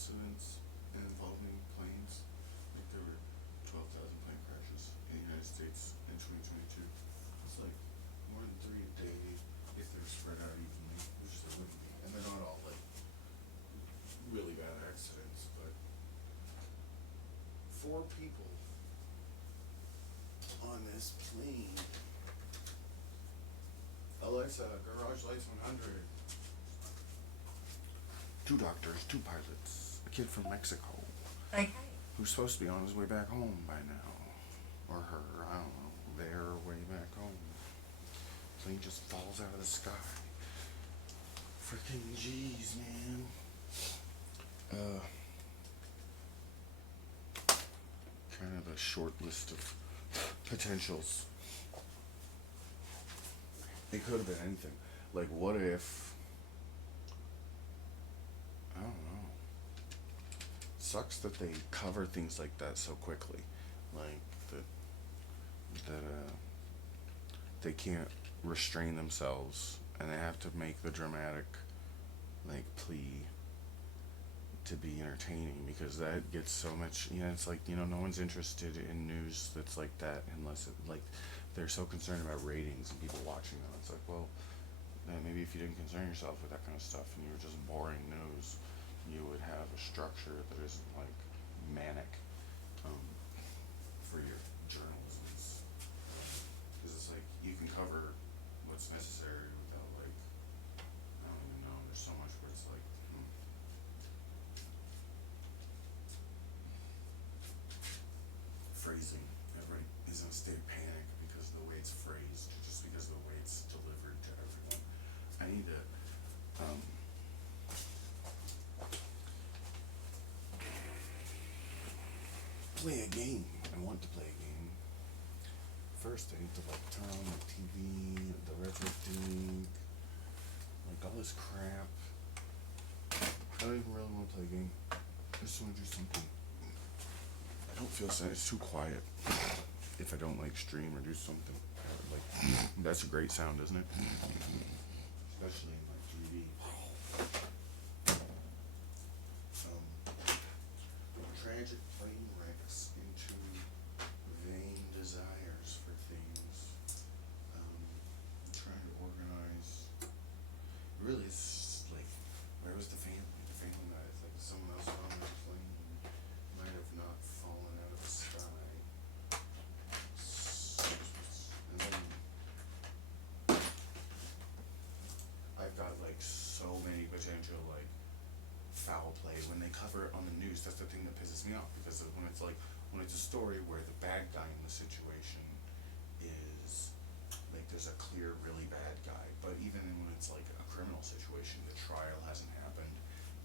incidents involving planes. Like there were 12,000 plane crashes in the United States in 2022. It's like more than three a day if they're spread out evenly, which they wouldn't be. And they're not all like really bad accidents, but four people on this plane. Alexa, garage lights 100. Two doctors, two pilots, a kid from Mexico Okay. who's supposed to be on his way back home by now. Or her, I don't know, their way back home. Plane just falls out of the sky. Freaking jeez, man. Kind of a short list of potentials. It could have been anything. Like, what if, I don't know. Sucks that they cover things like that so quickly. Like, that they can't restrain themselves and they have to make the dramatic, like, plea to be entertaining because that gets so much, it's like, no one's interested in news that's like that unless it, like, they're so concerned about ratings and people watching them. It's like, well, maybe if you didn't concern yourself with that kind of stuff and you were just boring news, you would have a structure that isn't like manic for your journalism. Because it's like you can cover what's necessary without like, I don't even know. There's so much where it's like, phrasing. Everybody is in a state of panic because of the way it's phrased, just because of the way it's delivered to everyone. I need to play a game. I want to play a game. First, I need to like turn on the TV, the retro thing, like all this crap. I don't even really want to play a game. I just want to do something. I don't feel sad. It's too quiet. If I don't like stream or do something, like that's a great sound, isn't it? Especially in like 3D. Tragic plane wrecks into vain desires for things. Trying to organize. Really, it's like, where was the family? The family might have, like, someone else on the plane might have not fallen out of the sky. And then I've got like so many potential like foul play when they cover it on the news. That's the thing that pisses me off because when it's like when it's a story where the bad guy in the situation is like there's a clear really bad guy, but even when it's like a criminal situation, the trial hasn't happened,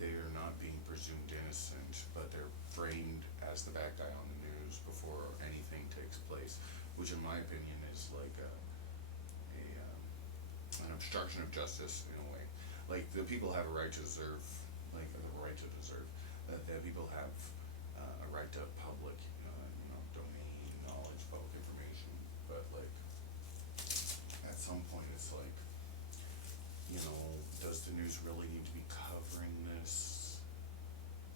they are not being presumed innocent, but they're framed as the bad guy on the news before anything takes place, which in my opinion is like an obstruction of justice in a way. Like the people have a right to deserve, like a right to deserve. That people have a right to public, domain knowledge, public information. But like, at some point, it's like, does the news really need to be covering this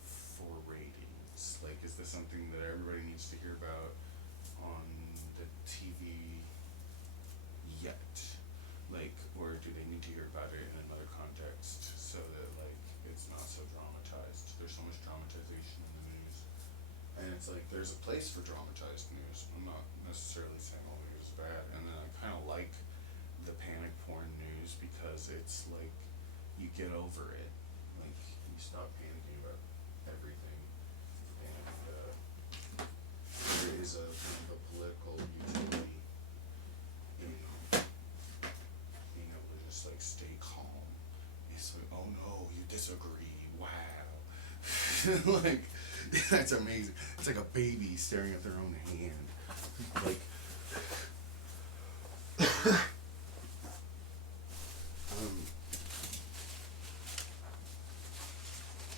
for ratings? Like, is this something that everybody needs to hear about on the TV yet? Like, or do they need to hear about it in another context so that like it's not so dramatized? There's so much dramatization in the news, and it's like there's a place for dramatized news. I'm not necessarily saying all news is bad, and then I kind of like the panic porn news because it's like you get over it, like you stop panicking about everything, and there is a kind of a political utility in being able to just like stay calm. It's like, oh no, you disagree. Wow. Like, that's amazing. It's like a baby staring at their own hand. Like,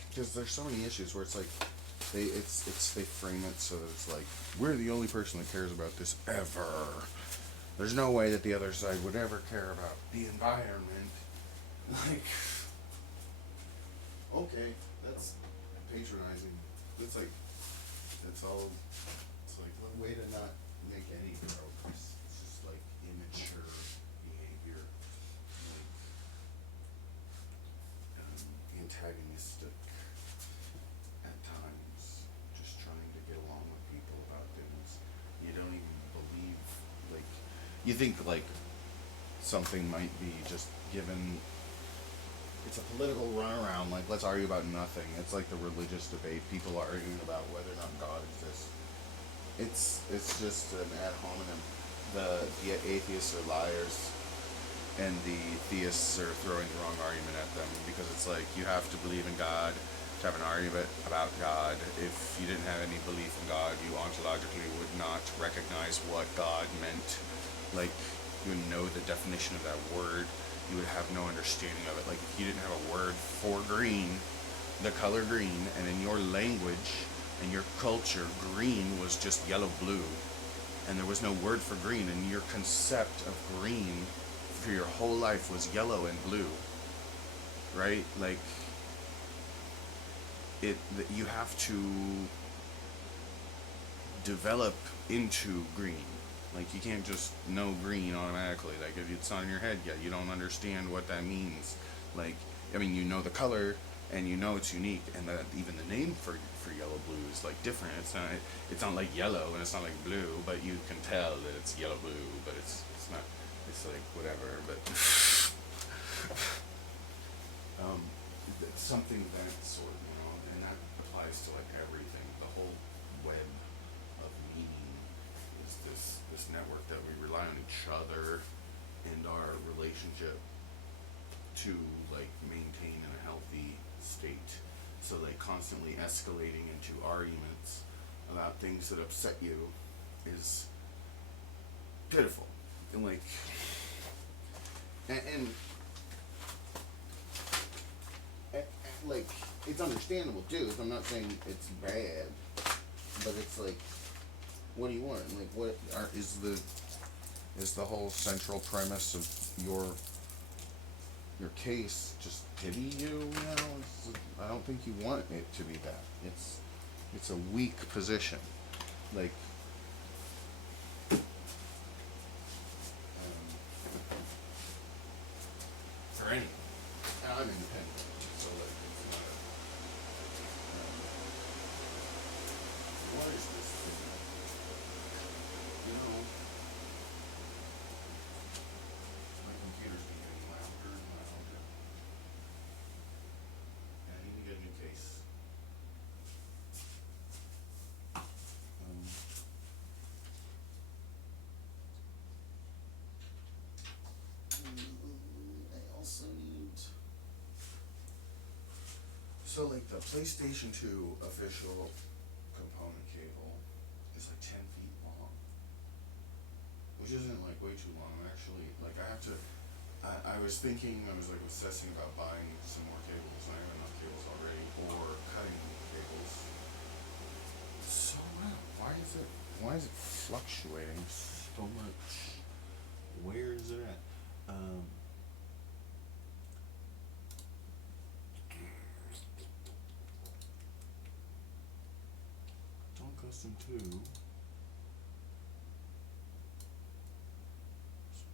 because there's so many issues where it's like they frame it so that it's like we're the only person that cares about this ever. There's no way that the other side would ever care about the environment. Like, okay, that's patronizing. It's like, it's all, it's like a way to not make any progress. It's just like immature behavior, like antagonistic at times, just trying to get along with people about things. You don't even believe, like, you think like something might be just given. It's a political runaround. Like, let's argue about nothing. It's like the religious debate. People arguing about whether or not God exists. It's just an ad hominem. The atheists are liars, and the theists are throwing the wrong argument at them, because it's like you have to believe in God to have an argument about God. If you didn't have any belief in God, you ontologically would not recognize what God meant. Like, you would know the definition of that word. You would have no understanding of it. Like, if you didn't have a word for green, the color green, and in your language and your culture, green was just yellow blue, and there was no word for green, and your concept of green for your whole life was yellow and blue, right? Like, you have to develop into green. Like, you can't just know green automatically. Like, if it's not in your head yet, you don't understand what that means. Like, I mean, you know the color, and you know it's unique, and that even the name for yellow blue is like different. It's not like yellow, and it's not like blue, but you can tell that it's yellow blue. But it's not. It's like whatever. But it's something of that sort, and that applies to like everything. The whole web of meaning is this network that we rely on each other and our relationship to like maintain in a healthy state. So like constantly escalating into arguments about things that upset you is pitiful. And like and like it's understandable too. I'm not saying it's bad, but it's like, what do you want? Like, is the whole central premise of your case just pity you? I don't think you want it to be that. It's a weak position. Like, for anyone. I'm independent, so like it's not a. What is this thing? You know, my computer's been getting louder and louder. And I need to get a new case. I also need. So like the PlayStation 2 official component cable is like 10 feet long, which isn't like way too long. Actually, like I have to. I was thinking, I was like obsessing about buying some more cables, and I have enough cables already, or cutting cables. So why is it fluctuating so much? Where is it at? Don't custom 2. Let's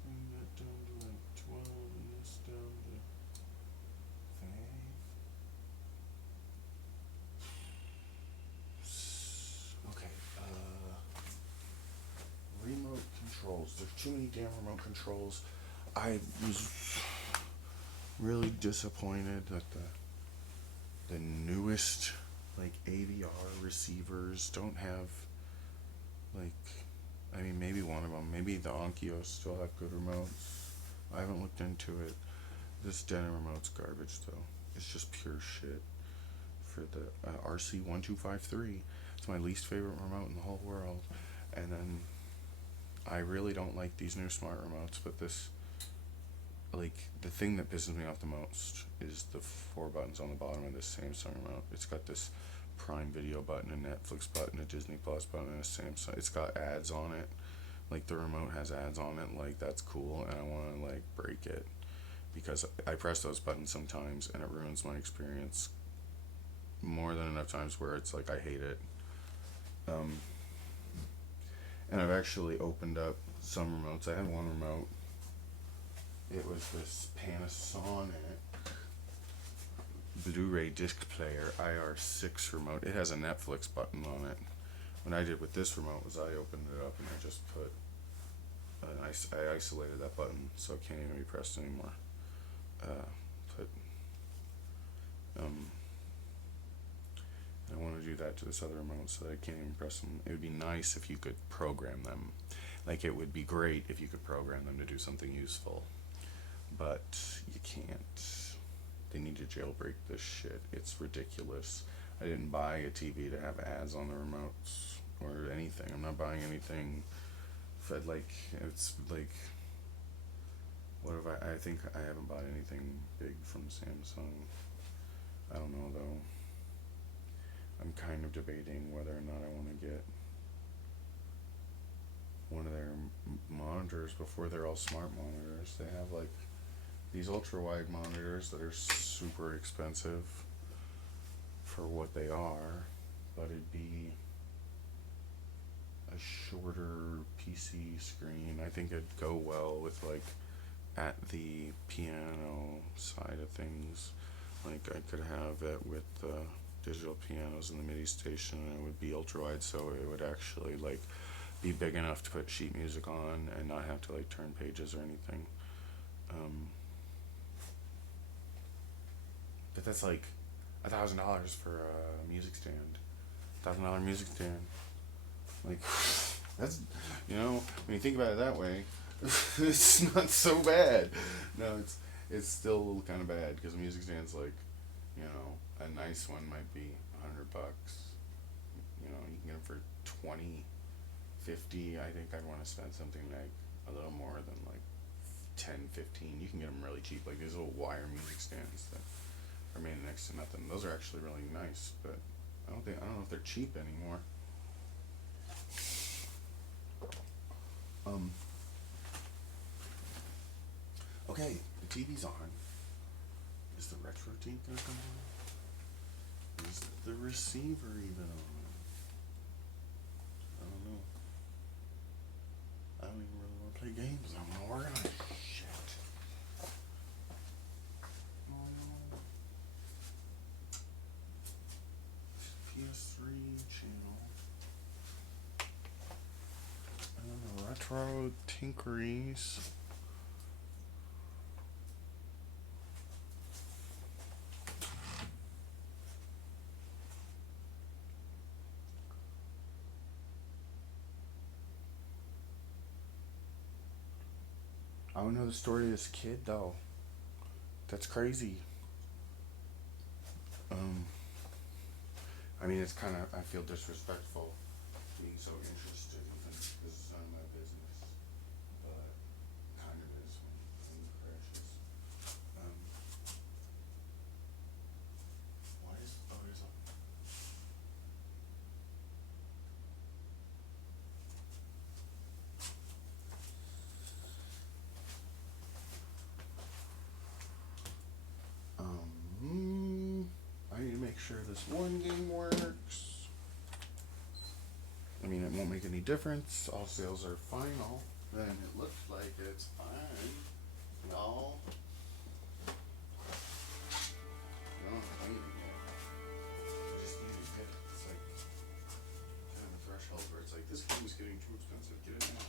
bring that down to like 12, and this down to 5. Okay, remote controls. There's too many damn remote controls. I was really disappointed that the newest like AVR receivers don't have like, I mean, maybe one of them, maybe the Onkyo still have good remotes. I haven't looked into it. This Denon remote's garbage though. It's just pure shit. For the RC1253, it's my least favorite remote in the whole world. And then I really don't like these new smart remotes, but this, like, the thing that pisses me off the most is the 4 buttons on the bottom of this Samsung remote. It's got this Prime Video button, a Netflix button, a Disney Plus button, and a Samsung. It's got ads on it. Like, the remote has ads on it. Like, that's cool, and I want to like break it, because I press those buttons sometimes and it ruins my experience more than enough times where it's like I hate it. Um, and I've actually opened up some remotes. I had one remote. It was this Panasonic Blu-ray disc player IR6 remote. It has a Netflix button on it. What I did with this remote was I opened it up and I just put, I isolated that button so it can't even be pressed anymore. Put, um, I want to do that to this other remote so that I can't even press them. It would be nice if you could program them. Like, it would be great if you could program them to do something useful. But you can't. They need to jailbreak this shit. It's ridiculous. I didn't buy a TV to have ads on the remotes or anything. I'm not buying anything. Like, it's like, what have I think I haven't bought anything big from Samsung. I don't know though. I'm kind of debating whether or not I want to get one of their monitors before they're all smart monitors. They have like these ultra wide monitors that are super expensive for what they are, but it'd be a shorter PC screen. I think it'd go well with like at the piano side of things. Like, I could have it with the digital pianos and the MIDI station, and it would be ultra wide, so it would actually like be big enough to put sheet music on and not have to like turn pages or anything. But that's like $1,000 for a music stand. $1,000 music stand. Like, that's, when you think about it that way, it's not so bad. No, it's still kind of bad because a music stand's like, a nice one might be $100. You can get them for 20, 50. I think I'd want to spend something like a little more than like 10, 15. You can get them really cheap, like these little wire music stands that are made next to nothing. Those are actually really nice, but I don't know if they're cheap anymore. Okay, the TV's on. Is the retro tape gonna come on? Is the receiver even on? I don't know. I don't even really want to play games. I don't know where organize. Shit. Oh no. PS3 channel. And then the retro tinkeries. I don't know the story of this kid though. That's crazy. I mean, it's kind of, I feel disrespectful being so interested even because it's none of my business, but kind of is when it crashes. Why is, oh, there's a, I need to make sure this one game works. I mean, it won't make any difference. All sales are final. Then it looks like it's fine. Y'all. No, I need to get it. I just need to get it. It's like kind of a threshold where it's like, this game is getting too expensive. Get it now.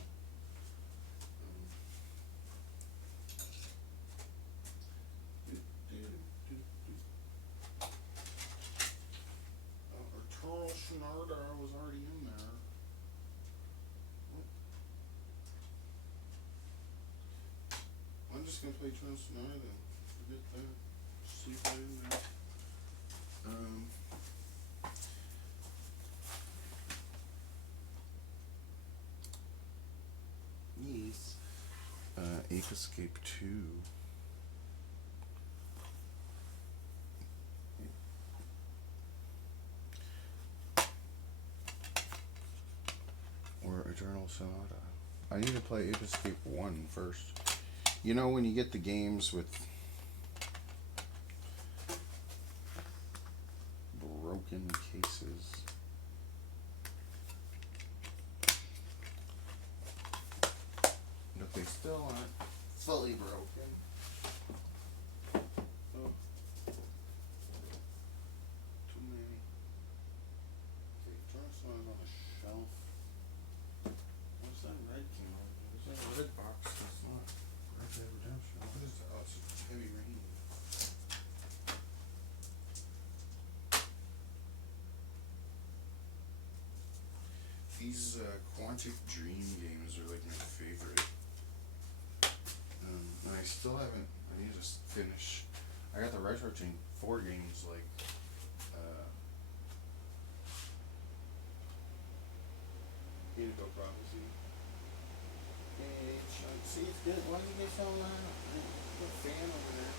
Eternal Sonata was already in there. I'm just gonna play Eternal Sonata then. Forget that. See that in there. Yes. Ape Escape 2. Or Eternal Sonata. I need to play Ape Escape 1 first. You know, when you get the games with still aren't fully broken. Oh, too many. Okay, Eternal Sonata on the shelf. What's that red came out? What's that red box? That's not Red Dead Redemption. What is that? Oh, it's Heavy Rain. These Quantic Dream games are like my favorite. And I still haven't. I need to just finish. I got the Retro Chain 4 games like. Indigo Prophecy. Hey, see, it's good. Why did they sound loud? I'm a fan over there.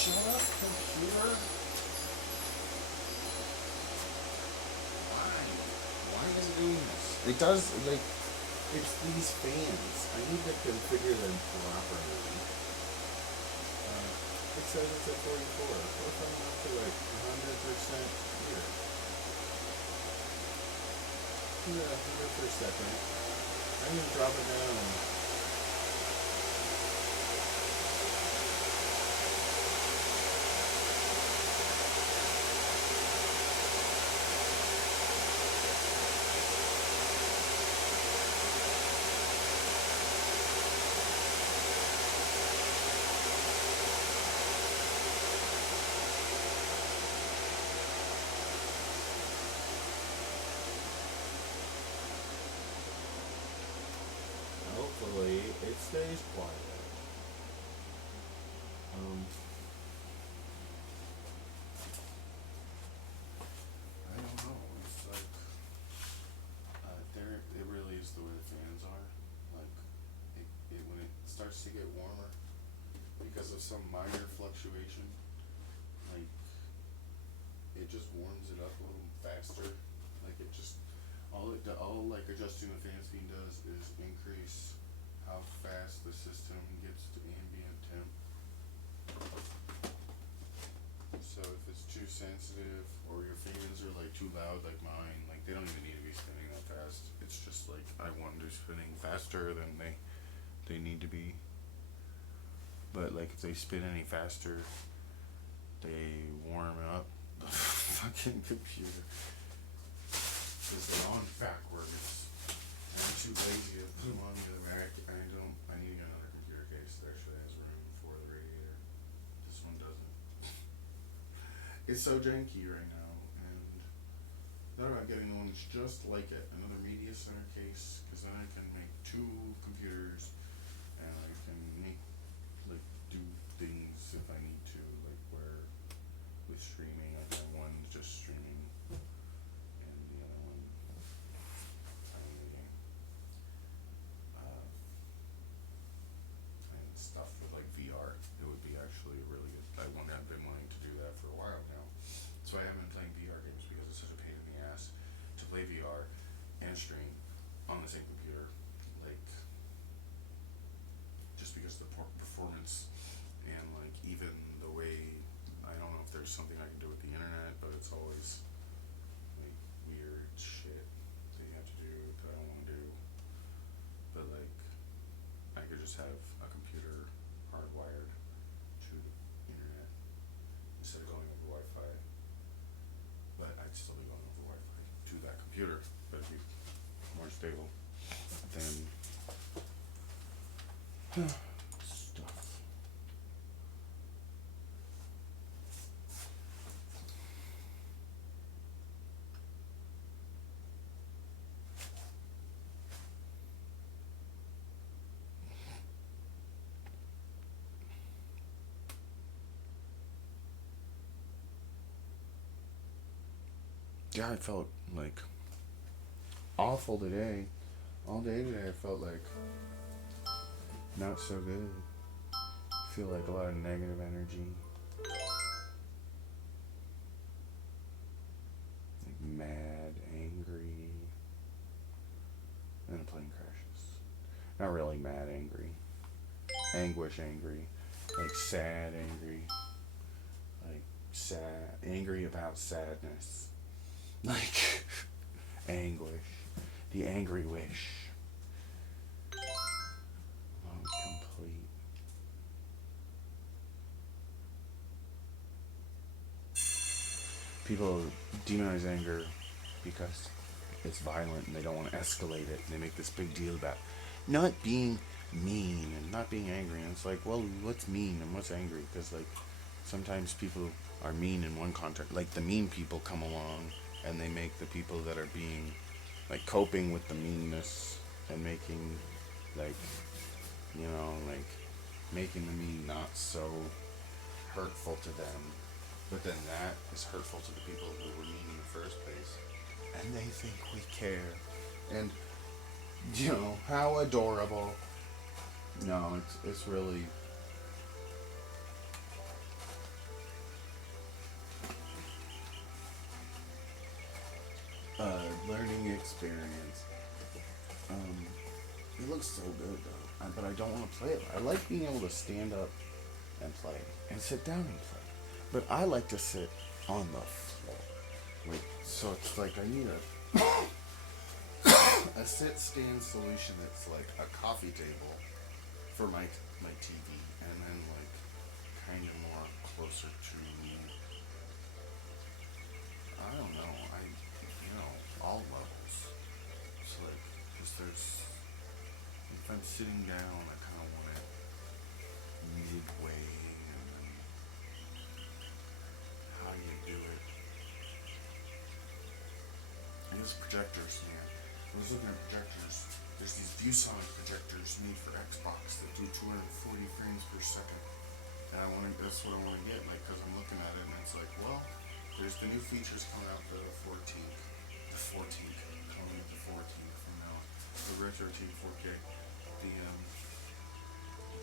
Shut up, computer. Why is it doing this? It does, like, it's these fans. I need to configure them properly. It says it's at 44. What if I'm up to like 100% here? Yeah, 100%, right? I'm gonna drop it down. Hopefully, it stays quiet. I don't know. It's like, it really is the way the fans are. Like, when it starts to get warmer, because of some minor fluctuation, like, it just warms it up a little faster. Like, it just, all like adjusting the fan speed does is increase how fast the system gets to ambient temp. So if it's too sensitive, or your fans are like too loud like mine, like they don't even need to be spinning that fast. It's just like I want them spinning faster than they need to be. But like if they spin any faster, they warm up the fucking computer. Because they're on backwards. I'm too lazy to put them on the other back. I need to get another computer case that actually has room for the radiator. This one doesn't. It's so janky right now, and thought about getting one that's just like it, another media center case, because then I can make two computers, and I can do things if I need to, like where with streaming, I have one just streaming, and the other one meeting. And stuff with like VR, it would be actually really good. I've been wanting to do that for a while now. So I haven't been playing VR games because it's such a pain in the ass to play VR and stream on the same computer. Like, just because of the performance and like even the way, I don't know if there's something I can do with the internet, but it's always like weird shit that you have to do that I don't want to do. But like, I could just have a computer hardwired to the internet instead of going over Wi-Fi. But I'd still be going over Wi-Fi to that computer, but it'd be more stable than stuff. Yeah, I felt like awful today. All day today I felt like not so good. I feel like a lot of negative energy. Like mad, angry. And the plane crashes. Not really mad angry. Anguish angry. Like sad angry. Like sad. Angry about sadness. Like anguish. The angry wish. Complete. People demonize anger because it's violent and they don't want to escalate it. And they make this big deal about not being mean and not being angry. And it's like, well, what's mean and what's angry? Because, like, sometimes people are mean in one context. Like, the mean people come along and they make the people that are being, like, coping with the meanness and making, like, you know, like, making the mean not so hurtful to them. But then that is hurtful to the people who were mean in the first place. And they think we care. And, you know, how adorable. No, it's really... learning experience. It looks so good though, but I don't want to play it. I like being able to stand up and play, and sit down and play. But I like to sit on the floor. Wait, so it's like I need a sit-stand solution that's like a coffee table for my TV, and then like kind of more closer to, I don't know, all levels. It's like, because if I'm sitting down, I kind of want it midway, and then how you do it. I guess projectors, man. I was looking at projectors. There's these ViewSonic projectors made for Xbox that do 240 frames per second. And that's what I want to get, like, because I'm looking at it and it's like, well, there's the new features coming out the 14th. The 14th, coming with the 14th from now. The Retro Team 4K. The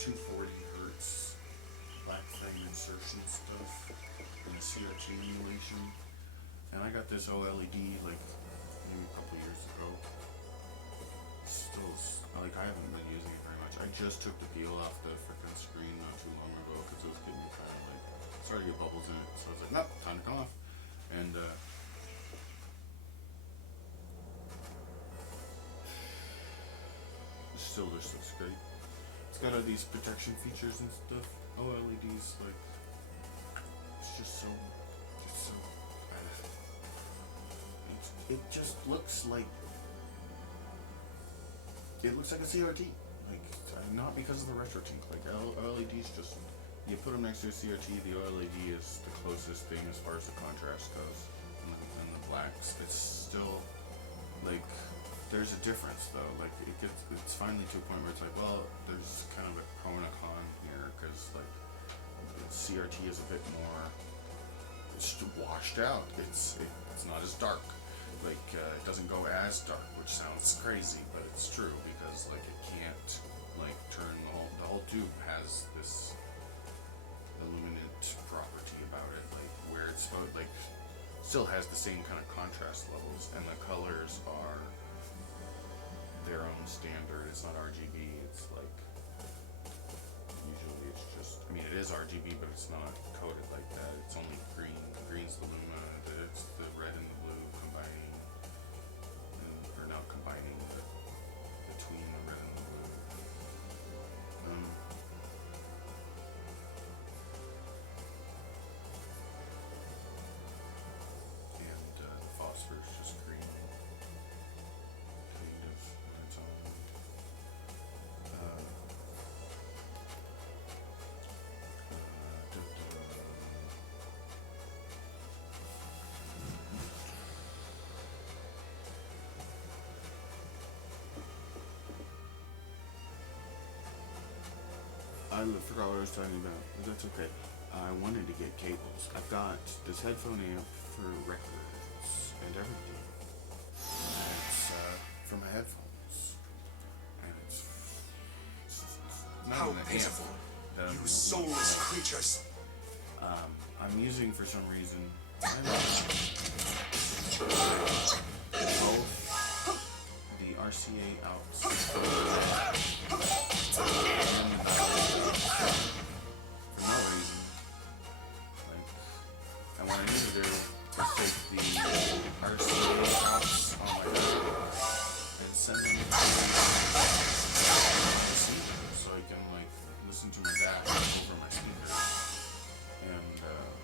240 hertz black frame insertion stuff. And the CRT emulation. And I got this OLED like maybe a couple years ago. Still, like, I haven't been using it very much. I just took the peel off the frickin' screen not too long ago because it was getting me kind of like, started to get bubbles in it. So I was like, nope, time to come off. And still just looks great. It's got all these protection features and stuff. OLEDs, like, it's just so, it just looks like, it looks like a CRT. Like, not because of the retro tink. Like, OLEDs just, you put them next to a CRT, the OLED is the closest thing as far as the contrast goes. And the blacks, it's still, like, there's a difference though. Like, it's finally to a point where it's like, well, there's kind of a pro and a con here, because like CRT is a bit more, it's washed out. It's not as dark. Like, it doesn't go as dark, which sounds crazy, but it's true, because like it can't like turn the whole tube has this illuminant property about it, like where it's like still has the same kind of contrast levels, and the colors are their own standard. It's not RGB. It's like, usually it's just, I mean, it is RGB, but it's not coded like that. It's only green. Green's the luma. It's the red and the blue combining, or not combining, but between the red and the blue. And the phosphorus just green. I forgot what I was talking about, but that's okay. I wanted to get cables. I've got this headphone amp for records and everything. And it's for my headphones. And it's not how an pitiful, amp, you soulless creatures. I'm using, for some reason, both the RCA outs take the RCA outs on my DAC and send them to the receiver so I can like listen to my DAC over my speakers and my headphones.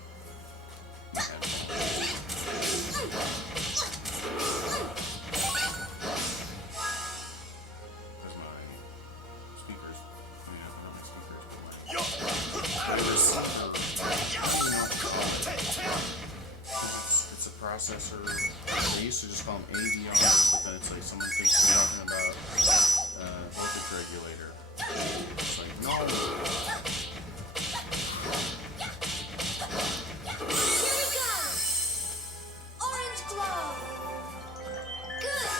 Because my speakers, I mean, not my speakers, but my receiver, it's a processor. They used to just call them ADRs, but then it's like someone thinks we're talking about voltage regulator. It's like, no. Here we go! Orange glow! Good!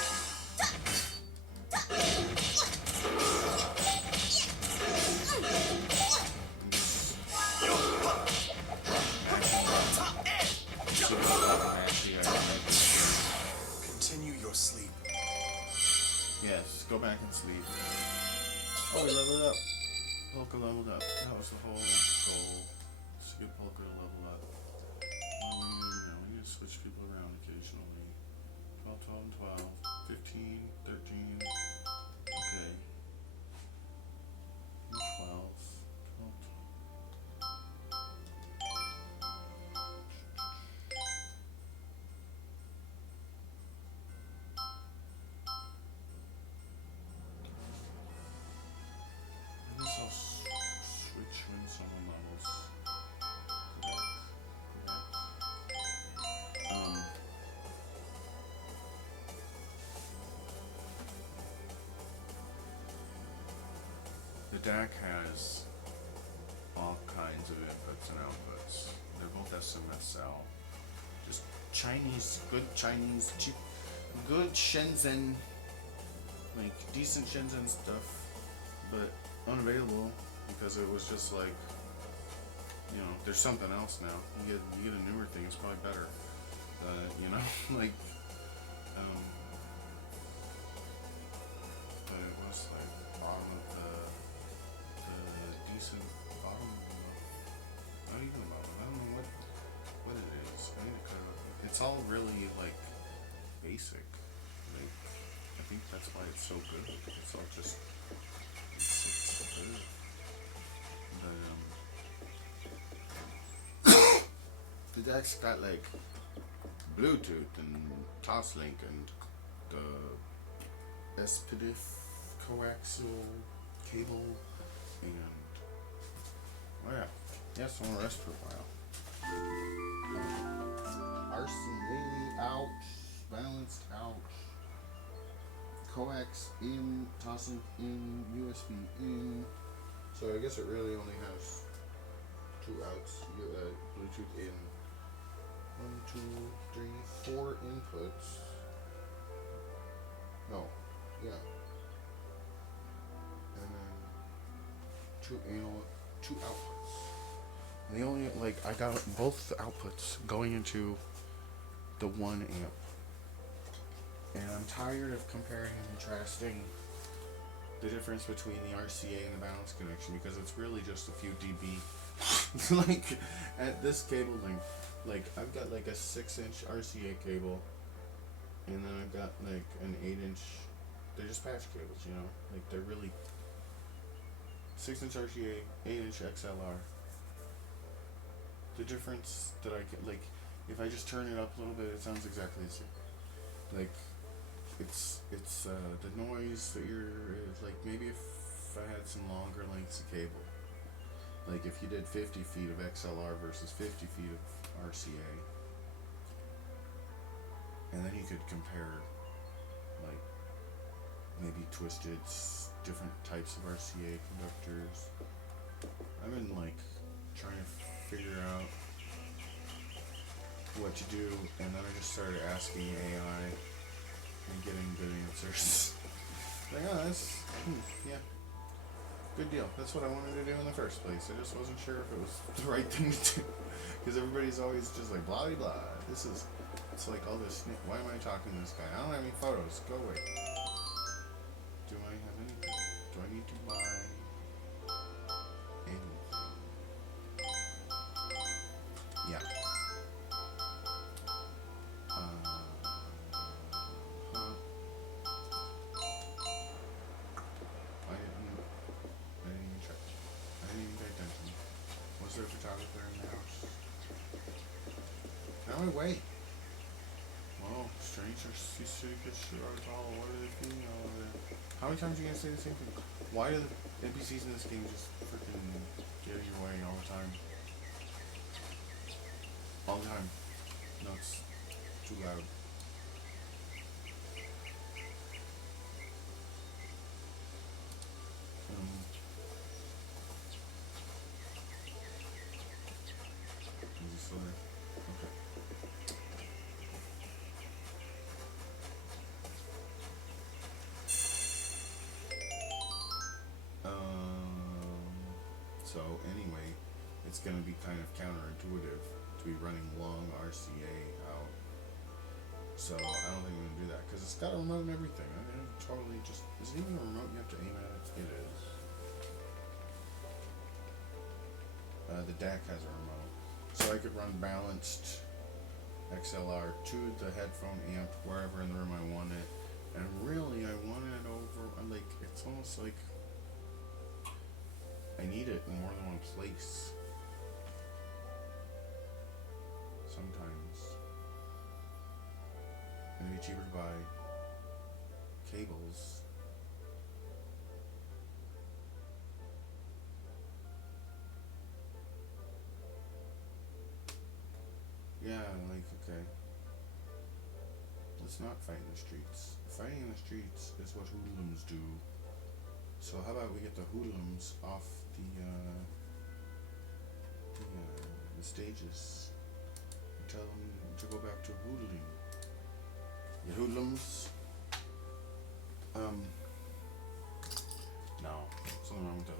Continue your sleep. Yes, go back and sleep. Oh, we leveled up. Polka leveled up. That was the whole goal. It's to get Polka to level up. We need to switch people around occasionally. 12, 12, and 12. 15, 13. Okay. 12. 12, 12. I guess I'll switch when someone levels. The DAC has all kinds of inputs and outputs. They're both SMSL. Just Chinese, good Chinese, cheap, good Shenzhen, like decent Shenzhen stuff, but unavailable because it was just like, you know, there's something else now. You get a newer thing, it's probably better. You know, like, but it was like bottom of the decent bottom of not even the bottom. I don't know what it is. I need to cut it up. It's all really like basic. Like, I think that's why it's so good. It's all just it's so good. But the DAC's got like Bluetooth and Toslink and the SPDIF coaxial cable and oh yeah, yes, I want to rest for a while. RCA out, balanced out, coax in, Toslink in, USB in. So I guess it really only has two outs. Bluetooth in. 1, 2, 3, 4 inputs. No, yeah. And then two outputs. And the only, like, I got both the outputs going into the 1 amp. And I'm tired of comparing and contrasting the difference between the RCA and the balance connection because it's really just a few dB. Like, at this cable length, like, I've got like a 6-inch RCA cable, and then I've got like an 8-inch, they're just patch cables, you know? Like, they're really 6-inch RCA, 8-inch XLR. The difference that I get, like, if I just turn it up a little bit, it sounds exactly the same. Like, it's the noise that like, maybe if I had some longer lengths of cable, like if you did 50 feet of XLR versus 50 feet of RCA, and then you could compare, like, maybe twisted different types of RCA conductors. I've been like trying to figure out what to do, and then I just started asking AI and getting good answers. Like, oh, that's yeah, good deal. That's what I wanted to do in the first place. I just wasn't sure if it was the right thing to do, because everybody's always just like blah blah blah. It's like all this. Why am I talking to this guy? I don't have any photos. Go away. Do I have anything? Do I need to buy anything? Yeah. away. Well, stranger secrets are tall. What are they feeling all over there? How many times are you gonna say the same thing? Why do the NPCs in this game just freaking get in your way all the time? All the time. No, it's too loud. Is he still there? Okay. So anyway, it's gonna be kind of counterintuitive to be running long RCA out. So I don't think I'm gonna do that because it's got a remote and everything. I mean, totally just is it even a remote? You have to aim at it. It is. The DAC has a remote, so I could run balanced XLR to the headphone amp wherever in the room I want it. And really, I want it over. Like it's almost like I need it in more than one place. Sometimes. And it'd be cheaper to buy cables. Yeah, like, okay. Let's not fight in the streets. Fighting in the streets is what hoodlums do. So how about we get the hoodlums off the stages and tell them to go back to hoodling. You hoodlums. No, something wrong with the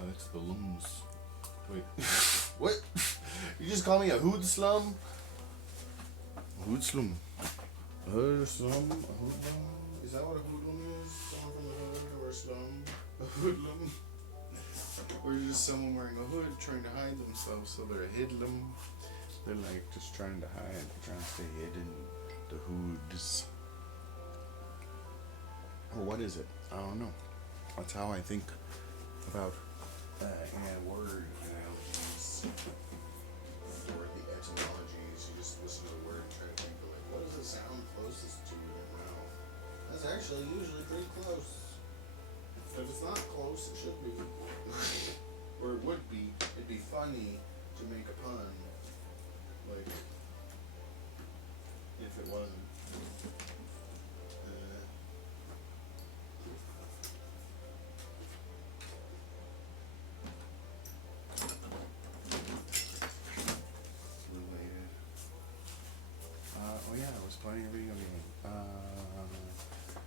hood. It's the lums. Wait, what? You just call me a hood slum? Hood slum. A hood slum? A hoodlum? Is that what a hoodlum is? Someone from the hood or a slum? A hoodlum? Or you're just someone wearing a hood trying to hide themselves, so they're a hoodlum. They're like just trying to hide, trying to stay hidden. The hoods. Or what is it? I don't know. That's how I think about word analogies. Or the etymologies. You just listen to the word and try to think of like, what is the sound closest to in your mouth? That's actually usually pretty close. But if it's not close, it should be. Or it would be. It'd be funny to make a pun. Like, if it wasn't. Related. Oh yeah, I was playing a video game.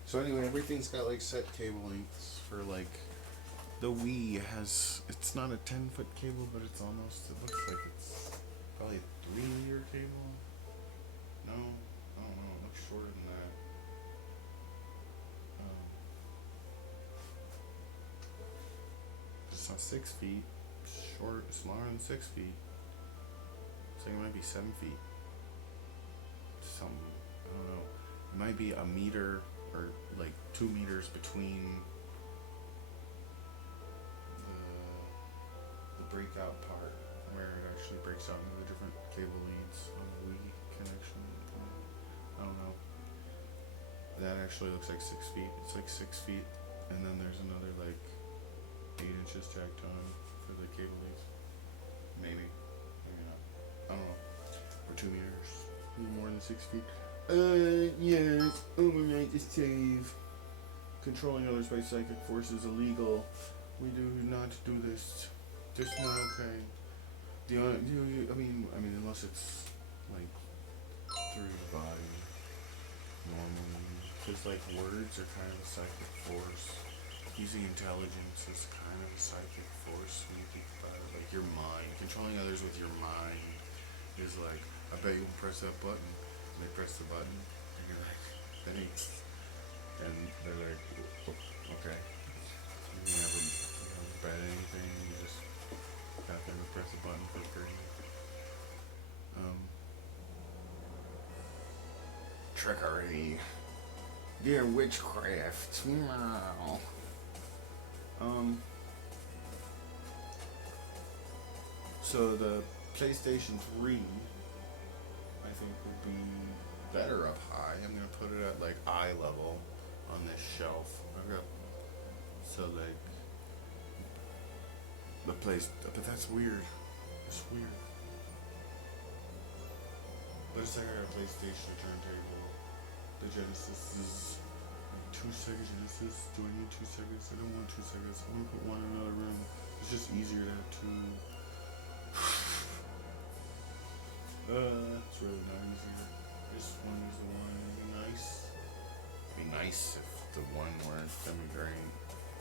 So anyway, everything's got like set cable lengths for like the Wii has. It's not a 10-foot cable, but it's almost. It looks like it's probably a 3-meter cable. No, I don't know. It looks shorter than that. It's not 6 feet. Short, smaller than 6 feet. So it might be 7 feet. Something. I don't know. It might be a meter or like 2 meters between the breakout part where it actually breaks out into the different cable leads on the Wii connection. I don't know. That actually looks like 6 feet. It's like 6 feet, and then there's another like 8 inches tacked on for the cable leads. Maybe. Maybe not. I don't know. Or 2 meters. A little more than 6 feet. Yes. Overnight to save. Controlling others by psychic force is illegal. We do not do this. Just not okay. I mean, unless it's like through the body, normally, because like words are kind of a psychic force. Using intelligence is kind of a psychic force when you think about it. Like your mind, controlling others with your mind is like, I bet you can press that button. And they press the button, and you're like, thanks. And they're like, okay. You never bet anything. You just got them to press a button for free. Trickery. Yeah, witchcraft. Wow. So the PlayStation 3 think would be better up high. I'm gonna put it at like eye level on this shelf. Okay. So like the place, but that's weird. It's weird. But it's like I got a PlayStation, a turntable. The Genesis is 2 Sega Genesis. Do I need 2 Segas? I don't want 2 Segas. I want to put one in another room. It's just easier to have two. It's really not easier. This one is the one. It'd be nice. It'd be nice if the one weren't great.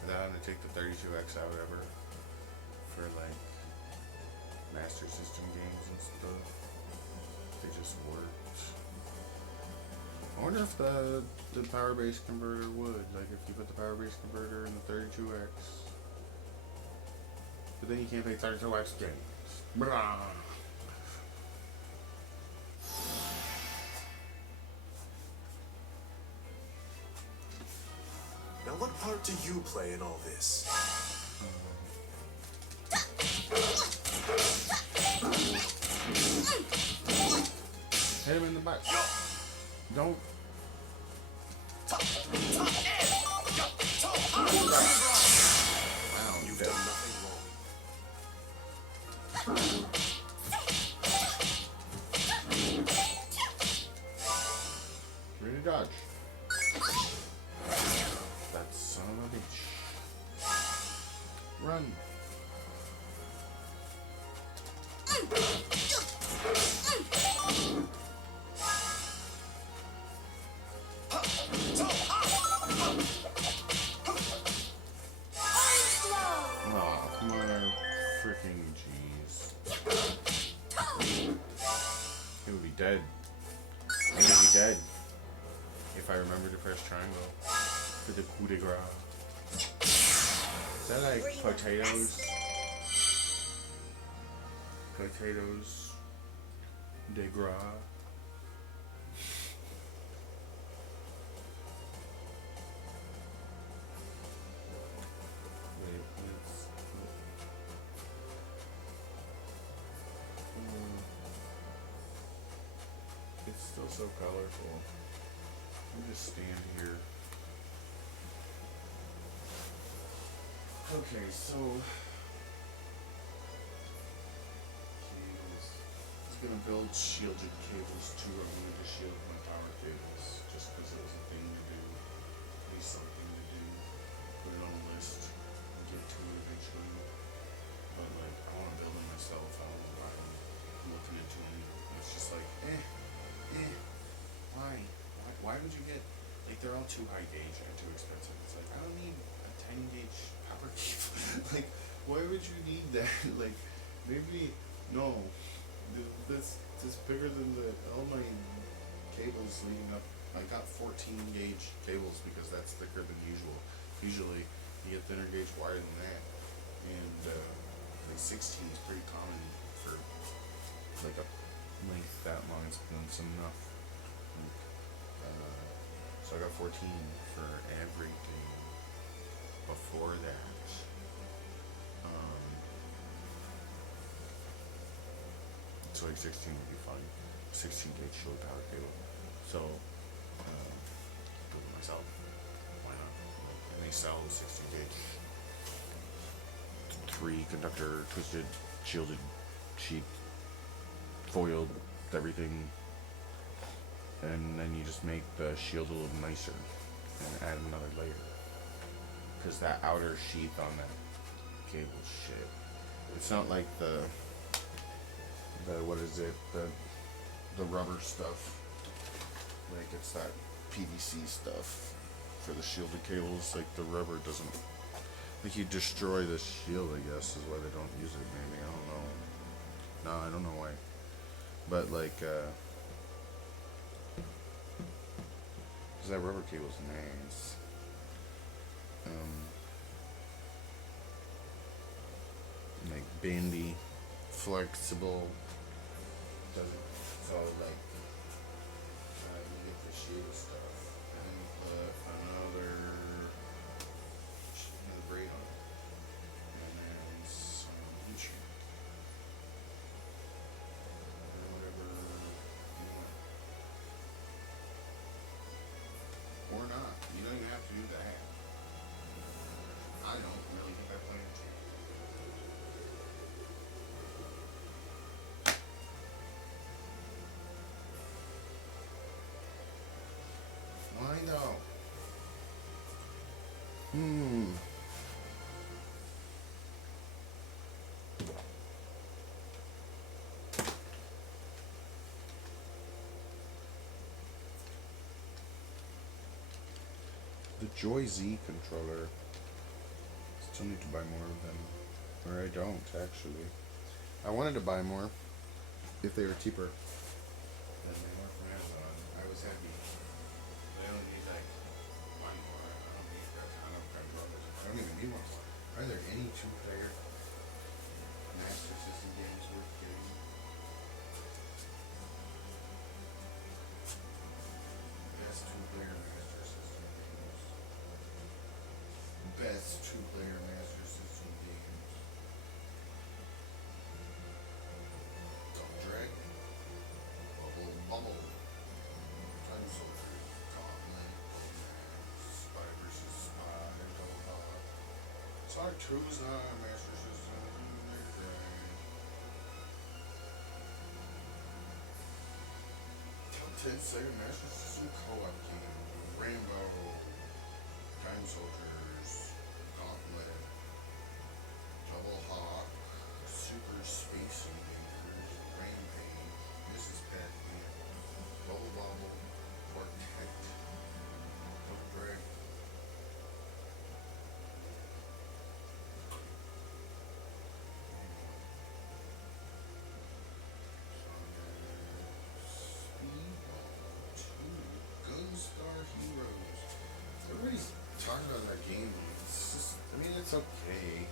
Without having to take the 32X out ever for like Master System games and stuff. They just worked. I wonder if the power base converter would. Like if you put the power base converter in the 32X. But then you can't play 32X games. Blah. Now, what part do you play in all this? Hit him in the back. Don't. Wow, You've done nothing wrong. Ready to dodge. That son of a bitch. Run. Aw, come on, freaking jeez. He would be dead. He would be dead. If I remember to press triangle for the coup de grace. Is that like potatoes? Potatoes de gras. Wait, it's still so colorful. Let me just stand here. Okay, so I was gonna build shielded cables too. I wanted to shield my power cables just because it was a thing to do, at least something to do. Put it on a list and get to it eventually. But like, I want to build them myself. I don't know why I'm looking into them. It's just like, why? Why would you get, like, they're all too high gauge and too expensive. It's like, I don't need a 10 gauge power cable. Like, why would you need that? Like, maybe, no. This bigger than all my cables leading up. I got 14 gauge cables because that's thicker than usual. Usually, you get thinner gauge wire than that. And, like 16 is pretty common for, like, a length that long. It's enough. So I got 14 for everything before that. So like 16 would be fine. 16 gauge short power cable. So, do it myself. Why not? And they sell 16 gauge 3 conductor, twisted, shielded, sheet, foiled, everything. And then you just make the shield a little nicer and add another layer. Because that outer sheath on that cable is shit. It's not like the what is it? The rubber stuff. Like it's that PVC stuff for the shielded cables. Like the rubber doesn't. Like you destroy the shield, I guess, is why they don't use it. Maybe I don't know. No, I don't know why. But like, cause that rubber cable's nice. Like bendy, flexible. Doesn't so like you get the shield stuff and then you put another braid on it and then some heat shrink and whatever you want Hmm. The Joy Z controller. Still need to buy more of them. Or I don't, actually. I wanted to buy more if they were cheaper than they were from Amazon. I was happy. But I only need like one more. I don't need a ton of controllers. I don't even need one more. Are there any two-player Master System games worth getting? Best two-player Master System games. Best two-player Master System games. Double Dragon. Bubble. Time Soldier. Gauntlet. Spy vs. Spy. Double Hawk. Sonic 2's not a Master System. Top 10 Sega Master System co-op game. Rambo. Time Soldiers. Gauntlet. Double Hawk. Super Space Invaders. Rampage. Mrs. Pac-Man. Bubble Bobble. Quartet. Double Dragon. Speedball 2. Gunstar Heroes. Everybody's talking about that game. It's just, I mean, it's okay.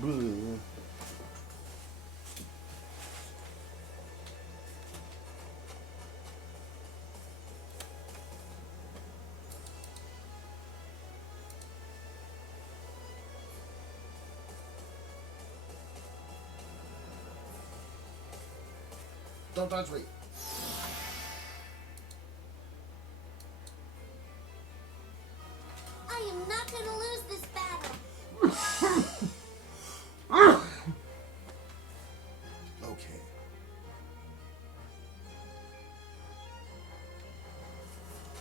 Boo. Don't touch me. I am not gonna lose this battle. Okay.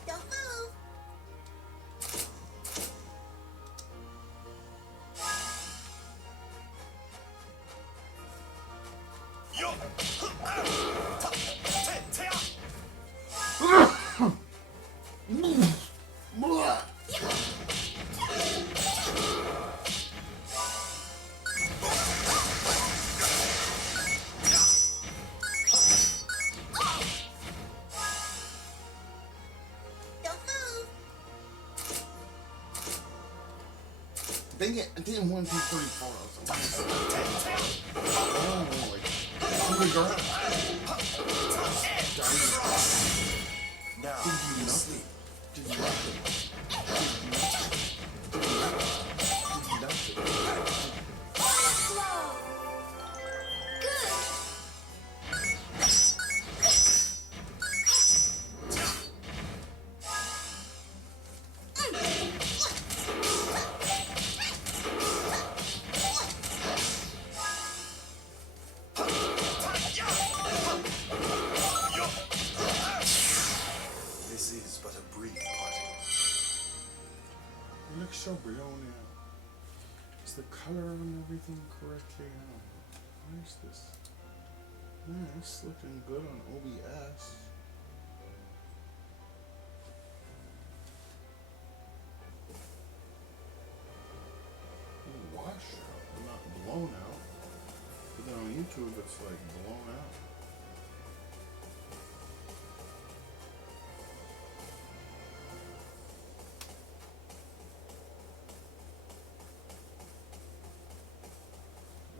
Don't move. Don't move. Dang it, I didn't want to do 34. Oh, like, oh my god. Now, Did you sleep. Did you nothing? Slow. Good. This is but a brief party. It looks so blown out. Is the color on everything correctly out? Why is this? Nice, looking good on OBS. Washout, but not blown out. But then on YouTube it's like blown out.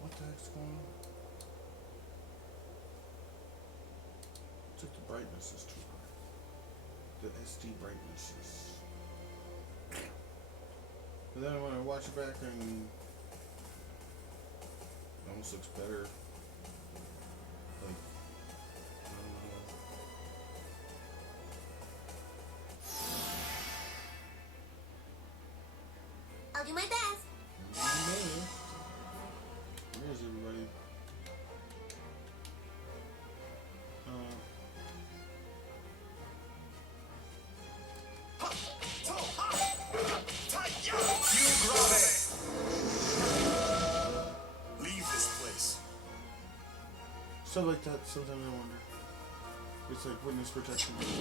What the heck's going on? It's like the brightness is too high. The SD brightness is. But then when I watch it back and it almost looks better. Like, I don't know. I'll do my best. Where is everybody? Stuff like that, sometimes I wonder. It's like witness protection. Like,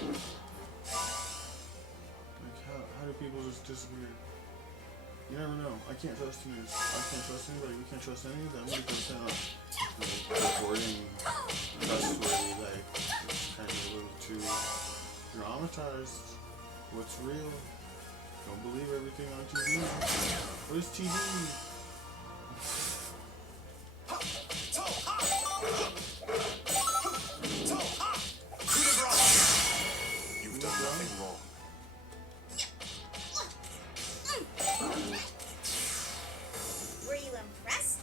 how do people just disappear? You never know. I can't trust the news. I can't trust anybody. We can't trust any of them because they're not reporting trustworthy. Like, it's kind of a little too dramatized. What's real? Don't believe everything on TV. What is TV? You've done nothing wrong. Were you impressed?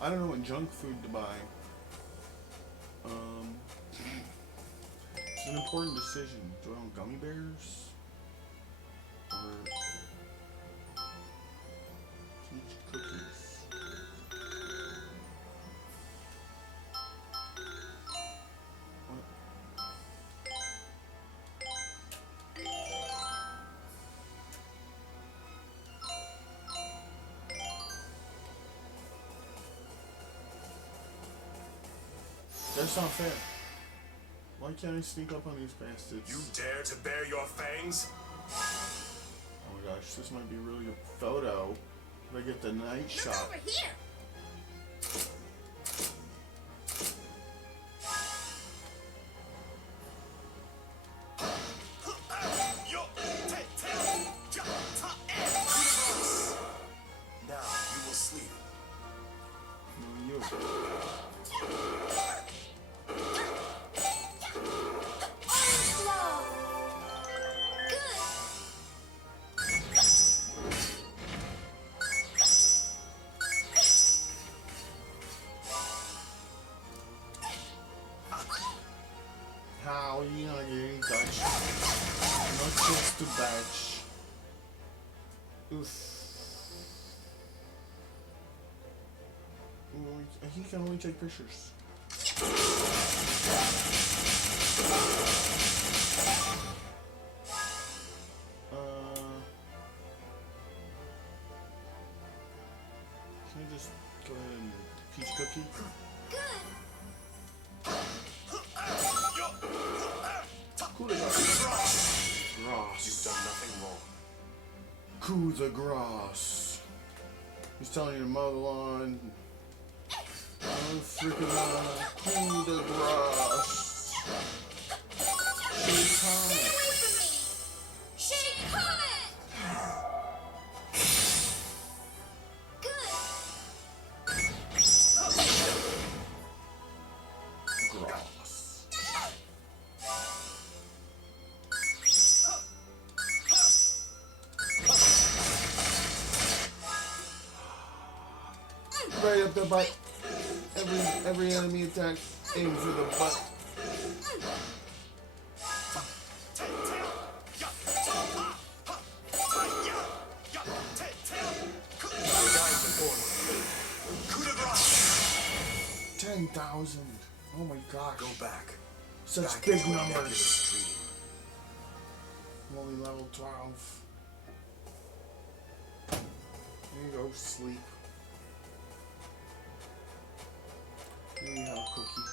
I don't know what junk food to buy. It's an important decision. Do I want gummy bears? Or peach cookies? What? That's not fair. Why can't I sneak up on these bastards? You dare to bare your fangs? Oh my gosh, this might be really a photo. If I get the night Look shot. over here. Now you will sleep. No, you. Slow. Good. How are you not getting Dutch? Not just the badge. Oof. He can only take pictures. Can I just go ahead and peach cookie? Good. Coup de grace. You've Grass. done nothing wrong. Coup de grace. He's telling you to mow the lawn. Oh, freaking coup de grace. She's coming. Away from me. Shake Comet. Good. Grass. Right up the butt. Every enemy attack, aim for the butt. Your guys are born. Coup de grace. 10,000. Oh my gosh. Go back. Such Back big into a numbers. nebulous dream. I'm only level 12. There you go, sleep. Here you have a cookie.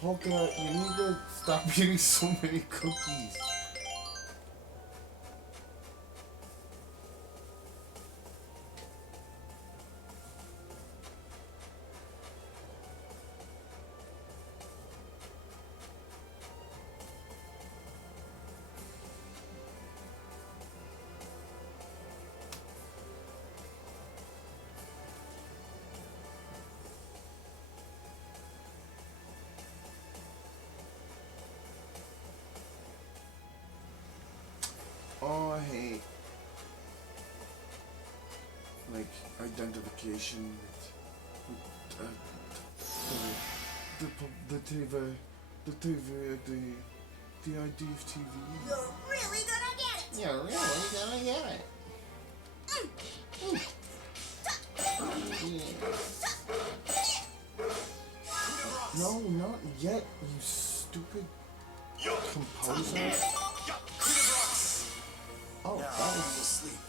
Polka, you need to stop eating so many cookies. Oh, I hate like identification with the TV, the ID of TV. You're really gonna get it. Yeah, really, gonna get it. No, not yet, you stupid composer. Oh, Now that you was. will sleep.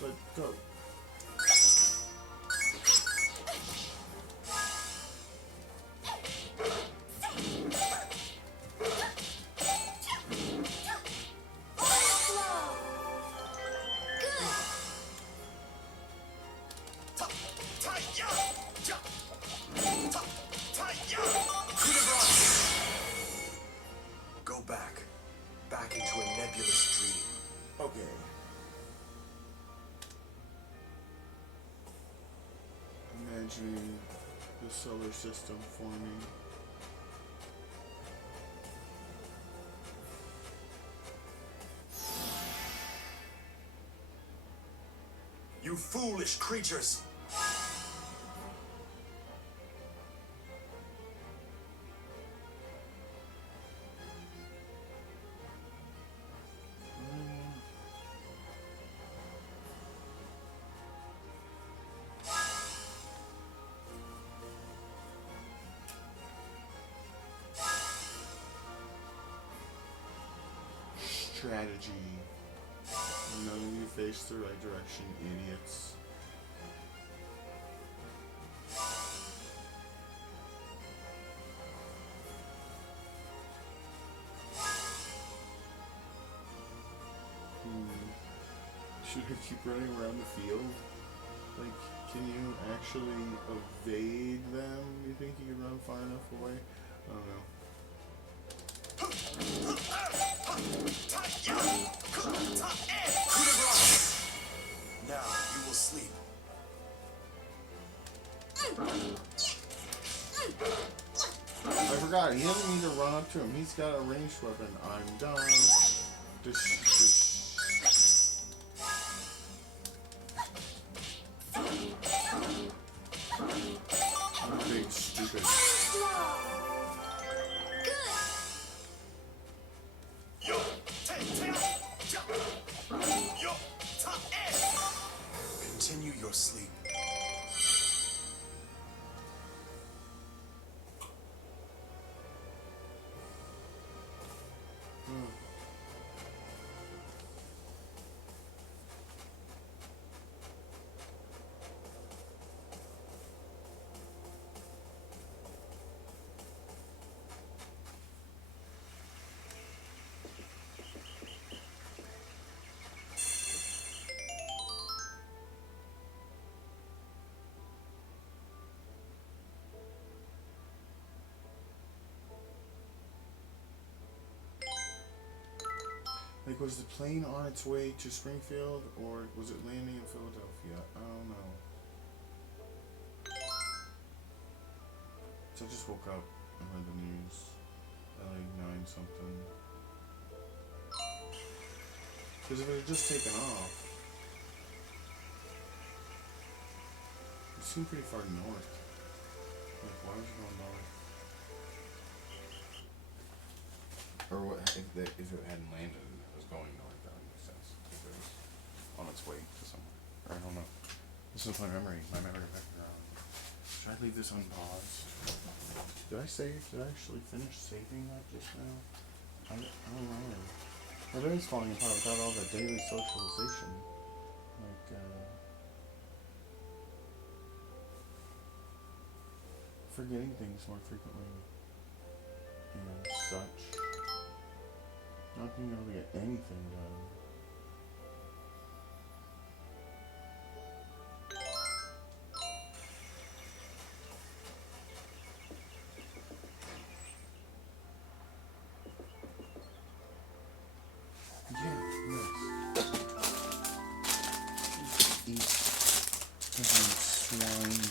But go. Go back. Back into a nebulous dream. Okay. Imagining the solar system forming. You foolish creatures! Strategy. None of you face the right direction, idiots. Should I keep running around the field? Like, can you actually evade them? You think you can run far enough away? I don't know. Now you will sleep. I forgot, he doesn't need to run up to him. He's got a ranged weapon. I'm done. Big stupid. Continue your sleep. Like, was the plane on its way to Springfield, or was it landing in Philadelphia? I don't know. So I just woke up and heard the news at like 9 something. Because if it had just taken off, it seemed pretty far north. Like, why was it going north? Or what, if it hadn't landed and it was going north, that would make sense. If it was on its way to somewhere. Or I don't know. This is my memory background. Should I leave this on pause? Did I actually finish saving that just now? I don't know. My brain's falling apart without all the daily socialization. Like, forgetting things more frequently and such. Not being able to get anything done. Yeah, yes. Eat swine.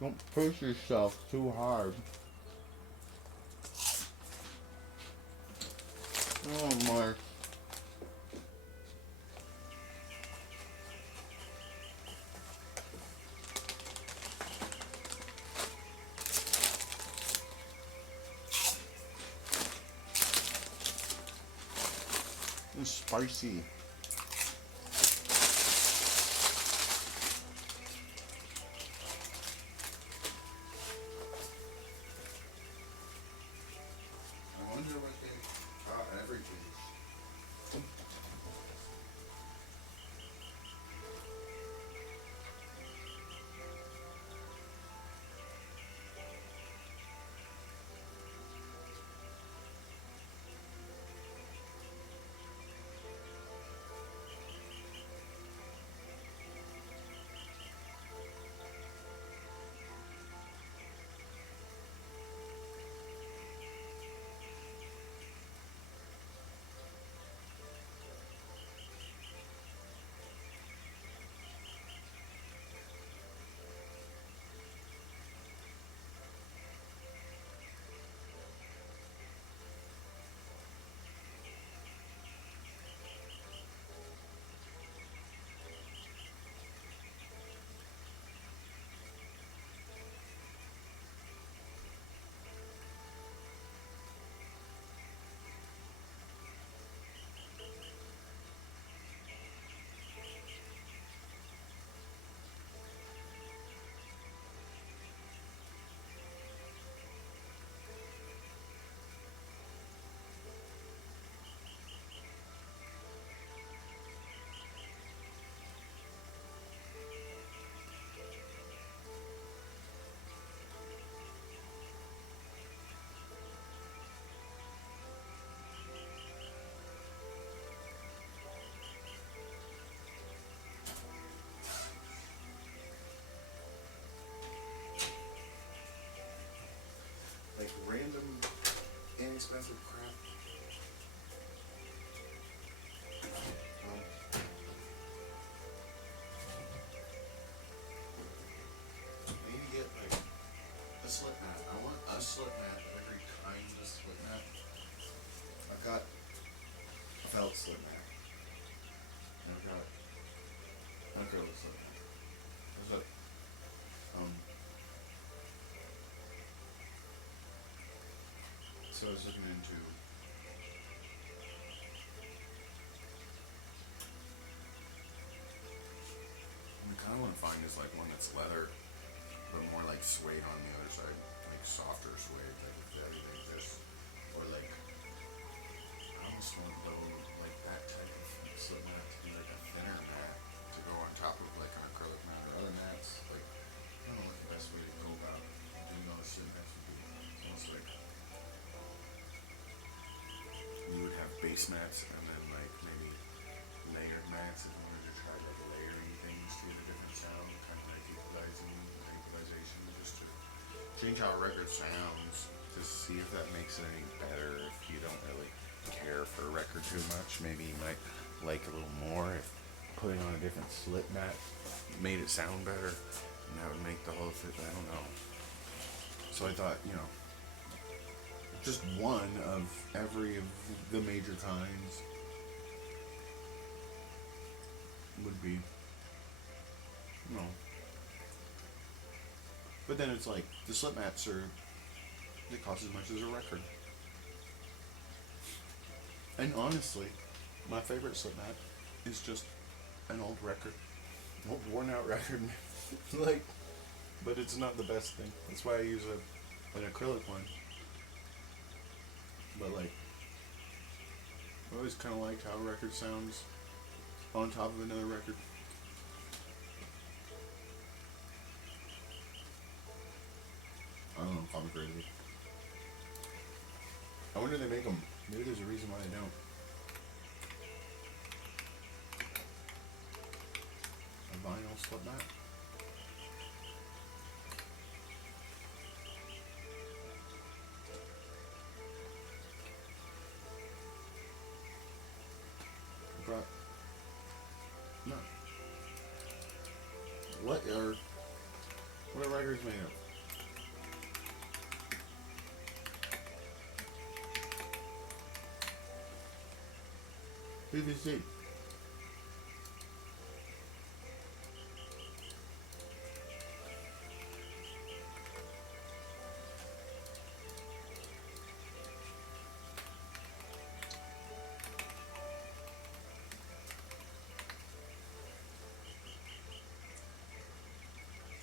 Don't push yourself too hard. Oh, Mark. It's spicy. I wonder what they got everything. Like random inexpensive crap. I need to get like a slip mat. I want a slip mat, every kind of slip mat. I've got a felt slip mat. And I've got an acrylic slip mat. There's a so I was looking into I kind of want to find is like one that's leather, but more like suede on the other side, like softer suede, like if that even exists, or like I almost want though like that type of slip mat to be like a thinner mat to go on top of like an acrylic mat or other mats. Like I don't know what the best way to go about doing all this slip mats would be. It's almost like you would have base mats and then like maybe layered mats if you wanted to try like layering things to get a different sound, kind of like equalization, just to change how a record sounds, to see if that makes it any better. If you don't really care for a record too much, maybe you might like a little more if putting on a different slip mat made it sound better, and that would make the whole thing, I don't know. So I thought, just one of every of the major kinds would be, but then it's like the slip mats they cost as much as a record. And honestly, my favorite slip mat is just an old record, old worn out record. Like, but it's not the best thing. That's why I use an acrylic one. But like, I always kind of liked how a record sounds on top of another record. I don't know if I'm crazy. I wonder if they make them. Maybe there's a reason why they don't. A vinyl slip mat. But no. What are records made of? PVC.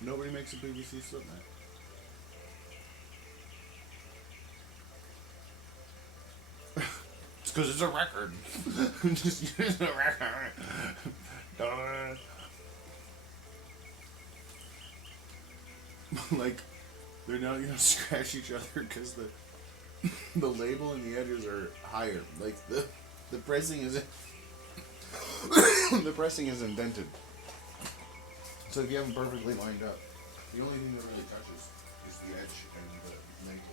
Nobody makes a BBC Slipknot. It's because it's a record. Just use a record. Like, they're not gonna scratch each other because the label and the edges are higher. Like the pressing is the pressing is indented. So if you have them perfectly lined up, the only thing that really touches is the edge and the label.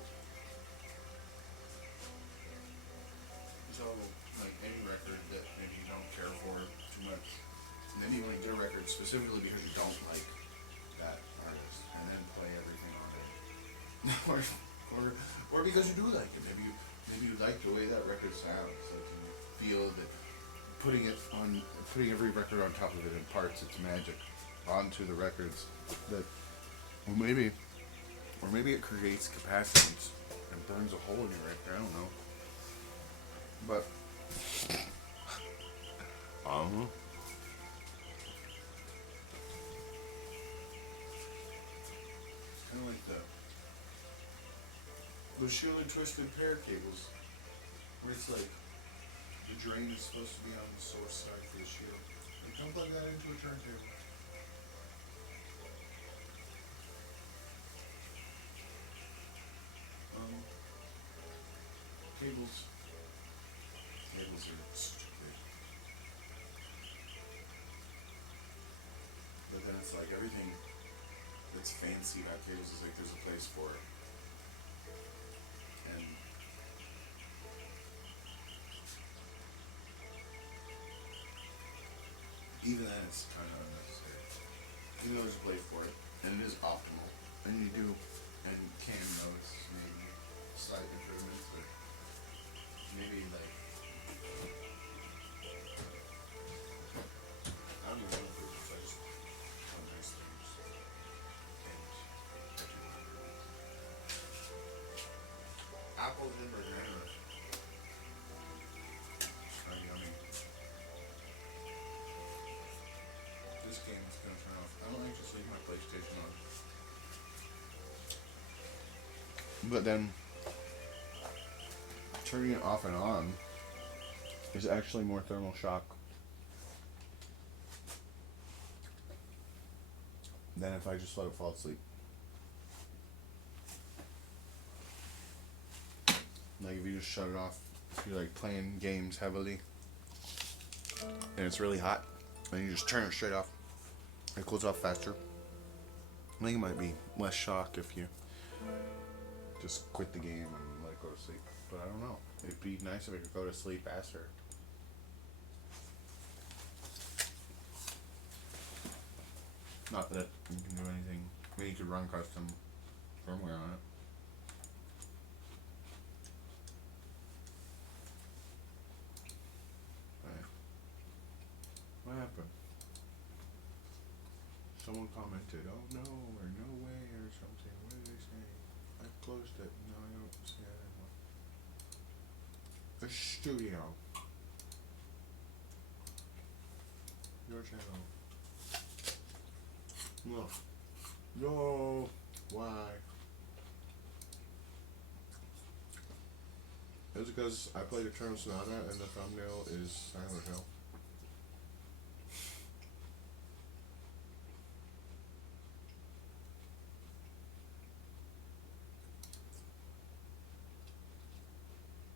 So, like any record that maybe you don't care for too much, and then you only get a record specifically because you don't like that artist, and then play everything on it, or because you do like it. Maybe you like the way that record sounds. Like you feel that putting every record on top of it imparts its magic onto the records. That, or maybe it creates capacitance and burns a hole in your record. I don't know. But it's kind of like the shielded twisted pair cables, where it's like the drain is supposed to be on the source side for the shield. You can plug that into a turntable. Cables are stupid. But then it's like everything that's fancy about cables is like there's a place for it. And even then it's kind of unnecessary. Even though there's a place for it, and it is optimal, and you do, and can notice maybe slight improvements, but maybe like I don't know improvements. I just want nice things, and I do want improvements. Apple hamburger hammer. Not yummy. This game is gonna turn off. I don't like just leave my PlayStation on. But then turning it off and on is actually more thermal shock than if I just let it fall asleep. Like if you just shut it off, if you're like playing games heavily and it's really hot, and you just turn it straight off, it cools off faster. I think it might be less shock if you just quit the game and let it go to sleep. But I don't know. It'd be nice if it could go to sleep faster. Not that you can do anything. Maybe you could run custom firmware on it. Right. What happened? Someone commented, "Oh no," or "No way," or something. What did they say? I closed it. No, I don't see it anymore. The studio. Your channel. No. No. Why? It's because I played Eternal Sonata and the thumbnail is Silent Hill.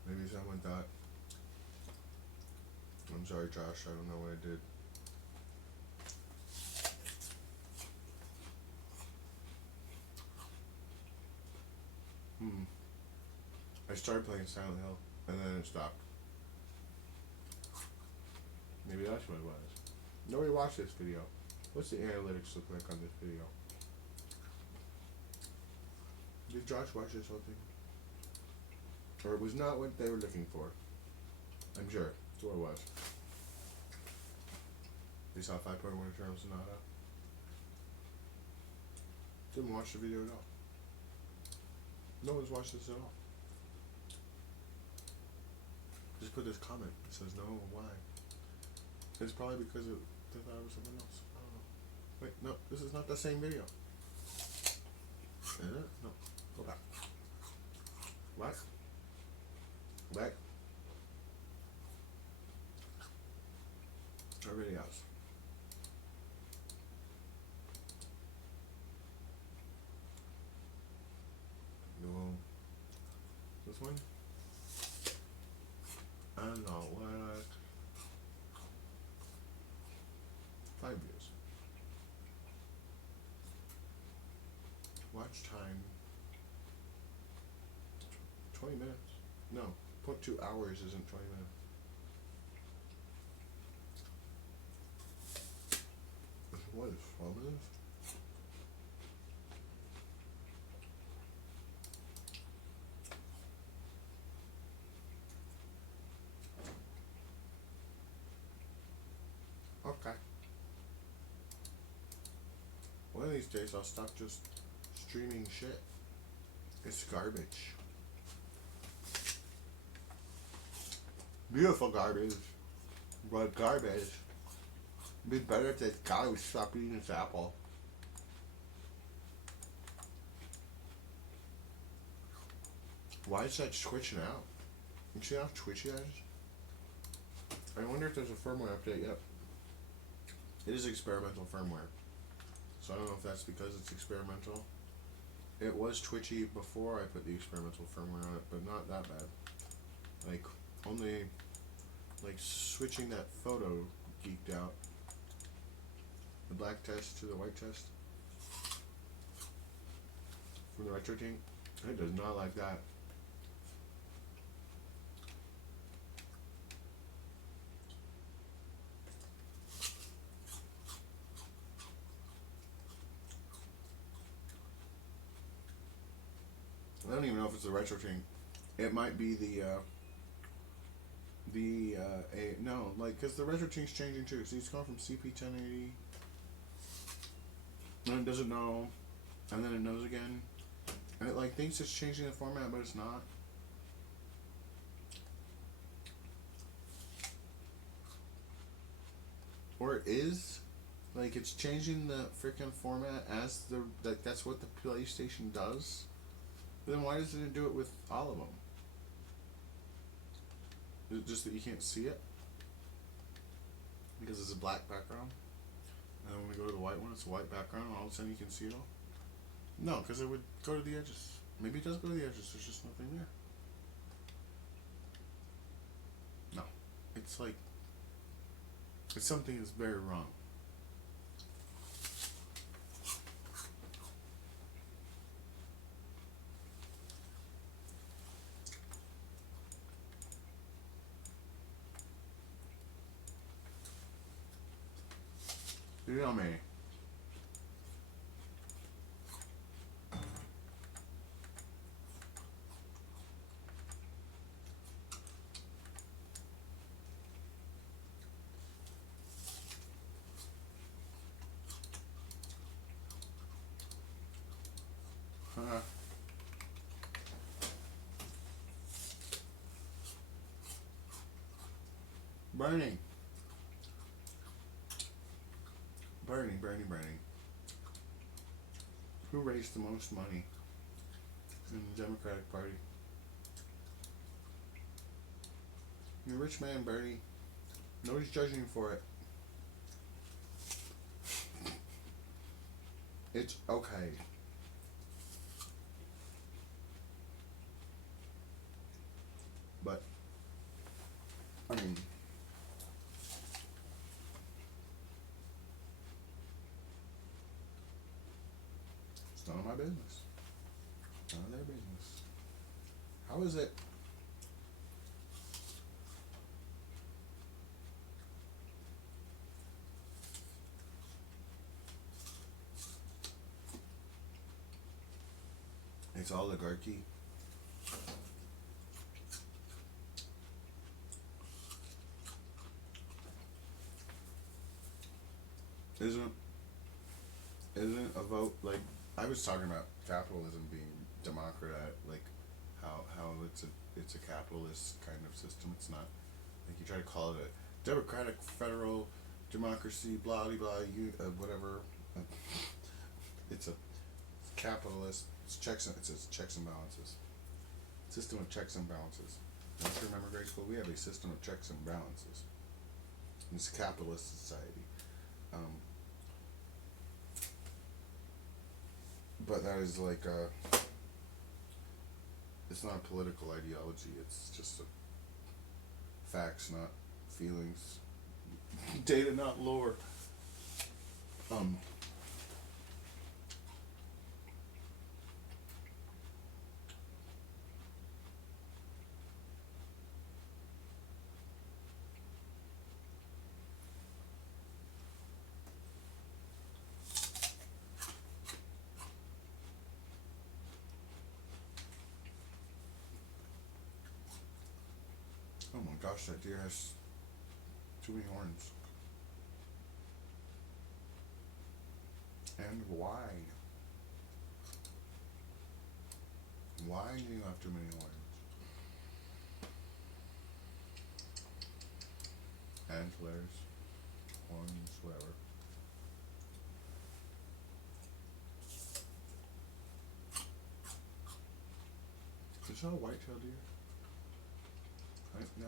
Maybe someone thought. I'm sorry, Josh. I don't know what I did. I started playing Silent Hill, and then it stopped. Maybe that's what it was. Nobody watched this video. What's the analytics look like on this video? Did Josh watch this whole thing? Or it was not what they were looking for. I'm sure. That's what it was. They saw 5.1 Eternal Sonata. Didn't watch the video at all. No one's watched this at all. Just put this comment. It says no, why? It's probably because they thought it was something else. I don't know. Wait, no, this is not the same video. Is it? No. Go back. Back. Back. Everybody else. No. This one? And I'll let 5 views. Watch time 20 minutes. No, 0.2 hours isn't 20 minutes. What is 12 minutes? Okay. One of these days I'll stop just streaming shit. It's garbage. Beautiful garbage. But garbage. It'd be better if this guy would stop eating this apple. Why is that twitching out? You see how twitchy that is? I wonder if there's a firmware update yet. It is experimental firmware. So I don't know if that's because it's experimental. It was twitchy before I put the experimental firmware on it, but not that bad. Like, only, like, switching that photo geeked out. The black test to the white test. From the retro team. It does not like that. I don't even know if it's the retro thing. It might be no, like, cause the retro thing's changing too. See, it's going from CP 1080, and it doesn't know, and then it knows again, and it like thinks it's changing the format, but it's not. Or it is, like, it's changing the freaking format as the like that's what the PlayStation does. But then why doesn't it do it with all of them? Is it just that you can't see it? Because it's a black background? And then when we go to the white one, it's a white background, and all of a sudden you can see it all? No, because it would go to the edges. Maybe it does go to the edges, there's just nothing there. No. It's like, it's something that's very wrong. Yummy. Burning. Burning. Who raised the most money in the Democratic Party? You're a rich man, Bernie. Nobody's judging you for it. It's okay. But, I mean, it's none of my business. None of their business. How is it? It's oligarchy. Isn't a vote like I was talking about capitalism being democrat, like how it's a capitalist kind of system. It's not like you try to call it a democratic federal democracy, blah blah blah. Whatever. It's a capitalist It's checks. It says checks and balances. System of checks and balances. Don't you remember grade school? We have a system of checks and balances. It's a capitalist society. But that is like it's not a political ideology. It's just facts, not feelings. Data, not lore. Oh my gosh, that deer has too many horns. And why? Why do you have too many horns? Antlers, horns, whatever. Is that a white-tailed deer? No.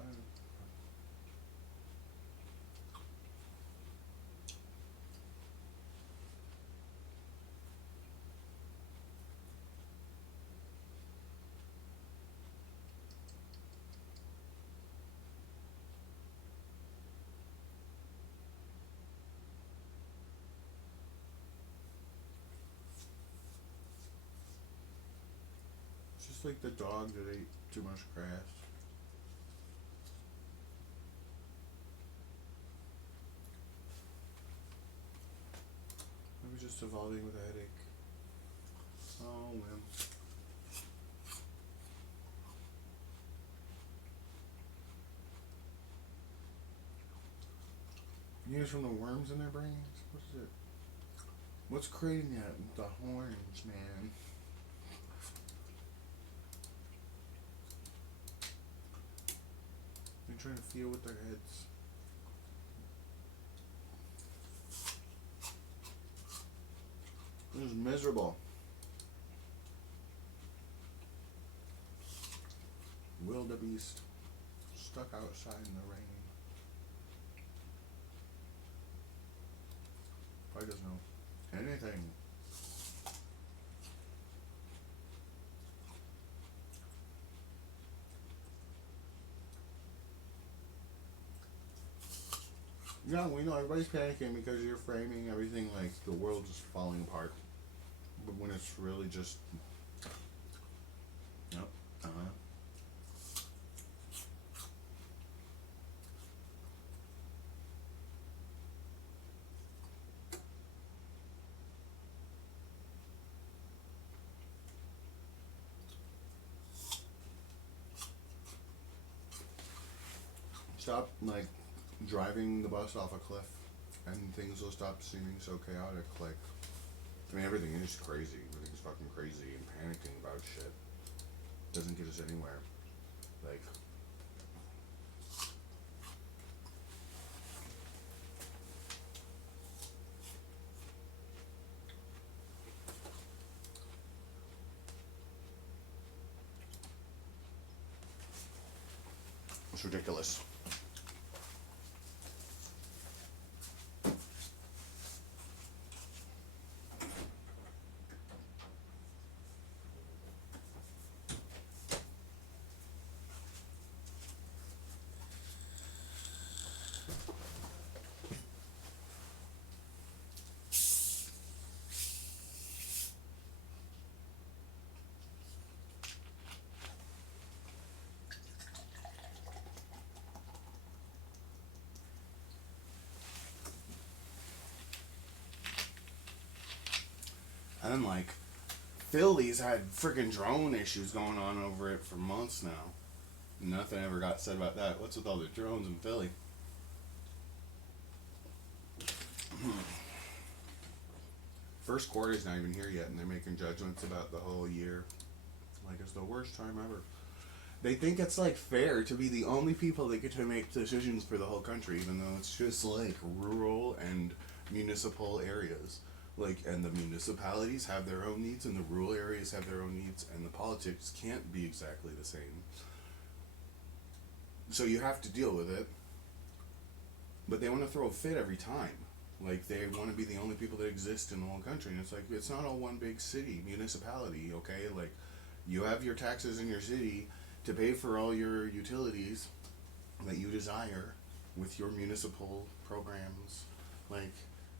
It's just like the dog that ate too much grass. Maybe just evolving with a headache. Oh man. You know, from the worms in their brains? What is it? What's creating that? The horns, man. They're trying to feel with their heads. This is miserable. Wildebeest stuck outside in the rain. Probably doesn't know anything. Yeah, we know everybody's panicking because you're framing everything like the world is falling apart. But when it's really just. Yep. Stop, like, driving the bus off a cliff and things will stop seeming so chaotic. Like, I mean, everything is crazy. Everything's fucking crazy and panicking about shit doesn't get us anywhere. Like, it's ridiculous. And then, like, Philly's had freaking drone issues going on over it for months now. Nothing ever got said about that. What's with all the drones in Philly? First quarter's not even here yet, and they're making judgments about the whole year. Like, it's the worst time ever. They think it's, like, fair to be the only people that get to make decisions for the whole country, even though it's just, like, rural and municipal areas. Like, and the municipalities have their own needs, and the rural areas have their own needs, and the politics can't be exactly the same. So you have to deal with it. But they want to throw a fit every time. Like, they want to be the only people that exist in the whole country. And it's like, it's not all one big city, municipality, okay? Like, you have your taxes in your city to pay for all your utilities that you desire with your municipal programs. Like,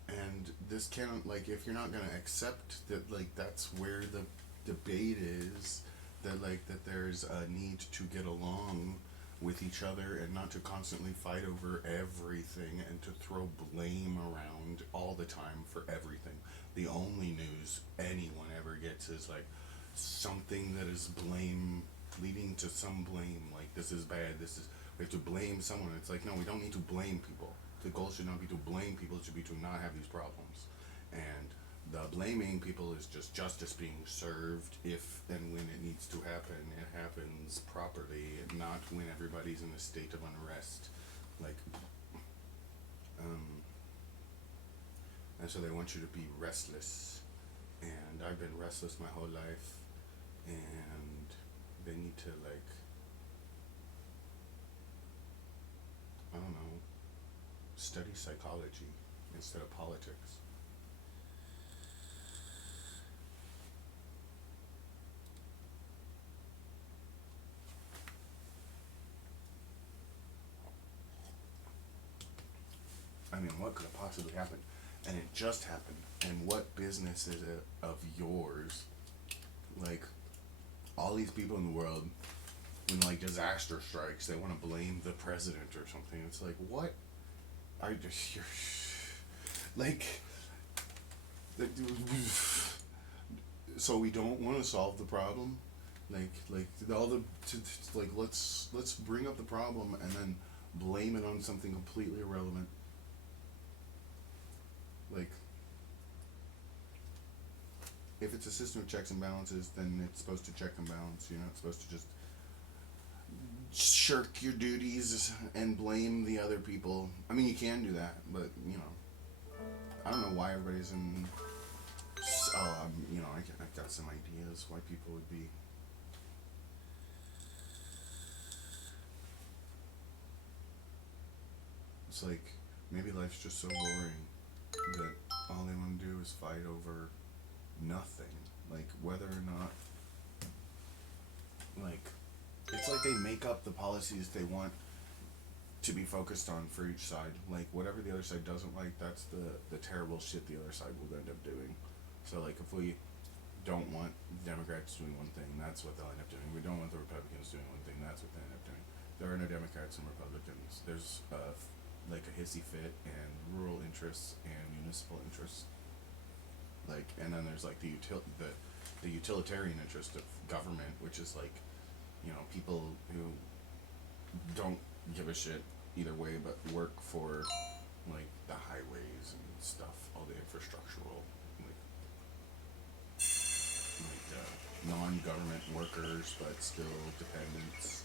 and this can't, like, if you're not going to accept that, like, that's where the debate is, that, like, that there's a need to get along with each other and not to constantly fight over everything and to throw blame around all the time for everything. The only news anyone ever gets is like something that is blame leading to some blame, like this is bad, we have to blame someone. It's like, no, we don't need to blame people. The goal should not be to blame people, it should be to not have these problems. And the blaming people is just justice being served if and when it needs to happen. It happens properly, not when everybody's in a state of unrest. Like, and so they want you to be restless. And I've been restless my whole life. And they need to, like, I don't know, study psychology instead of politics. I mean, what could have possibly happened? And it just happened. And what business is it of yours? Like, all these people in the world, when, like, disaster strikes, they want to blame the president or something. It's like, what? Are just, you're, like, so we don't want to solve the problem? Like, all the, like, let's bring up the problem and then blame it on something completely irrelevant. Like, if it's a system of checks and balances, then it's supposed to check and balance. You're not supposed to just shirk your duties and blame the other people. I mean, you can do that, but, you know, I don't know why everybody's in, you know, I've got some ideas why people would be. It's like, maybe life's just so boring that all they want to do is fight over nothing. Like, whether or not, like, it's like they make up the policies they want to be focused on for each side. Like, whatever the other side doesn't like, that's the terrible shit the other side will end up doing. So, like, if we don't want Democrats doing one thing, that's what they'll end up doing. We don't want the Republicans doing one thing, that's what they end up doing. There are no Democrats and Republicans. There's, like, a hissy fit and rural interests and municipal interests. Like, and then there's, like, the utilitarian interest of government, which is, like, you know, people who don't give a shit either way but work for, like, the highways and stuff, all the infrastructural, non-government workers but still dependents,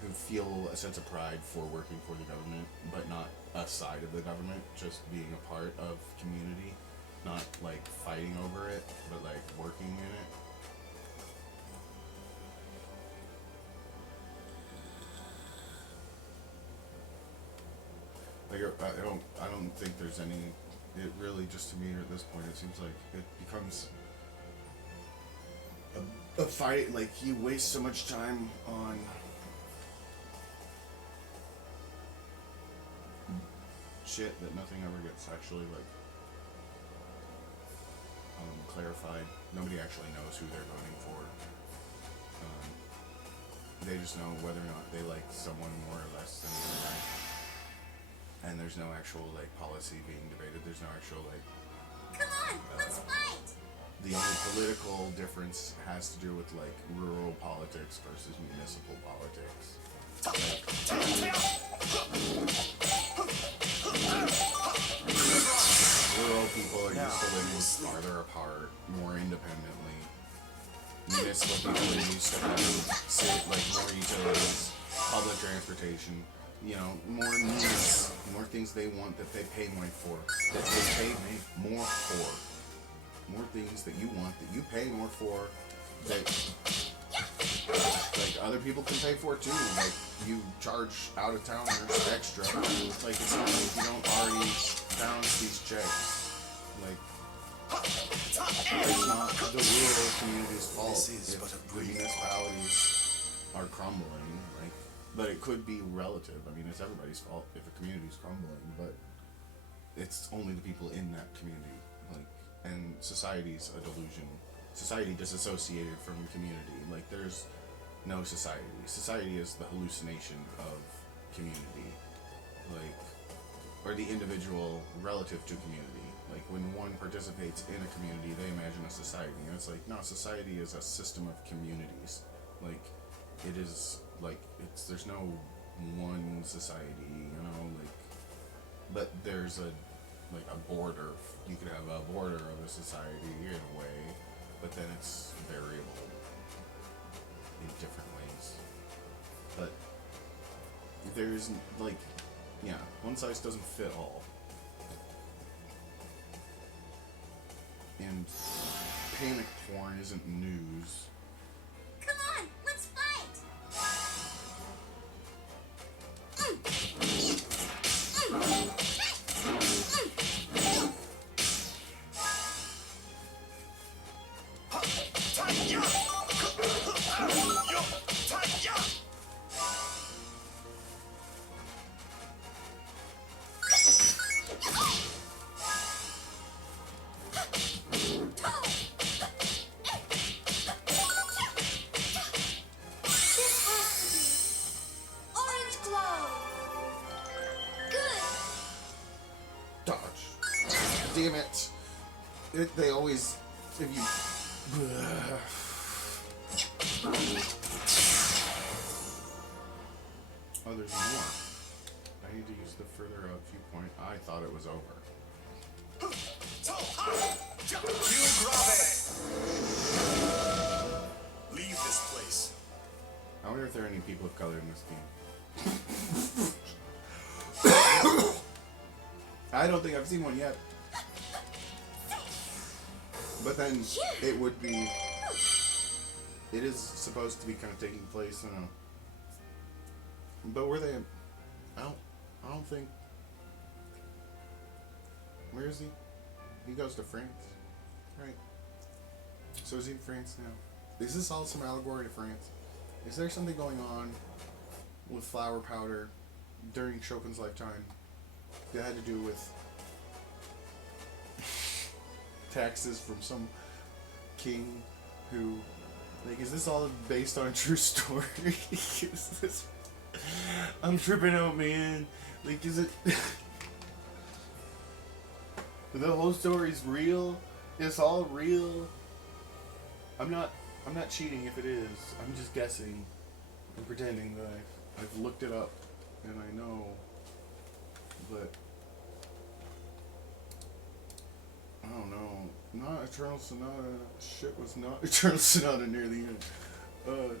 who feel a sense of pride for working for the government, but not a side of the government, just being a part of community, not like fighting over it, but like working in it. Like, I don't think there's any, it really, just to me at this point, it seems like it becomes a fight. Like, you waste so much time on shit that nothing ever gets actually, like, clarified. Nobody actually knows who they're voting for. They just know whether or not they like someone more or less than the other. And there's no actual, like, policy being debated. There's no actual, like... Come on, let's fight! The only political difference has to do with, like, rural politics versus municipal politics. Rural people are used to living farther apart, more independently. Municipal people are used to having, like, more utilities, public transportation, you know, more needs, more things they want that they pay more for, that they pay more for, more things that you want that you pay more for, that like other people can pay for too. Like you charge out of towners extra. Like it's not like you don't already balance these checks. Like it's not the rural community's fault This is if but a the brief municipalities are crumbling. Like, but it could be relative. I mean, it's everybody's fault if a community's crumbling, but it's only the people in that community. Like, and society's a delusion. Society disassociated from community. Like, there's no society. Society is the hallucination of community. Like, or the individual relative to community. Like, when one participates in a community, they imagine a society. And it's like, no, society is a system of communities. Like, it is, like, there's no one society, you know, like, but there's like a border. You could have a border of a society in a way, but then it's variable in different ways. But there's, like, yeah, one size doesn't fit all. And panic porn isn't news. Come on, let's fight! This has to be orange glow. Good. Dodge. Damn it. They always, if you... Oh, there's more. I need to use the further out viewpoint. I thought it was over. Leave this place. I wonder if there are any people of color in this game. I don't think I've seen one yet. But then it would be... It is supposed to be kind of taking place in a... But were they... I don't think... Where is he? He goes to France. Right. So is he in France now? Is this all some allegory to France? Is there something going on with flower powder during Chopin's lifetime that had to do with taxes from some king who... Like, is this all based on a true story? Is this... I'm tripping out, man. Like, is it... The whole story's real? It's all real? I'm not cheating if it is. I'm just guessing. I'm pretending that I've looked it up and I know. But I don't know. Not Eternal Sonata. Shit was not Eternal Sonata near the end.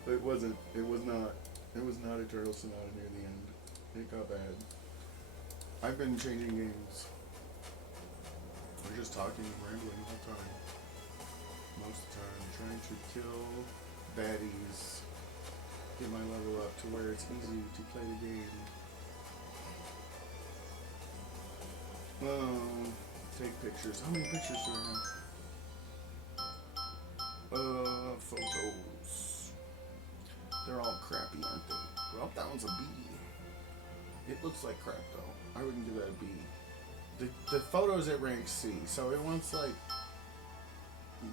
It wasn't. It was not. It was not Eternal Sonata near the end. It got bad. I've been changing games. We're just talking and rambling the whole time. Most of the time. Trying to kill baddies. Get my level up to where it's easy to play the game. Take pictures. How many pictures do I have? Photos. They're all crappy, aren't they? Well, that one's a B. It looks like crap, though. I wouldn't give that a B. The photo's at rank C, so it wants, like...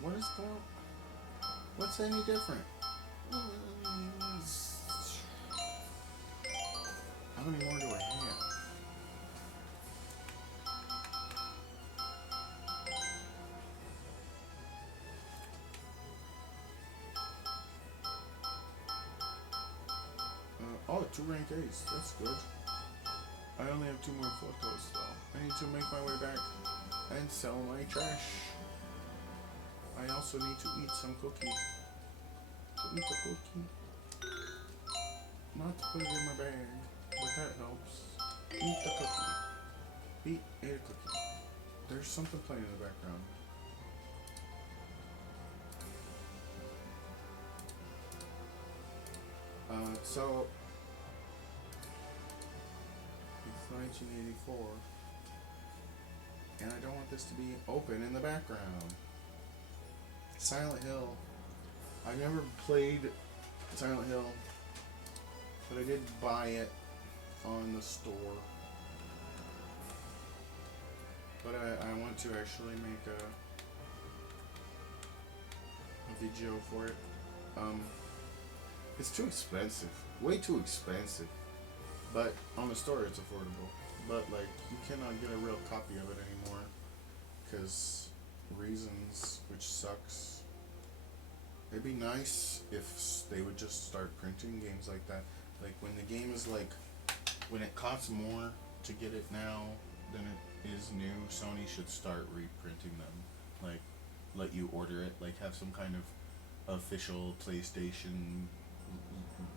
What is going on? What's any different? How many more do I have? Oh, 2 rank A's. That's good. I only have 2 more photos, though. I need to make my way back and sell my trash. I also need to eat some cookie. To eat a cookie. Not to put it in my bag. But that helps. Eat the cookie. Eat a cookie. There's something playing in the background. So it's 1984, and I don't want this to be open in the background. Silent Hill. I never played Silent Hill, but I did buy it on the store. But I want to actually make a video for it. It's too expensive. Way too expensive. But on the store it's affordable. But like, you cannot get a real copy of it anymore. Because reasons, which sucks. It'd be nice if they would just start printing games like that. Like when the game is like, when it costs more to get it now than it is new, Sony should start reprinting them. Like, let you order it. Like, have some kind of official PlayStation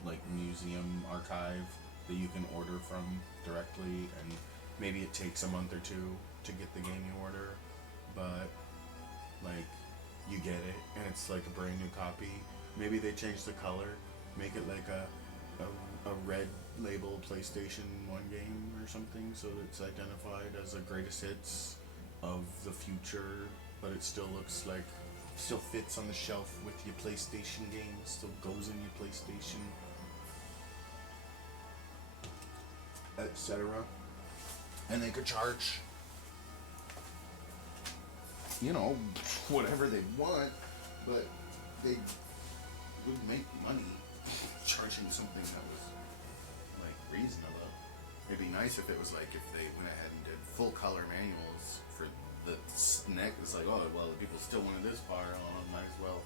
like museum archive that you can order from directly, and maybe it takes a month or two to get the game you order, but like, you get it and it's like a brand new copy. Maybe they change the color, make it like a red label PlayStation 1 game or something, so it's identified as a greatest hits of the future, but it still looks like, still fits on the shelf with your PlayStation games, still goes in your PlayStation, etc. And they could charge, you know, whatever they want, but they would make money charging something that was like reasonable. It'd be nice if it was like, if they went ahead and did full color manuals for the neck. It's like, oh well, if people still wanted this bar, might as well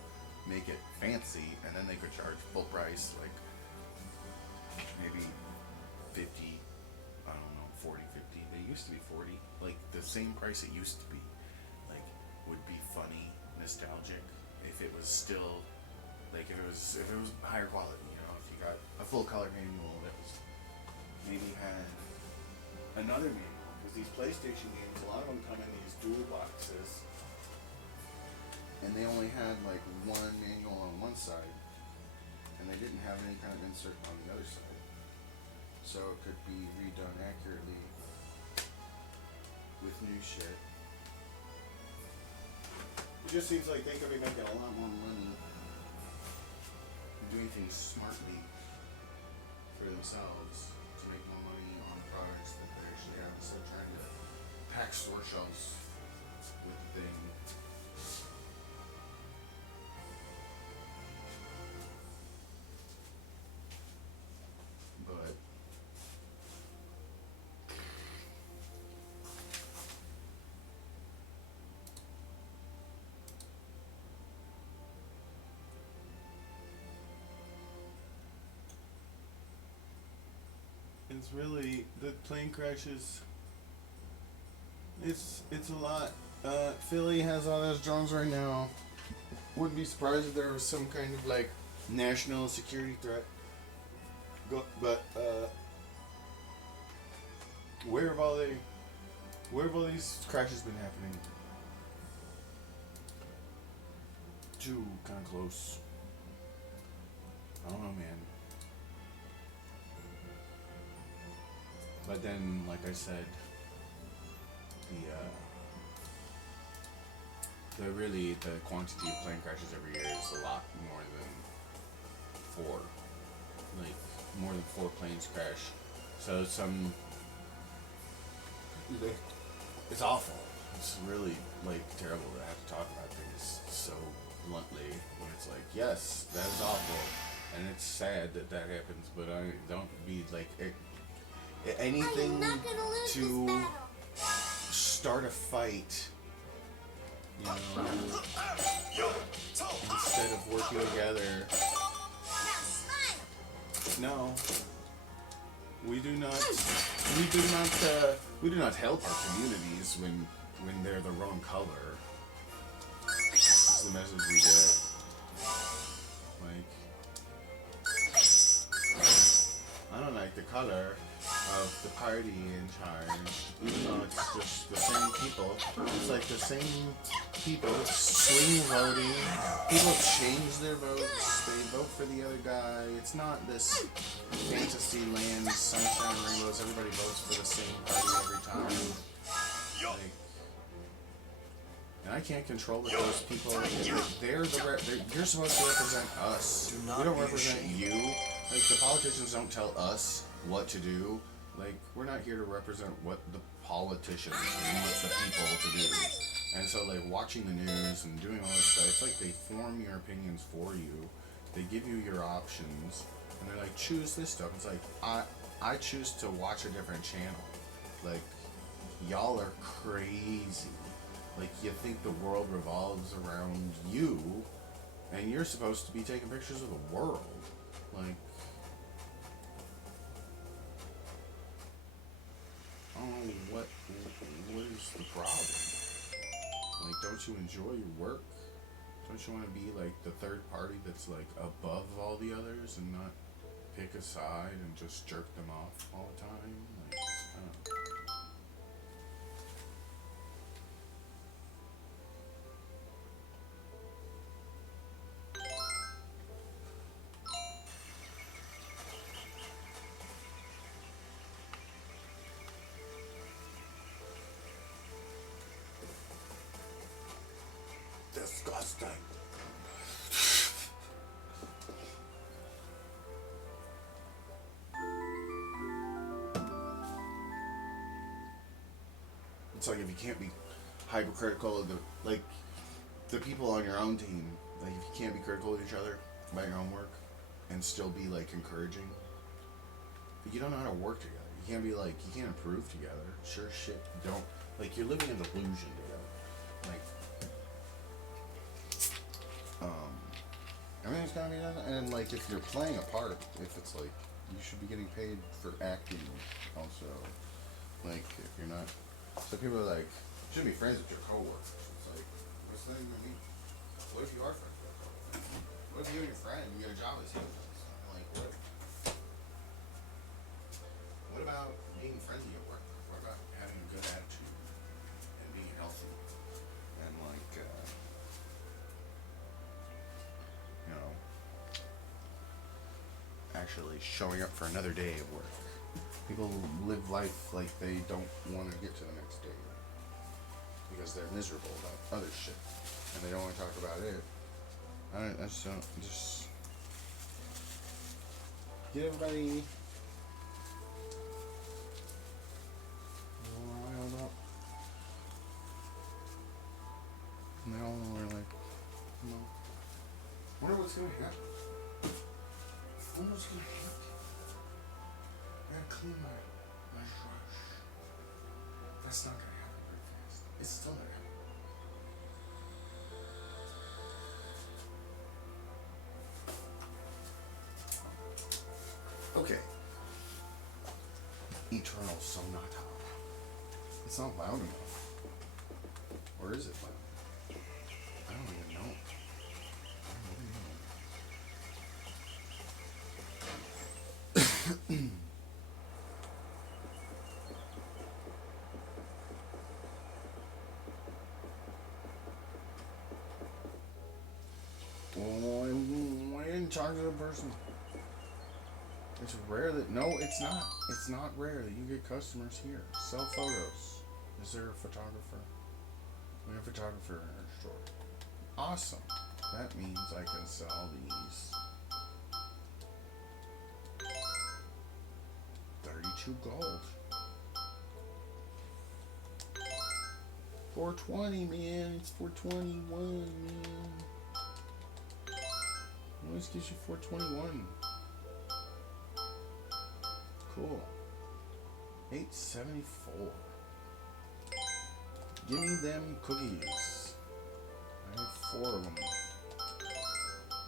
make it fancy, and then they could charge full price, like maybe 50, I don't know, 40, 50. They used to be 40, like the same price it used to be. Like, would be funny, nostalgic, if it was still like, if it was higher quality, you know, if you got a full color manual that was maybe had another manual, because these PlayStation games, a lot of them come in these dual boxes, and they only had like one manual on one side, and they didn't have any kind of insert on the other side, so it could be redone accurately with new shit. It just seems like they could be making a lot more money and doing things smartly for themselves to make more money on products that they actually have, instead of trying to pack store shelves with the thing. But it's really, the plane crashes, it's a lot. Philly has all those drones right now. Wouldn't be surprised if there was some kind of like national security threat. But where have all these crashes been happening? Too kind of close. I don't know, man. But then, like I said, the quantity of plane crashes every year is a lot more than 4. Like, more than 4 planes crash. So it's awful. It's really, like, terrible to have to talk about things so bluntly when it's like, yes, that is awful, and it's sad that happens, but I don't be like anything to start a fight, you know, instead of working together. No, we do not help our communities when they're the wrong color. This is the message we get. Like, I don't like the color. of the party in charge, even though it's just the same people. It's like the same people swing voting. People change their votes. They vote for the other guy. It's not this fantasy land, sunshine and rainbows. Everybody votes for the same party every time. Like, and I can't control what those people. They're you're supposed to represent us. We don't represent you. Like, the politicians don't tell us what to do. Like, we're not here to represent what the politicians want the people to do. And so, like, watching the news and doing all this stuff, it's like they form your opinions for you. They give you your options, and they're like, choose this stuff. It's like, I choose to watch a different channel. Like, y'all are crazy. Like, you think the world revolves around you, and you're supposed to be taking pictures of the world. Like, I don't know what is the problem. Like, don't you enjoy your work? Don't you want to be like the third party that's like above all the others and not pick a side and just jerk them off all the time? Like, it's kind of... disgusting. It's like if you can't be hypercritical of the people on your own team, like if you can't be critical of each other about your own work and still be like encouraging, you don't know how to work together. You can't be like, you can't improve together. Sure shit, you don't. Like, you're living in delusion together. Like, everything's gonna be done. And like, if you're playing a part, if it's like, you should be getting paid for acting also. Like, if you're not, so people are like, you should be friends with your coworkers. It's like, what's that even mean? What if you are friends with your coworkers? What if you and your friend, your job is humans? Like, what? What about being friendly at work? What about having a good attitude and being healthy and like, you know, actually showing up for another day of work? People live life like they don't want to get to the next day because they're miserable about other shit and they don't want to talk about it. I just don't, just get everybody riled up. And they all are like, no. Wonder what's gonna happen. Wonder what's gonna happen. I gotta clean my brush. That's not gonna happen very fast. It's still not happening. Okay. Eternal Sonata. It's not loud enough. Or is it loud? I don't even know. Well, I didn't talk to the person. It's rare that... No, it's not. It's not rare that you get customers here. Sell photos. Is there a photographer? We have a photographer in our store. Awesome. That means I can sell these. 32 gold. 420, man. It's 421, man. Always gives you 421. Cool. 874. Give me them cookies. I have 4 of them.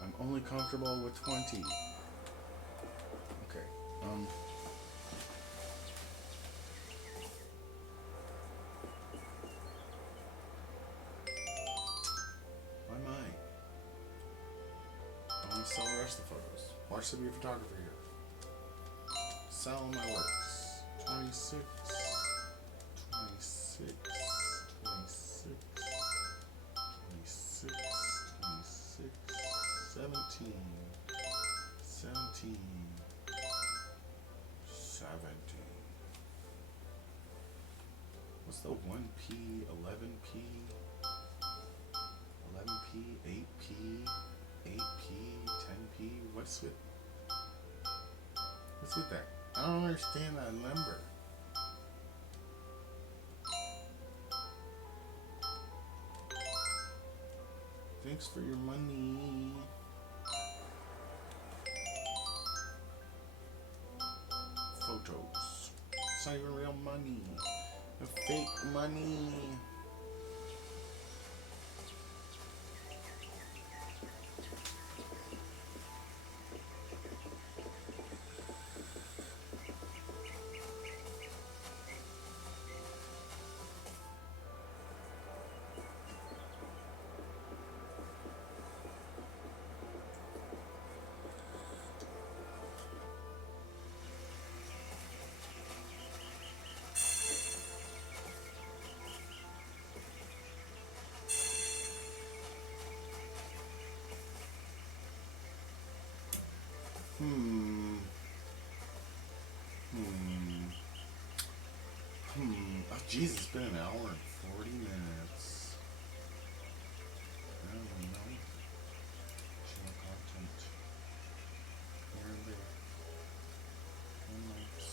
I'm only comfortable with 20. Okay. Why am I? I want to sell the rest of the photos. Watch the photographer here. Sell my works. What's the 1P, 11P, 11P, 8P, 8P, 10P? What's with that? I don't understand that number. Thanks for your money. Photos. It's not even real money. The fake money. Oh, jeez, it's been an hour and 40 minutes. I don't know. Channel content. Where are they? Highlights.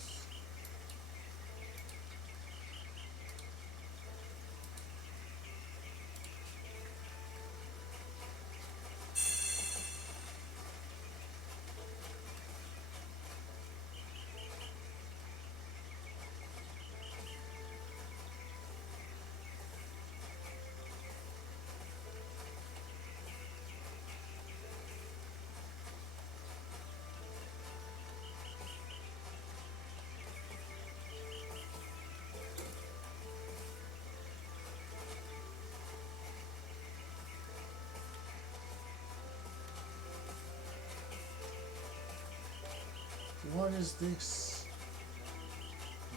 What is this?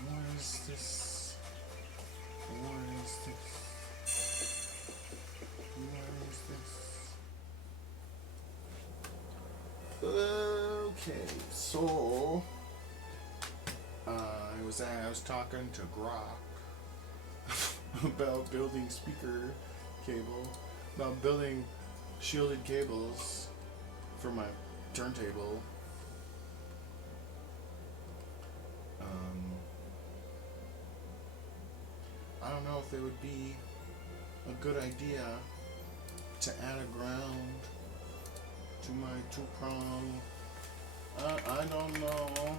What is this? What is this? What is this? Okay, so I was talking to Grok about building speaker cable, about building shielded cables for my turntable. I don't know if it would be a good idea to add a ground to my two-prong. I don't know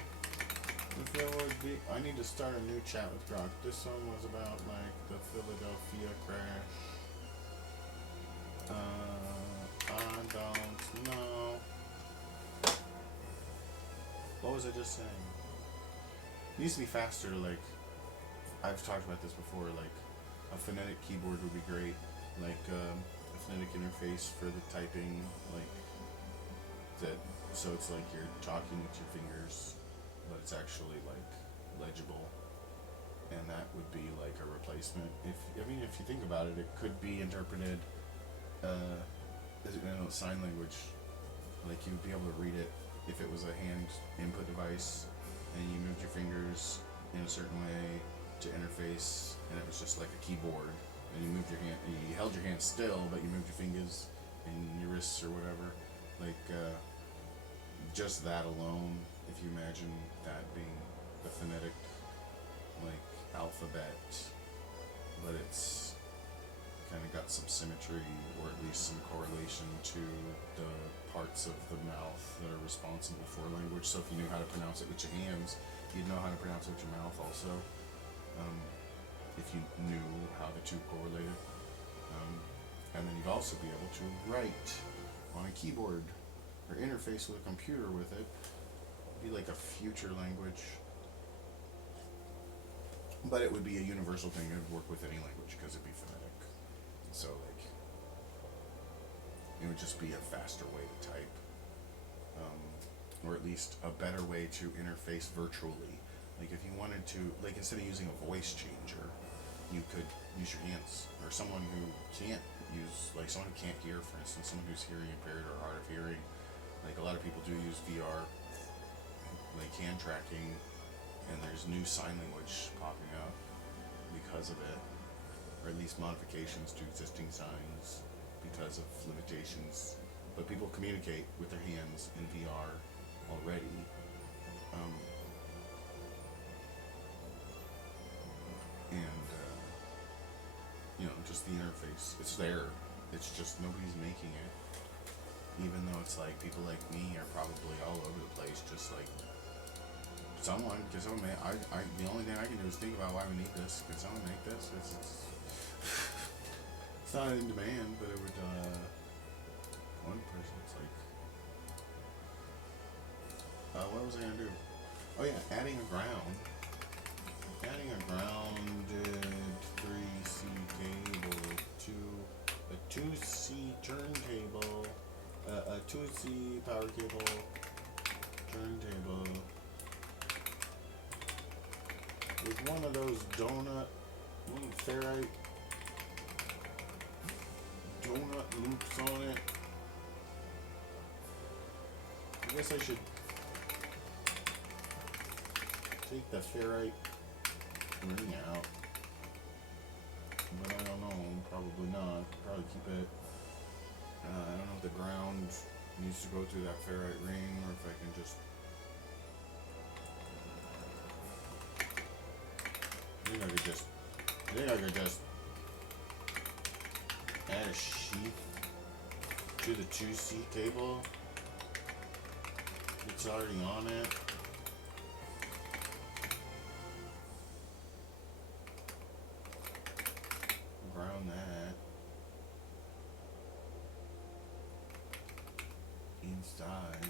if it would be. I need to start a new chat with Grok. This one was about like the Philadelphia crash. I don't know. What was I just saying? It needs to be faster to like. I've talked about this before, like a phonetic keyboard would be great, like a phonetic interface for the typing, like that, so it's like you're talking with your fingers, but it's actually like legible, and that would be like a replacement. If you think about it, it could be interpreted as sign language, like you'd be able to read it if it was a hand input device, and you moved your fingers in a certain way to interface, and it was just like a keyboard, and you moved your hand, you held your hand still, but you moved your fingers and your wrists or whatever, like just that alone, if you imagine that being the phonetic like alphabet, but it's kind of got some symmetry, or at least some correlation to the parts of the mouth that are responsible for language. So if you knew how to pronounce it with your hands, you'd know how to pronounce it with your mouth also. If you knew how the two correlated. And then you'd also be able to write on a keyboard or interface with a computer with it. It'd be like a future language. But it would be a universal thing. It would work with any language because it'd be phonetic. So like, it would just be a faster way to type. Or at least a better way to interface virtually. Like if you wanted to, like instead of using a voice changer, you could use your hands. Or someone who can't use, like someone who can't hear, for instance, someone who's hearing impaired or hard of hearing. Like a lot of people do use VR, like hand tracking, and there's new sign language popping up because of it, or at least modifications to existing signs because of limitations. But people communicate with their hands in VR already. Um, and just the interface. It's there. It's just nobody's making it. Even though it's like people like me are probably all over the place, just like the only thing I can do is think about why we need this. Could someone make this? It's not in demand, but it would, one person, it's like, what was I gonna do? Oh yeah, adding a grounded 3C cable to a 2C turntable, a 2C power cable, turntable, with one of those ferrite donut loops on it. I guess I should take the ferrite ring out, but I don't know, probably not. Probably keep it. I don't know if the ground needs to go through that ferrite ring, or if I can just. I think I could just add a sheath to the 2C cable. It's already on it. Ground that inside.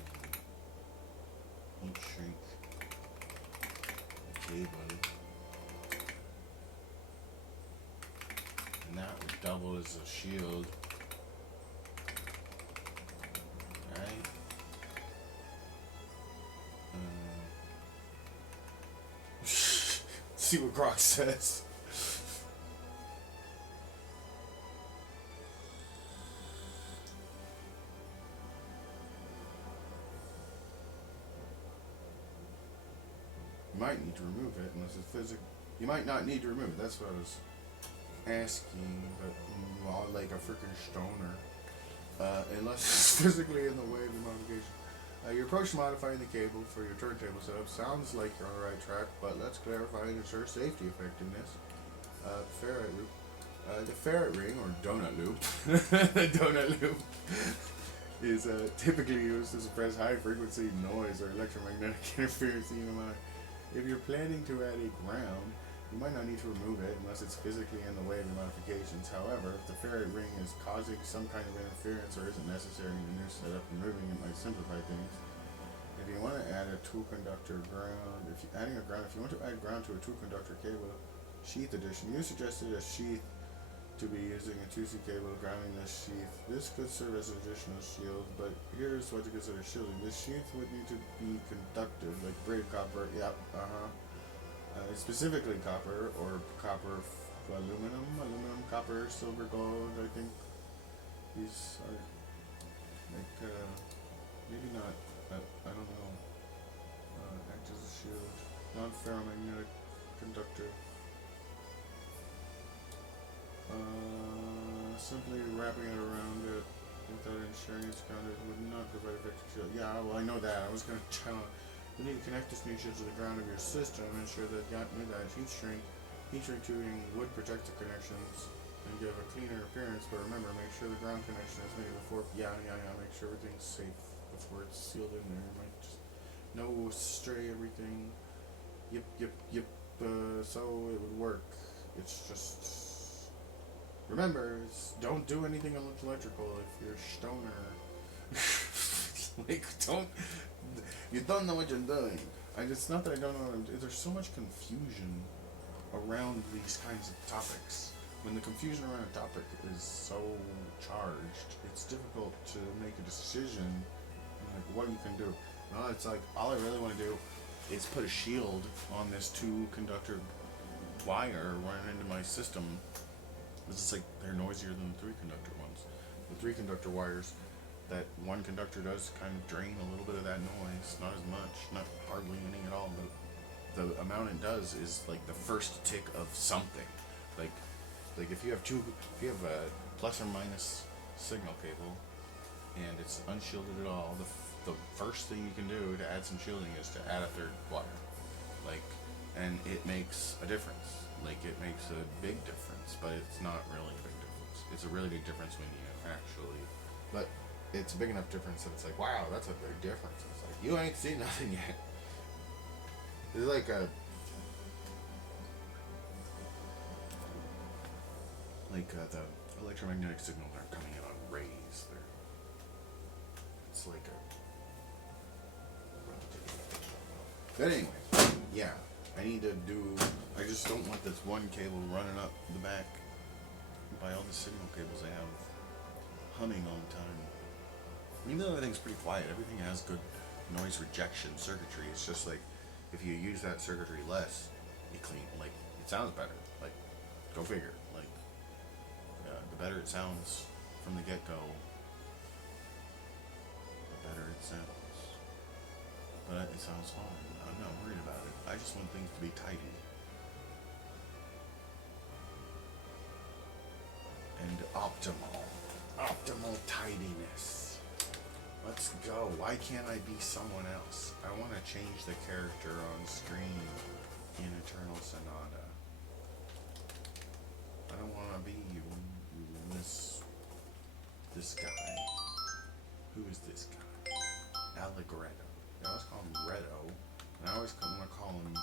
Heat shrink the cable. And that would double as a shield. Right? See what Grok says. You might need to remove it unless it's physical. You might not need to remove it. That's what I was asking, but like a freaking stoner. Unless it's physically in the way of the modification. Your approach to modifying the cable for your turntable setup sounds like you're on the right track, but let's clarify and ensure safety effectiveness. Ferrite loop. The ferrite ring, or donut loop, the donut loop, is typically used to suppress high frequency noise or electromagnetic interference in the mind. If you're planning to add a ground, you might not need to remove it unless it's physically in the way of your modifications. However, if the ferrite ring is causing some kind of interference or isn't necessary in your new setup, removing it might simplify things. If you want to add a two-conductor ground, if you want to add ground to a two-conductor cable sheath addition, you suggested a sheath to be using a 2C cable grounding this sheath. This could serve as an additional shield, but here's what to consider shielding. This sheath would need to be conductive, like braided copper. Yep. Specifically copper or copper aluminum, copper, silver, gold. I think these are like maybe not. I don't know. Act as a shield, non-ferromagnetic conductor. Simply wrapping it around it without ensuring it's grounded would not provide effective shield. Yeah, well, I know that. I was gonna challenge. You need to connect this new shield to the ground of your system and ensure that heat shrink tubing would protect the connections and give a cleaner appearance. But remember, make sure the ground connection is made before. Make sure everything's safe before it's sealed in there. Might just no stray everything. Yep. So it would work. It's just. Remember, don't do anything electrical if you're a stoner. Like, you don't know what you're doing. It's not that I don't know what I'm doing. There's so much confusion around these kinds of topics. When the confusion around a topic is so charged, it's difficult to make a decision, like, what you can do. No, it's like, all I really want to do is put a shield on this two-conductor wire running into my system. It's like they're noisier than the three-conductor ones. The three-conductor wires, that one conductor does kind of drain a little bit of that noise, not as much, not hardly any at all, but the amount it does is like the first tick of something. Like, if you have a plus or minus signal cable, and it's unshielded at all, the first thing you can do to add some shielding is to add a third wire. Like, and it makes a difference. Like, it makes a big difference, but it's not really a big difference. It's a really big difference when you actually, but it's a big enough difference that it's like, wow, that's a big difference. It's like, you ain't seen nothing yet. It's like the electromagnetic signals aren't coming in on rays. It's like a. But anyway, yeah, I need to do. I just don't want this one cable running up the back by all the signal cables I have humming all the time. Even though everything's pretty quiet, everything has good noise rejection circuitry. It's just like if you use that circuitry less, it sounds better. Like, go figure. Like, the better it sounds from the get-go, the better it sounds. But it sounds fine. I'm not worried about it. I just want things to be tidy. And optimal. Optimal tidiness. Let's go. Why can't I be someone else? I want to change the character on screen in Eternal Sonata. I don't want to be this guy. Who is this guy? Allegretto. I always call him Redo, and I always want to call him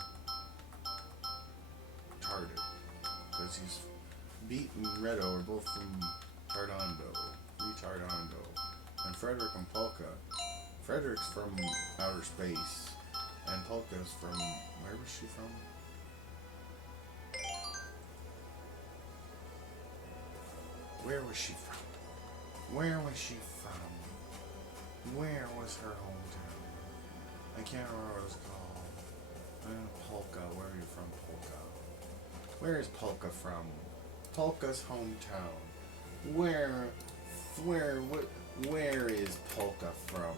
Tardo, because he's Beat and Redo are both from Retardando, and Frederick and Polka. Frederick's from outer space, and Polka's from, where was she from? Where was she from? Where was she from? Where was her hometown? I can't remember what it was called. Polka, where are you from, Polka? Where is Polka from? Polka's hometown. Where is Polka from?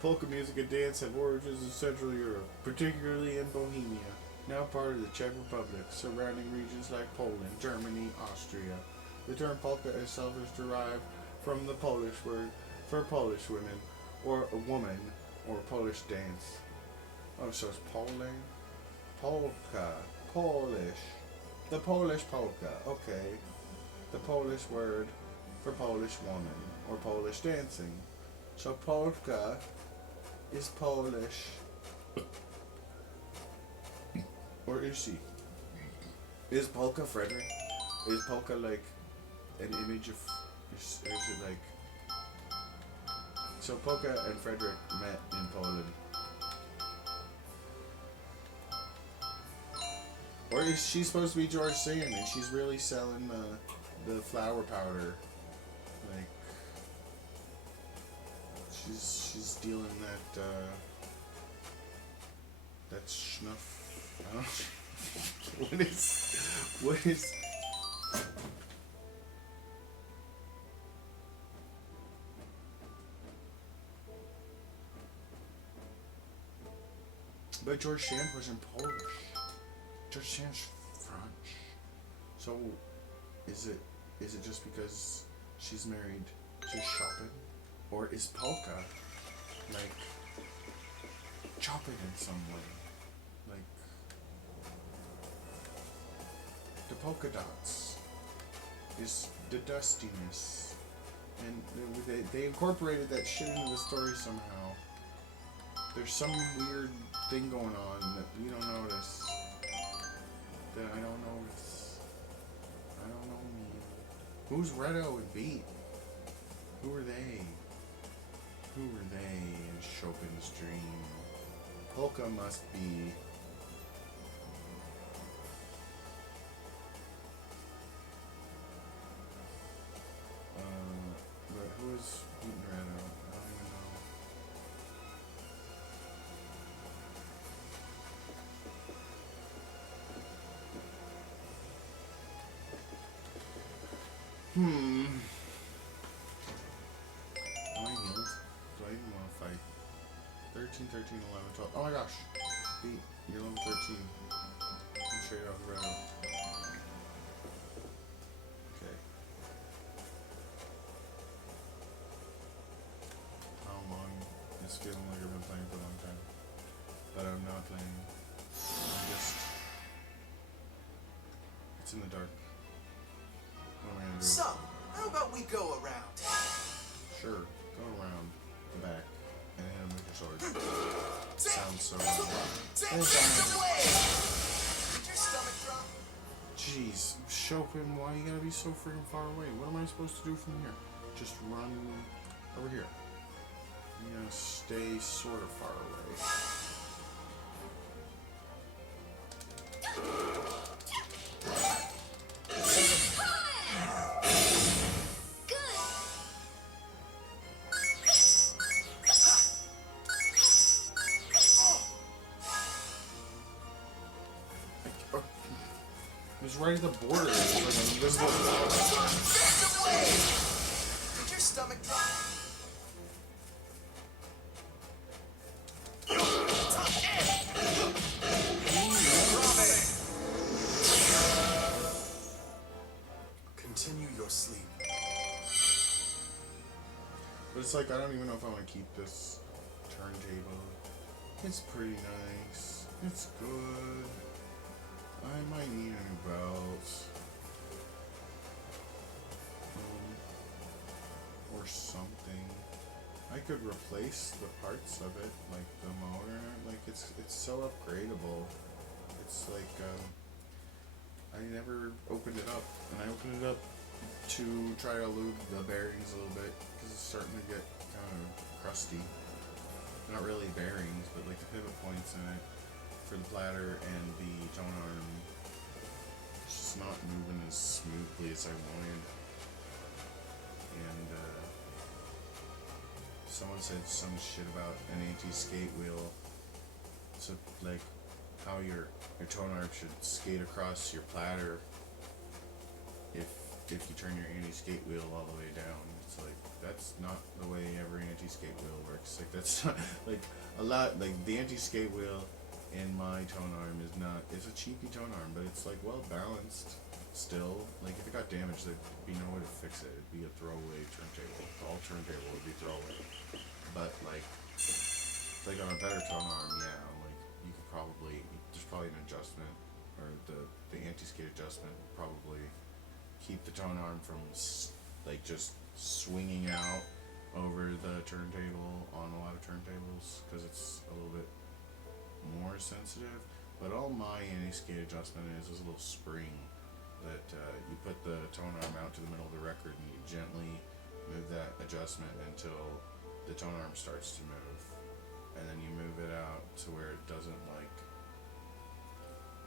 Polka music and dance have origins in Central Europe, particularly in Bohemia, now part of the Czech Republic, surrounding regions like Poland, Germany, Austria. The term polka itself is derived from the Polish word for Polish women, or a woman, or Polish dance. Oh, so it's Poland? Polka. Polish. The Polish polka. Okay. The Polish word for Polish woman, or Polish dancing. So polka is Polish. Or is she? Is polka Frederick? Is polka like an image of... Is it like... So Polka and Frederick met in Poland. Or is she supposed to be George Sand and she's really selling the flower powder? Like, she's dealing that snuff. I don't know. What is But George Sand was in Polish. George Sand's French. So, is it just because she's married to Chopin? Or is polka, like, Chopin in some way? Like, the polka dots is the dustiness. And they incorporated that shit into the story somehow. There's some weird thing going on that we don't notice. That I don't notice. I don't know me. Who's Redo and Beat? Who are they? Who are they in Chopin's dream? Polka must be... but who is Beat and Redo? I don't even know. Am I healed? Do I even want to fight? 13, 13, 11, 12. Oh my gosh. Beat. You're level 13. I'm straight out of the road. Okay. How long? It's feeling like I've been playing for a long time. But I'm not playing. I'm just... It's in the dark. What am I gonna do? So, how about we go around? Sure. Go around the back. And hit him with your sword. Sounds so wrong. Get away! Did your stomach drop? Jeez, Chopin, why you gotta be so freaking far away? What am I supposed to do from here? Just run over here. I'm gonna stay sort of far away. It was right at the border. It was like an invisible. Get away! Did your stomach drop? Continue your sleep. But it's like, I don't even know if I want to keep this turntable. It's pretty nice. It's good. I might need a new belt. Or something. I could replace the parts of it, like the motor. Like, it's so upgradable. It's like, I never opened it up. And I opened it up to try to lube the bearings a little bit, because it's starting to get kind of crusty. Not really bearings, but like the pivot points in it for the bladder and the tone arm. It's just not moving as smoothly as I wanted. And someone said some shit about an anti-skate wheel. So like how your tone arm should skate across your platter if you turn your anti-skate wheel all the way down. It's like, that's not the way every anti-skate wheel works. Like, that's not, like, a lot, like, the anti-skate wheel in my tone arm is not, it's a cheapy tone arm, but it's, like, well balanced still. Like, if it got damaged, there'd be no way to fix it. It'd be a throwaway turntable. All turntable would be throwaway. But, like on a better tone arm, yeah, like, you could probably, there's probably an adjustment, or the anti-skate adjustment would probably keep the tone arm from like just swinging out over the turntable on a lot of turntables, because it's a little bit more sensitive. But all my anti-skate adjustment is a little spring that you put the tone arm out to the middle of the record and you gently move that adjustment until the tone arm starts to move, and then you move it out to where it doesn't like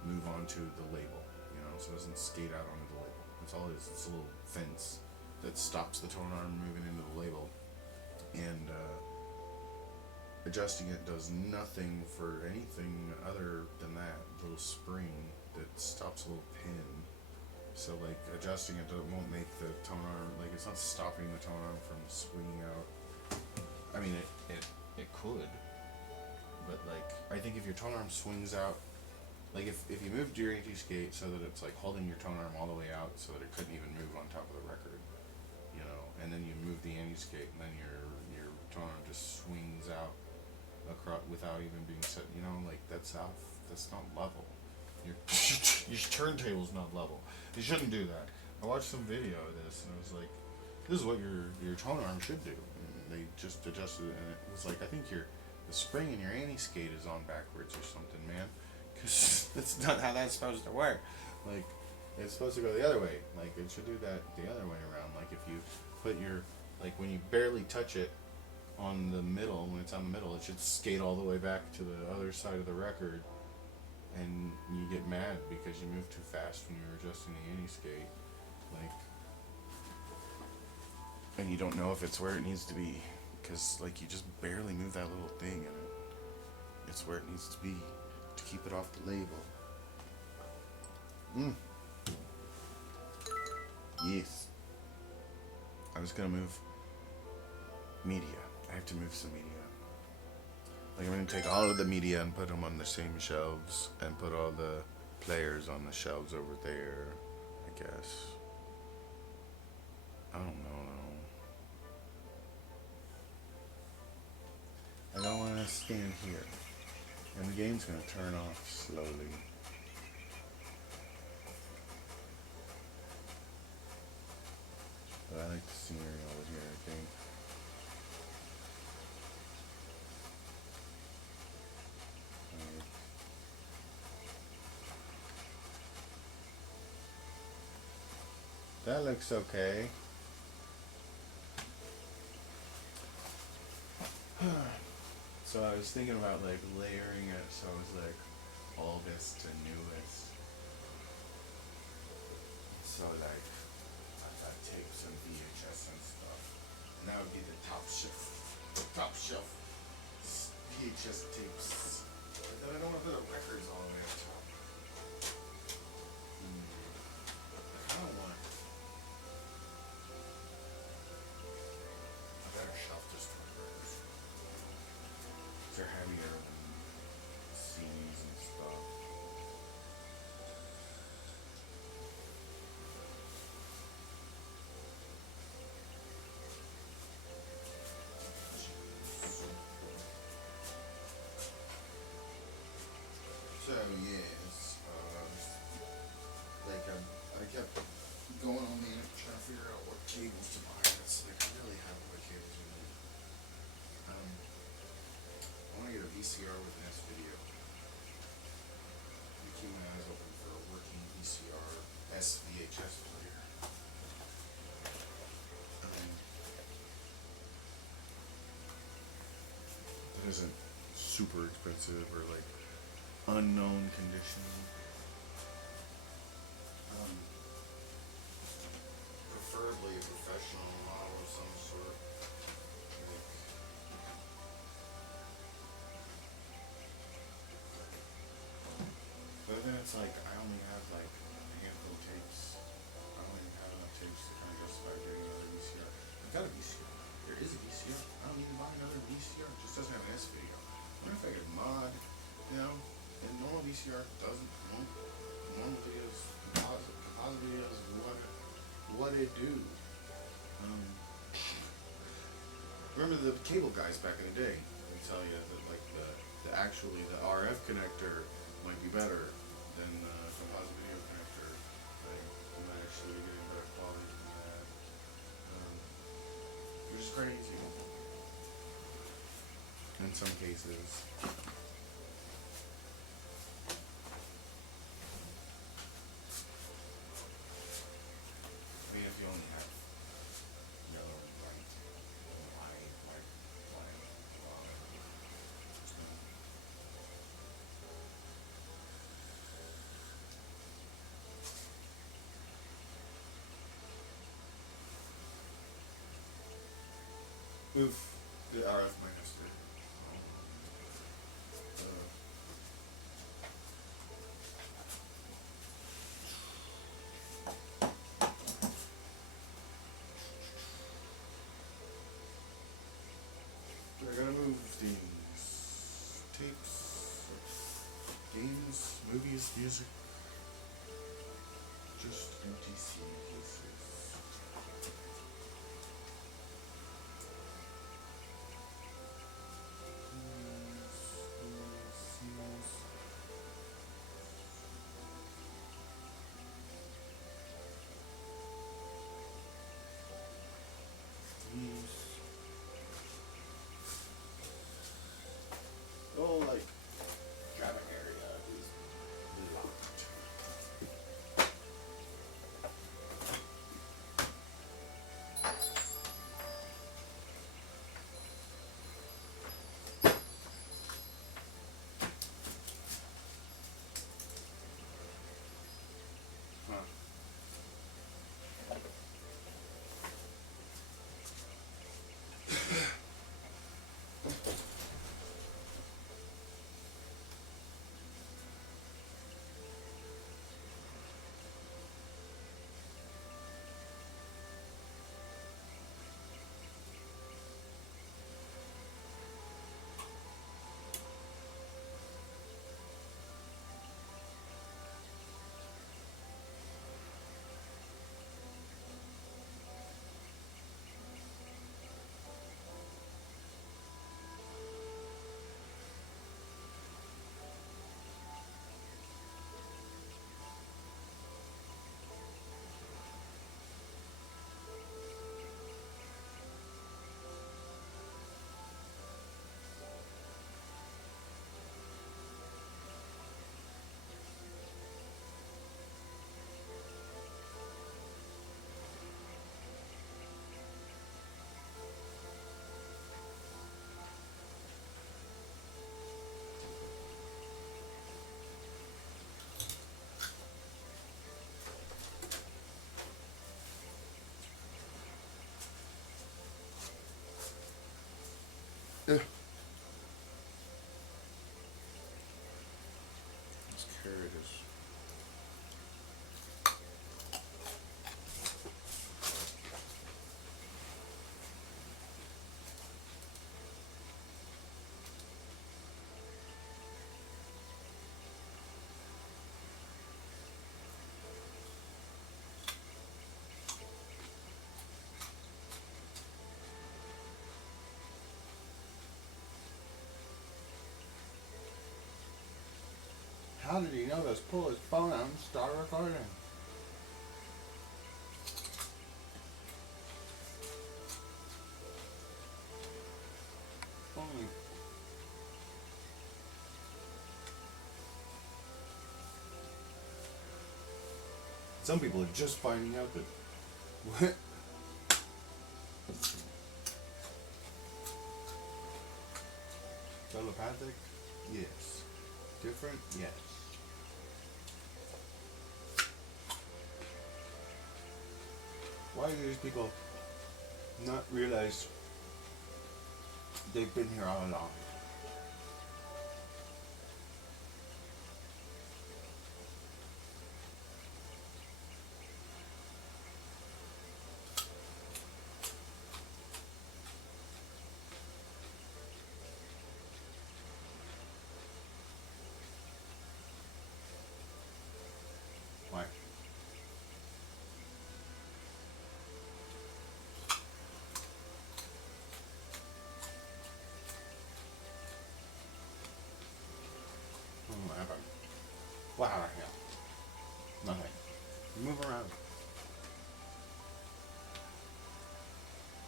move onto the label, you know, so it doesn't skate out onto the label. That's all it is. It's a little fence that stops the tone arm moving into the label. And adjusting it does nothing for anything other than that little spring that stops a little pin. So like adjusting it won't make the tone arm, like it's not stopping the tone arm from swinging out. I mean it could, but like I think if your tone arm swings out, like if you moved your anti-skate so that it's like holding your tone arm all the way out so that it couldn't even move on top of the record, you know, and then you move the anti-skate and then your tone arm just swings out across without even being set, you know, like that's not level. Your turntable's not level. You shouldn't do that. I watched some video of this and it was like, this is what your tone arm should do. And they just adjusted it and it was like, I think the spring in your anti-skate is on backwards or something, man. Because that's not how that's supposed to work. Like, it's supposed to go the other way. Like, it should do that the other way around. Like, if you put your, like, when you barely touch it on the middle, when it's on the middle, it should skate all the way back to the other side of the record. And you get mad because you move too fast when you're adjusting the anti-skate. Like, and you don't know if it's where it needs to be. Because, like, you just barely move that little thing and it's where it needs to be. To keep it off the label. Yes. I was gonna move media. I have to move some media. Like I'm gonna take all of the media and put them on the same shelves, and put all the players on the shelves over there. I guess. I don't know. I don't want to stand here, and the game's gonna turn off slowly. But I like the scenery over here, I think. Like, that looks okay. So I was thinking about like layering it so it was like oldest to newest. So like I've got tapes and VHS and stuff. And that would be the top shelf. The top shelf VHS tapes. But then I don't want to put the records all the way up top. I don't want. I better shelf this for records. They're heavier than CDs and stuff. So yes, like I kept going on the internet trying to figure out what cables to buy. It's like I really have what cables we need. I want to get a VCR with an S video. I keep my eyes open for a working VCR SVHS player. That isn't super expensive or like unknown condition. Preferably a professional model of some sort. Like, but then it's like I only have like a handful of tapes. I don't even have enough tapes to kind of justify getting another VCR. I've got a VCR. There is a VCR. I don't need to buy another VCR. It just doesn't have an S video. What if I could mod, you know? And normal VCR doesn't. Normal videos, composite videos, what it do. Remember the cable guys back in the day? They tell you that like the RF connector might be better than the composite video connector. Like you might actually get a better quality from that. Which is crazy. In some cases. I mean, if you only have yellow and white, white, oof, the RF might have to. I gotta move things. Tapes, games, movies, music. Just empty CD cases. Oh, like driving area is locked. How did he know to pull his phone out and start recording? Only. Some people are just finding out that. What? Telepathic? Yes. Different? Yes. Why do these people not realize they've been here all along? Why? What happened? What happened here? Nothing. Move around.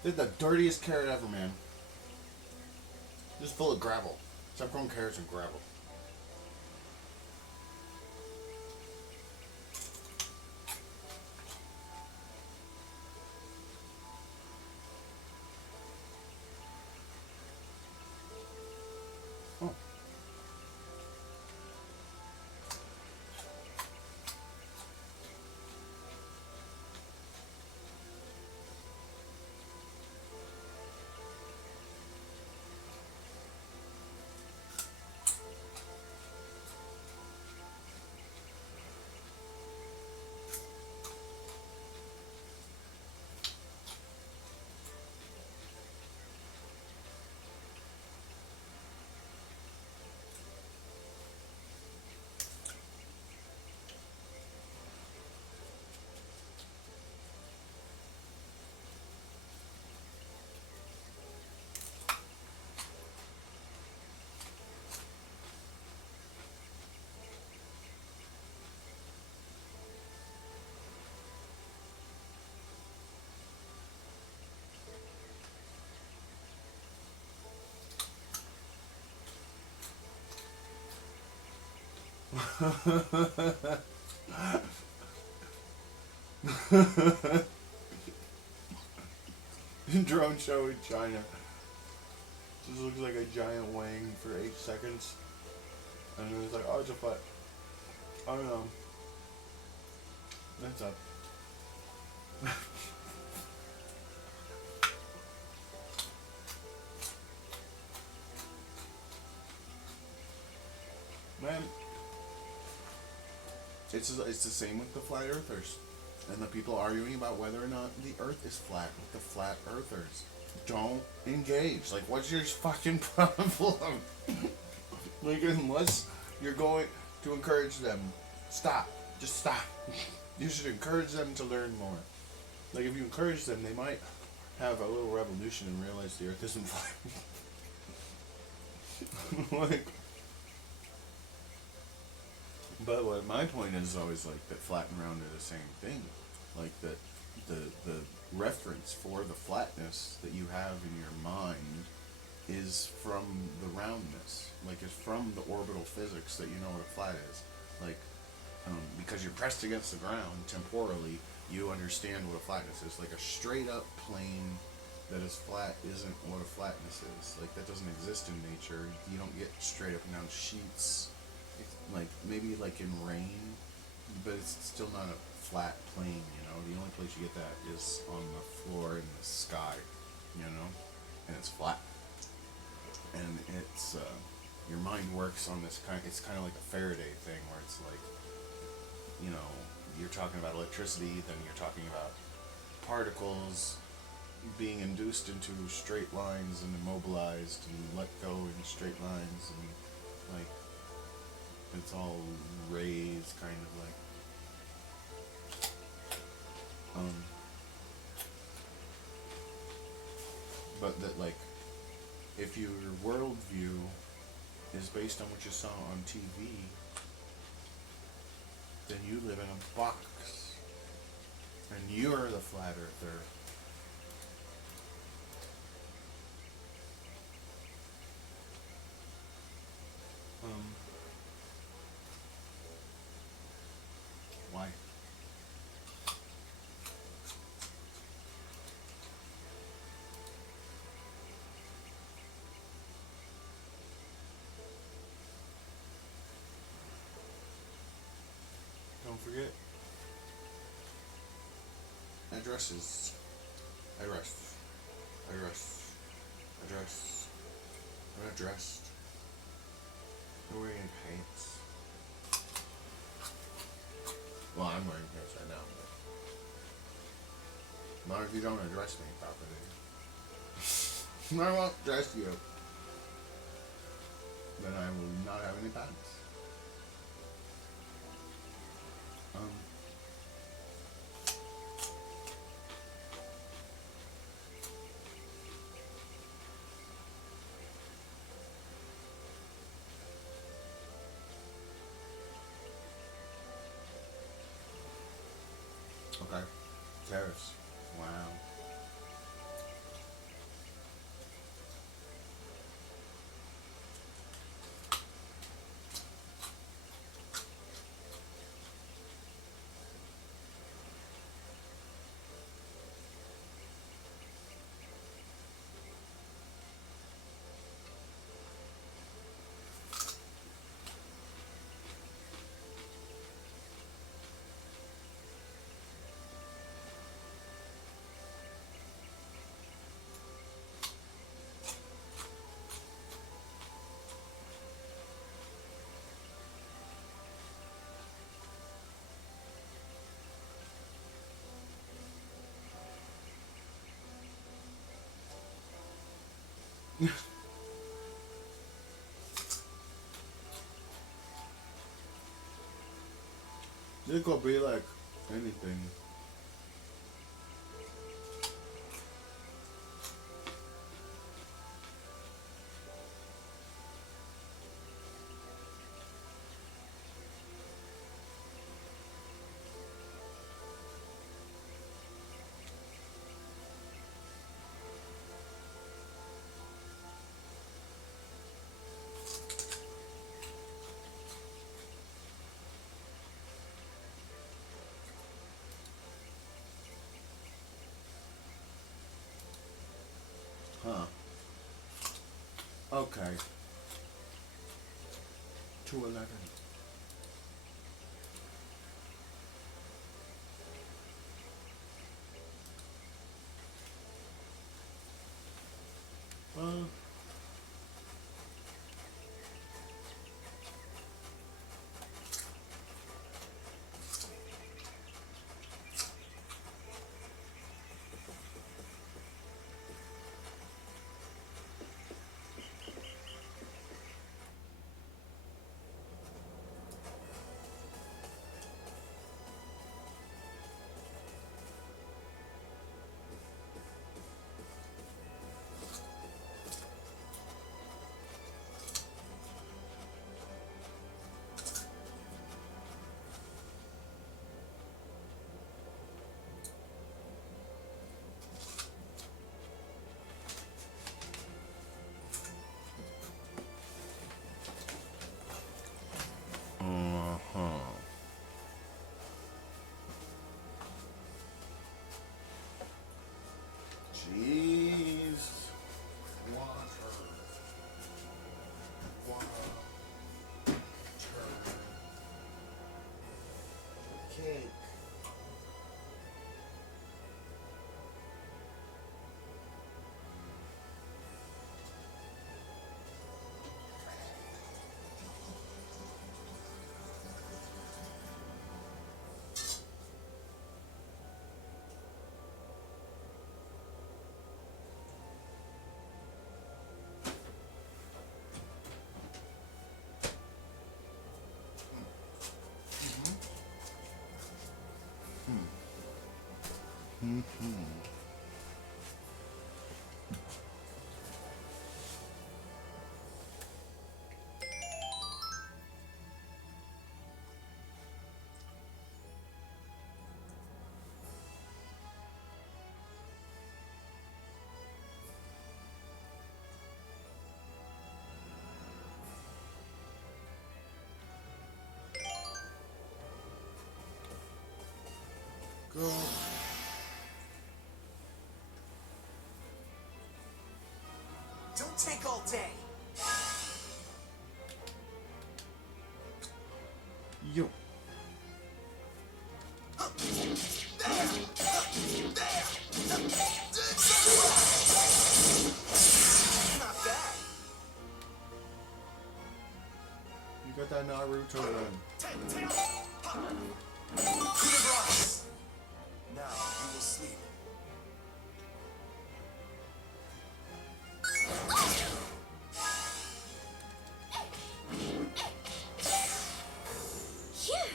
They're the dirtiest carrot ever, man. Just full of gravel. Stop growing carrots and gravel. Oh. Drone show in China. Just looks like a giant wing for 8 seconds. And then it's like, oh, it's a flat. Oh no. That's up. Man. It's the same with the flat earthers. And the people arguing about whether or not the earth is flat with the flat earthers. Don't engage. Like, what's your fucking problem? Like, unless you're going to encourage them, stop. Just stop. You should encourage them to learn more. Like, if you encourage them, they might have a little revolution and realize the earth isn't flat. Like, but what my point is always like that flat and round are the same thing. Like that the reference for the flatness that you have in your mind is from the roundness. Like it's from the orbital physics that you know what a flat is. Like because you're pressed against the ground temporally, you understand what a flatness is. Like a straight up plane that is flat isn't what a flatness is. Like that doesn't exist in nature. You don't get straight up and down sheets. It's like maybe like in rain, but it's still not a flat plane, you know. The only place you get that is on the floor in the sky, you know, and it's flat. And it's your mind works on this kind. It's kind of like a Faraday thing, where it's like, you know, you're talking about electricity, then you're talking about particles being induced into straight lines and immobilized and let go in straight lines, and like it's all rays, kind of like. But that, like, if your worldview is based on what you saw on TV, then you live in a box. And you're the flat earther. Why? Don't forget. Addresses. Address. Address. Address. I'm not dressed. I'm wearing pants. Well, I'm wearing pants right now. But not if you don't address me properly. I won't dress you. Then I will not have any pants. Okay. Tariffs. Wow. It could be like anything. Huh. Okay. 211. Well, jeez. Water. Water. Cake. Don't take all day. Yo. Not bad. You got that Naruto run. Coup de grace. Now you will sleep. Phew.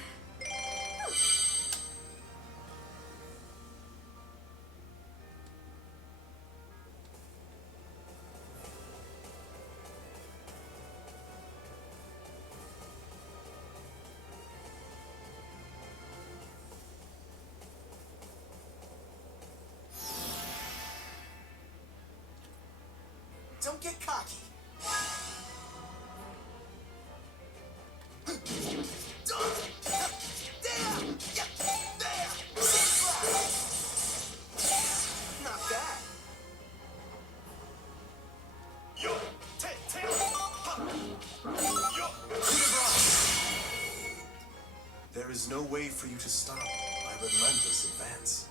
Don't get cocky. Not bad. Yo, there is no way for you to stop my relentless advance.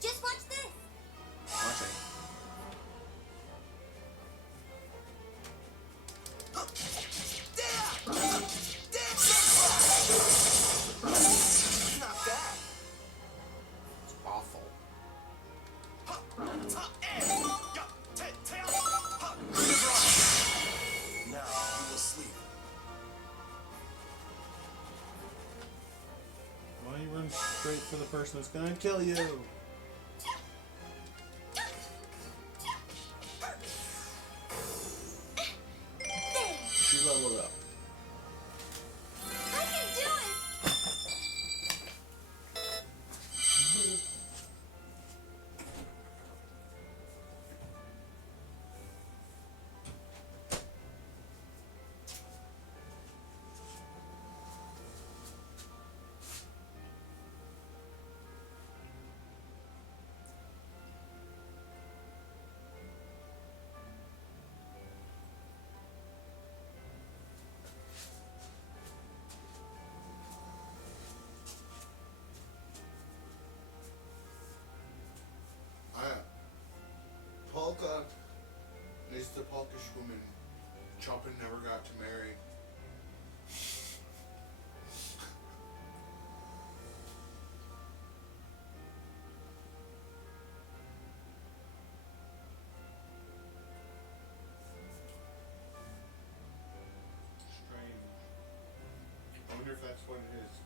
Just watch this. Watching. Not bad. It's awful. Now you will sleep. Why you run straight for the person that's gonna kill you? There. She leveled up. I can do it. Polka is the Polkish woman Chopin never got to marry. Strange. I wonder if that's what it is.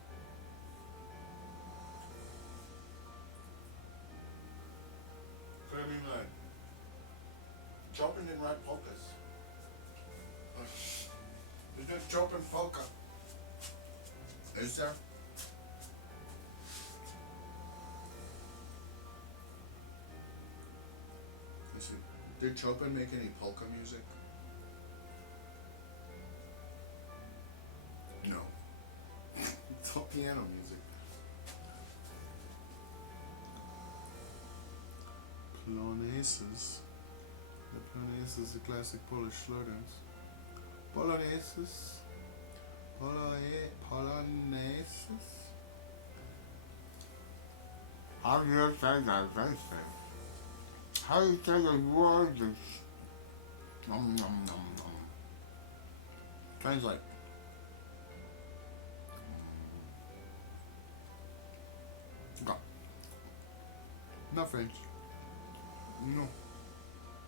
But I mean, like, Chopin didn't write polkas. There's no Chopin polka. Is there? Is it, did Chopin make any polka music? No. It's all piano music. Polonaises. The Polonaise is a classic Polish slow dance. Polonaises. Polonaises. How do you say that? How do you say those words? Nom nom nom nom. Translate. Go. No French. No.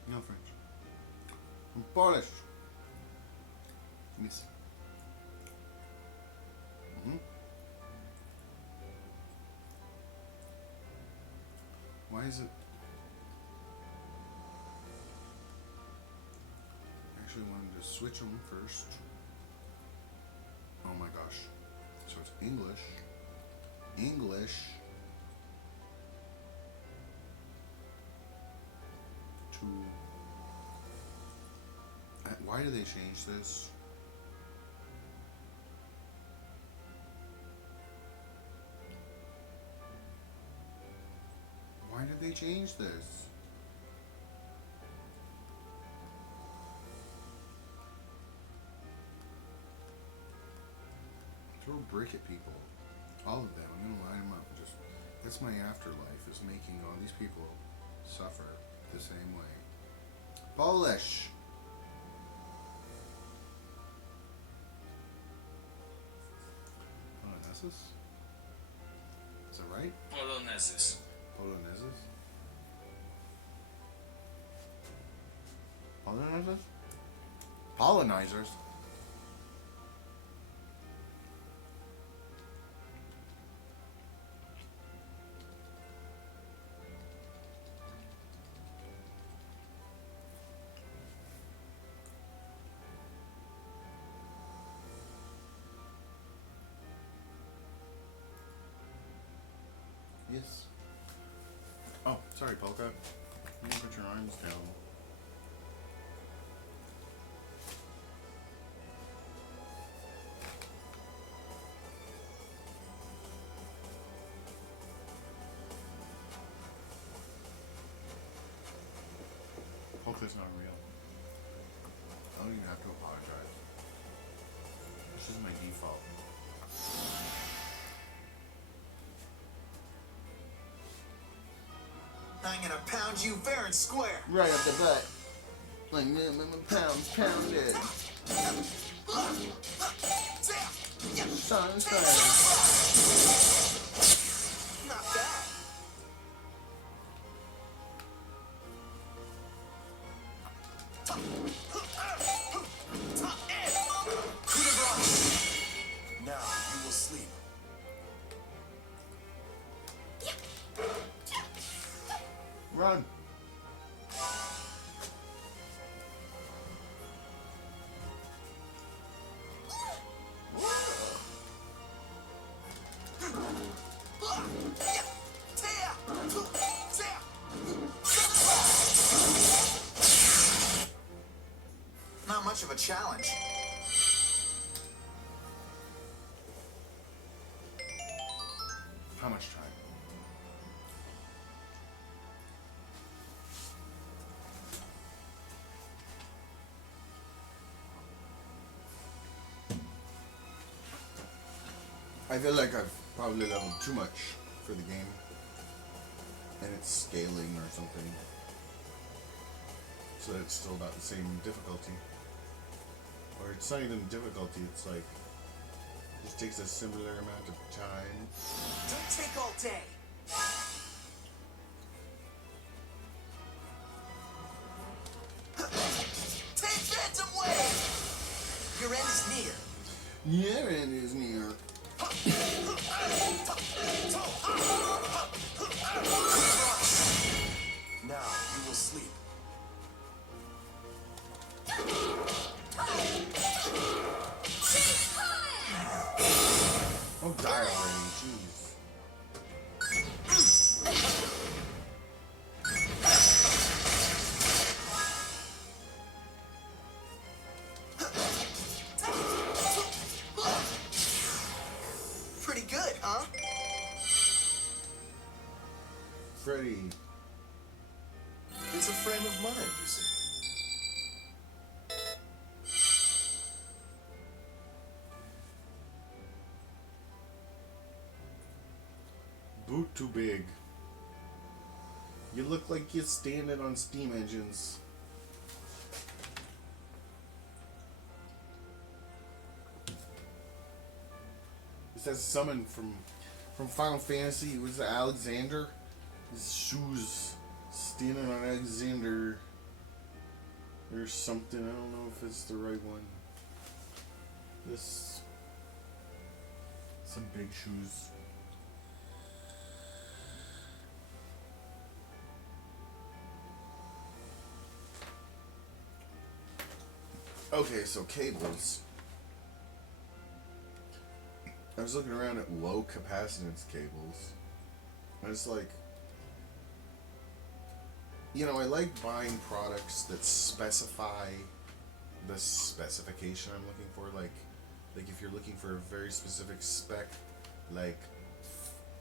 No French. I'm Polish. Let me see. Why is it? to switch them first. Oh my gosh. So it's English. English. To. Why do they change this? Why did they change this? Throw a brick at people. All of them. I'm gonna line them up. Just that's my afterlife, is making all these people suffer the same way. Polish. Poloneses? Is that right? Poloneses. Poloneses? Polonizers? Polonizers? Yes. Oh, sorry, Polka. You can put your arms down. Polka's not real. I don't even have to apologize. This is my default. I'm gonna pound you fair and square. Right up the butt. Like pounded. Sunshine. Not bad. Coup de grace. Now you will sleep. Run. Not much of a challenge. How much time? I feel like I've probably leveled too much for the game. And it's scaling or something. So that it's still about the same difficulty. Or it's not even difficulty, it's like it just takes a similar amount of time. Don't take all day. Take Phantom Wave! Your end is near. Your end is near. Now you will sleep. Oh, die already, jeez. Pretty good, huh? Freddy. It's a frame of mind, you see. Boot too big. You look like you're standing on steam engines. It says summon from Final Fantasy. It was Alexander. His shoes standing on Alexander or something. I don't know if it's the right one. This some big shoes. Okay, so cables. I was looking around at low capacitance cables. And it's like, you know, I like buying products that specify the specification I'm looking for. Like if you're looking for a very specific spec, like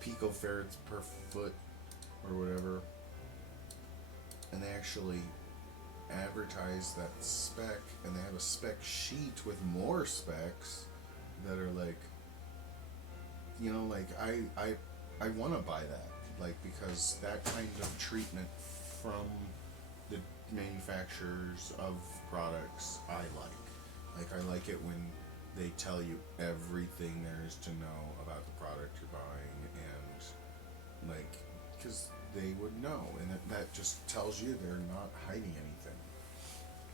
picofarads per foot or whatever, and they actually advertise that spec, and they have a spec sheet with more specs that are like, you know, like I want to buy that, like, because that kind of treatment from the manufacturers of products I like I like it when they tell you everything there is to know about the product you're buying, and like, because they would know, and that just tells you they're not hiding anything.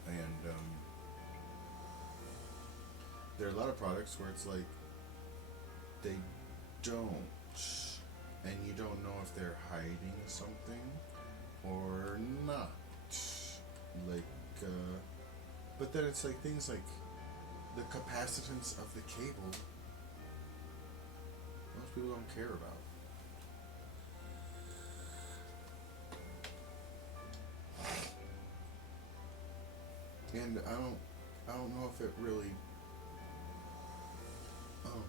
And there are a lot of products where it's like they don't, and you don't know if they're hiding something or not. Like, but then it's like things like the capacitance of the cable, most people don't care about. And I don't know if it really. Oh,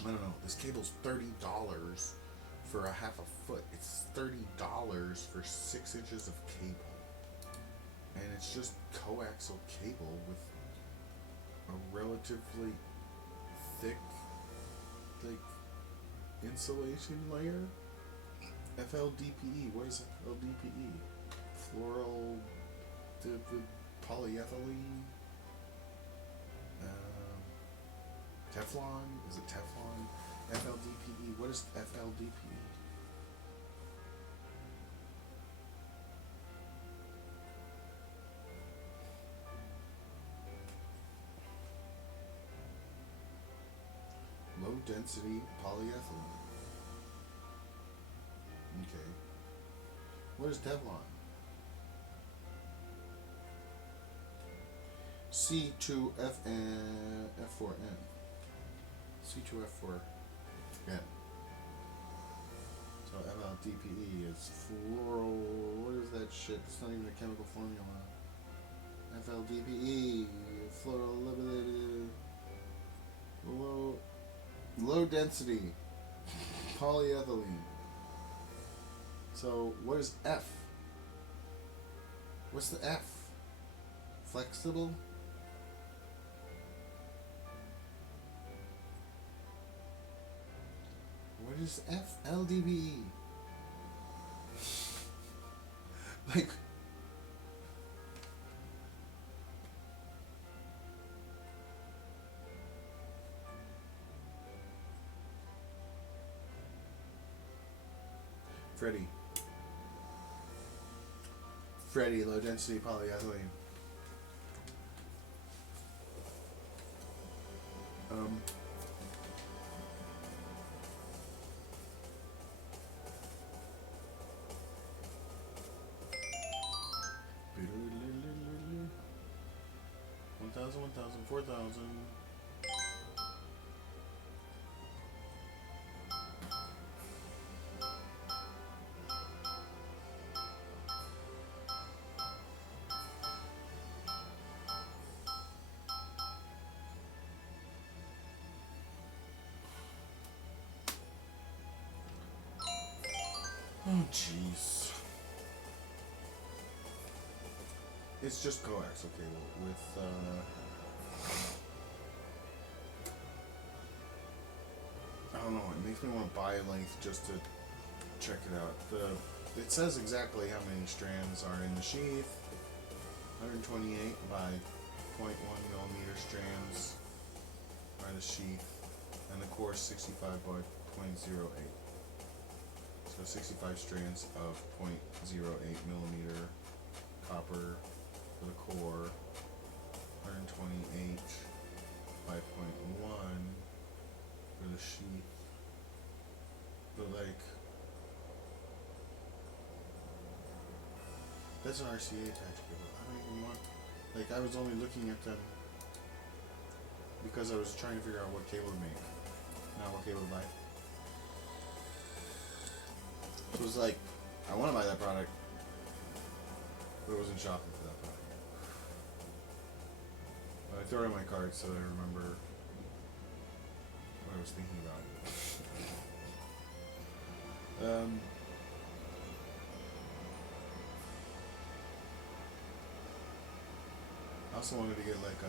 I don't know. This cable's $30 for a half a foot. It's $30 for 6 inches of cable, and it's just coaxial cable with a relatively thick, like, insulation layer. FLDPE. What is FLDPE? Fluoral, the polyethylene. Teflon? Is it Teflon? FLDPE. What is FLDPE? Low density polyethylene. Okay. What is Teflon? C2F4N. C2F4N. So FLDPE is fluoro. What is that shit? It's not even a chemical formula. FLDPE, fluorolipid, low density polyethylene. So what is F? What's the F? Flexible? What is FLDPE? Like, Freddie, low density polyethylene. One thousand, 4,000. Oh, jeez. It's just coaxial cable with, I don't know, it makes me want to buy a length just to check it out. It says exactly how many strands are in the sheath. 128 by 0.1 millimeter strands are the sheath, and the core is 65 by 0.08. So 65 strands of 0.08 millimeter copper for the core, 128 by 0.1 for the sheath. But like, that's an RCA attached cable. I don't even want, like, I was only looking at them because I was trying to figure out what cable to make, not what cable to buy. So it was like, I want to buy that product, but I wasn't shopping for that product. But I throw it in my cart so that I remember what I was thinking about. I also wanted to get like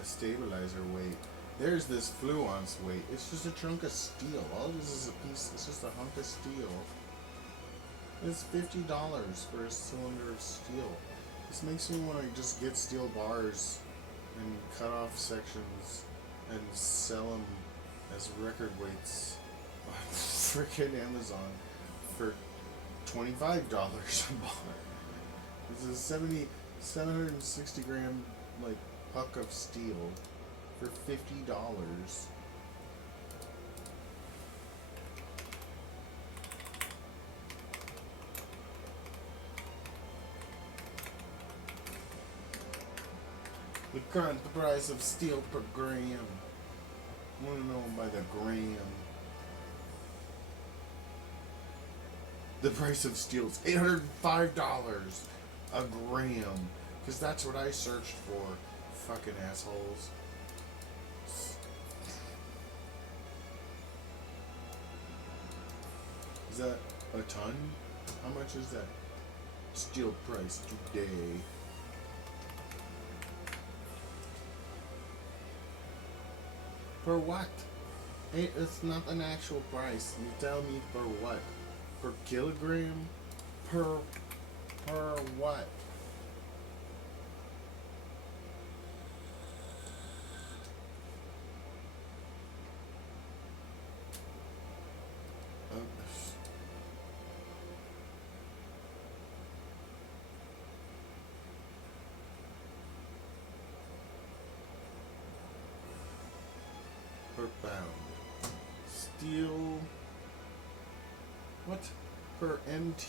a stabilizer weight. There's this Fluence weight. It's just a chunk of steel. All it is a piece. It's just a hunk of steel. It's $50 for a cylinder of steel. This makes me want to just get steel bars and cut off sections and sell them as record weights on freaking Amazon for $25 a bar. This is 760 gram like puck of steel for $50. The current price of steel per gram. I want to know by the gram. The price of steel is $805 a gram. Because that's what I searched for. Fucking assholes. Is that a ton? How much is that steel price today? For what? It's not an actual price. You tell me for what? Per kilogram? Per what? Per pound. Steel. What? Per MT?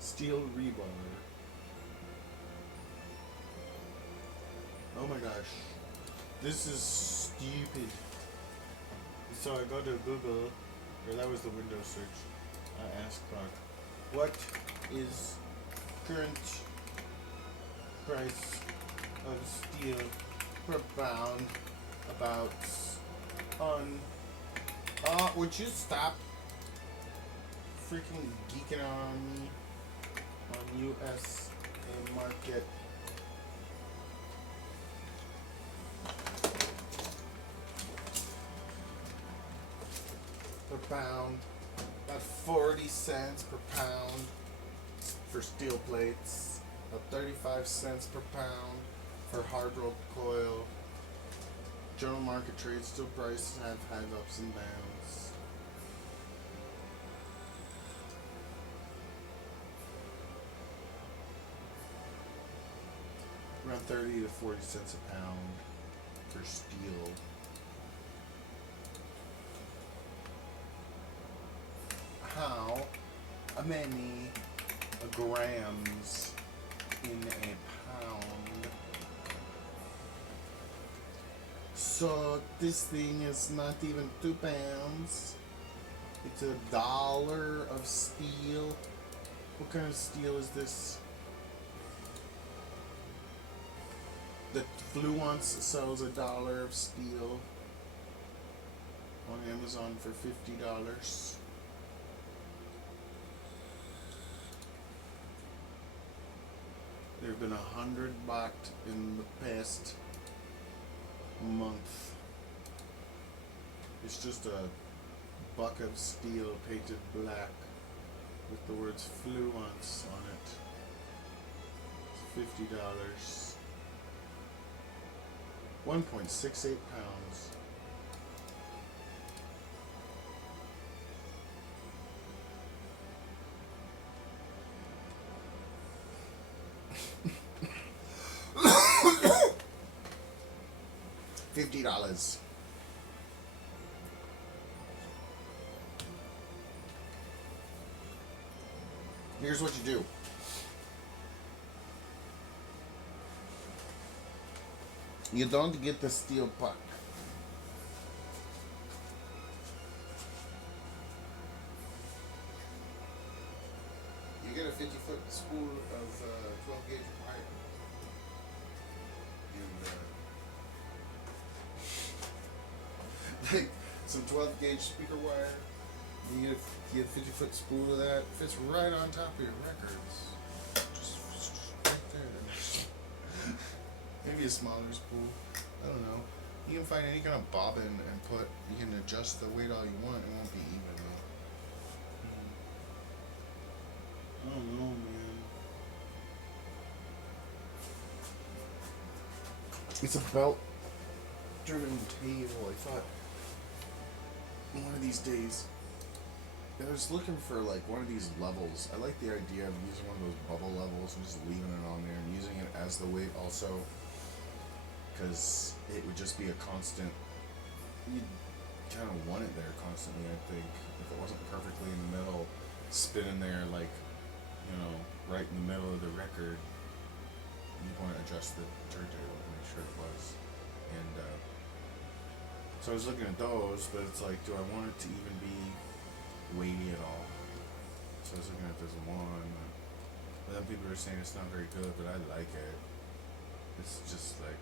Steel rebar. Oh my gosh. This is stupid. So I go to Google, or that was the Windows search. I asked Clark, what is current price of steel per pound about on... Oh, would you stop freaking geeking out on me on USA market? Per pound, about 40 cents per pound for steel plates, about 35 cents per pound for hard rolled coil. General market trade steel prices have had ups and downs. Around 30 to 40 cents a pound for steel. How many grams in a pound? So this thing is not even 2 pounds. It's $1 of steel. What kind of steel is this? The Fluence sells $1 of steel on Amazon for $50. There have been 100 bought in the past month. It's just a buck of steel painted black with the words Fluence on it. It's $50. 1.68 pounds. $50. Here's what you do. You don't get the steel puck. You get a 50-foot spool of 12 gauge wire. And like some 12 gauge speaker wire. You get a 50-foot spool of that. Fits right on top of your records. Just right there. Maybe a smaller spool. I don't know. You can find any kind of bobbin and put. You can adjust the weight all you want. It won't be even though. I don't know, man. It's a belt-driven table. I thought one of these days. I was looking for like one of these levels. I like the idea of using one of those bubble levels and just leaving it on there and using it as the weight also, because it would just be a constant. You'd kind of want it there constantly. I think if it wasn't perfectly in the middle, spinning there like, you know, right in the middle of the record, you'd want to adjust the turntable to make sure it was. And so I was looking at those, but it's like, do I want it to even be weighty at all? So I was looking at this one, but then people were saying it's not very good, but I like it. It's just like,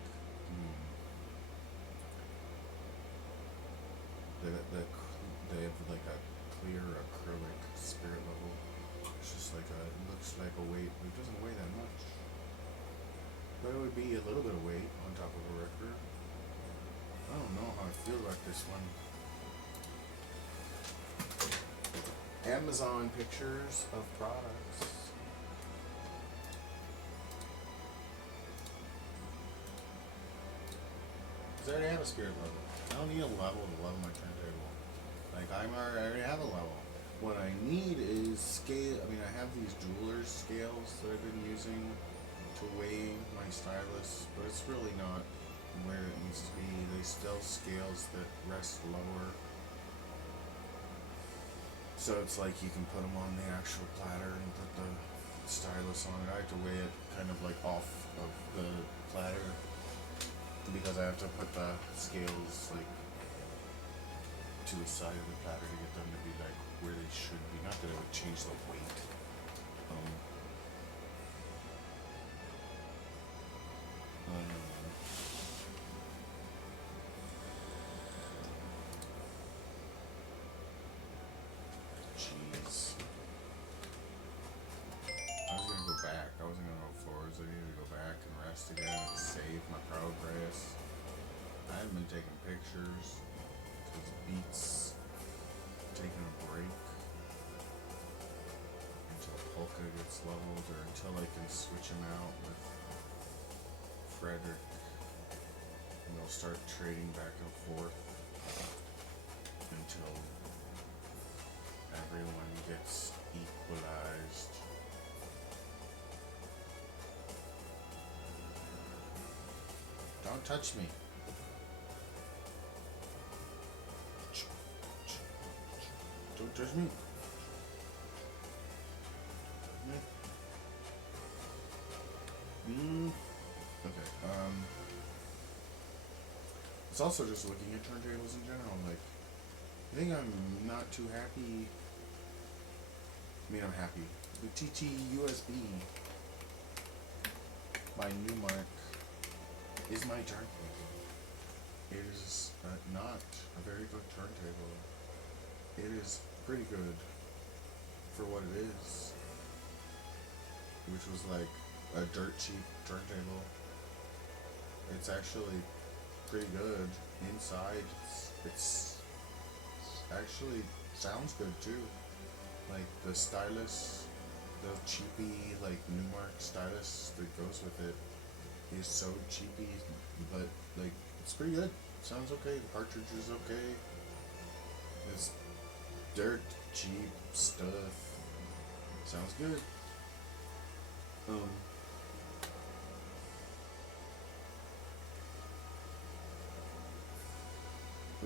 they have like a clear acrylic spirit level. It's just like it looks like a weight, but it doesn't weigh that much. But it would be a little bit of weight on top of a record. I don't know how I feel about this one. Amazon pictures of products. Because I already have a spirit level. I don't need a level to level my turntable. Like I already have a level. What I need is scale. I mean, I have these jeweler's scales that I've been using to weigh my stylus, but it's really not where it needs to be. They still scales that rest lower. So it's like you can put them on the actual platter and put the stylus on it. I have to weigh it kind of like off of the platter because I have to put the scales like to the side of the platter to get them to be like where they should be. Not that it would change the weight. Jeez. I was gonna go back. I wasn't gonna go forwards. I needed to go back and rest again and save my progress. I haven't been taking pictures because Beats taking a break until Polka gets leveled or until I can switch him out with Frederick and they'll start trading back and forth until everyone gets equalized. Don't touch me. Don't touch me. Okay. It's also just looking at turntables in general. Like, I think I'm not too happy. I mean, I'm happy. The TT USB by Newmark is my turntable. It is not a very good turntable. It is pretty good for what it is, which was like a dirt cheap turntable. It's actually pretty good inside. It's actually sounds good too. Like the stylus, the cheapy like Newmark stylus that goes with it is so cheapy, but like it's pretty good. Sounds okay. The cartridge is okay. It's dirt cheap stuff. Sounds good.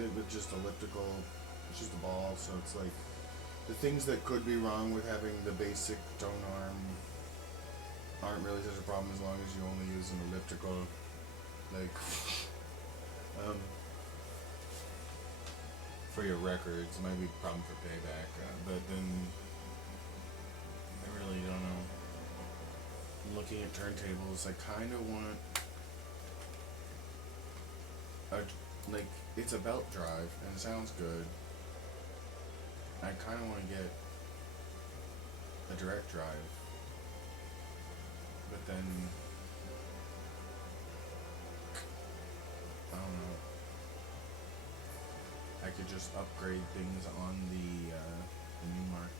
with just elliptical, it's just a ball, so it's like the things that could be wrong with having the basic tone arm aren't really such a problem as long as you only use an elliptical, like, for your records. It might be a problem for payback, but then I really don't know. Looking at turntables, I kind of want like, it's a belt drive and it sounds good. I kind of want to get a direct drive, but then I don't know. I could just upgrade things on the new mark.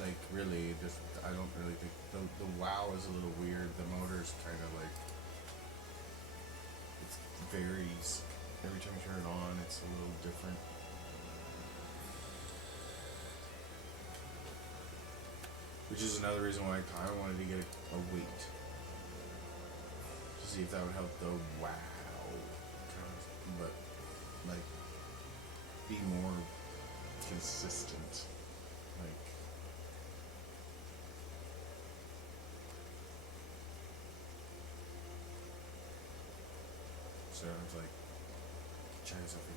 Like, really, just I don't really think the wow is a little weird. The motor's kind of like it varies every time you turn it on. It's a little different. Which is another reason why I kind of wanted to get a weight to see if that would help the wow, but like be more consistent, like. So I was like, try this out for you.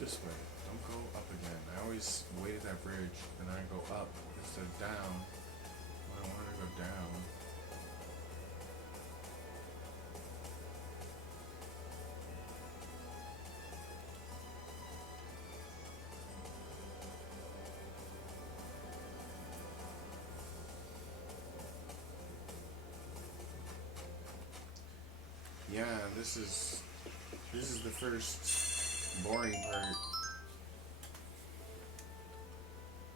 This way. Don't go up again. I always wait at that bridge and I go up instead of down. I don't want to go down. Yeah, this is the first boring part.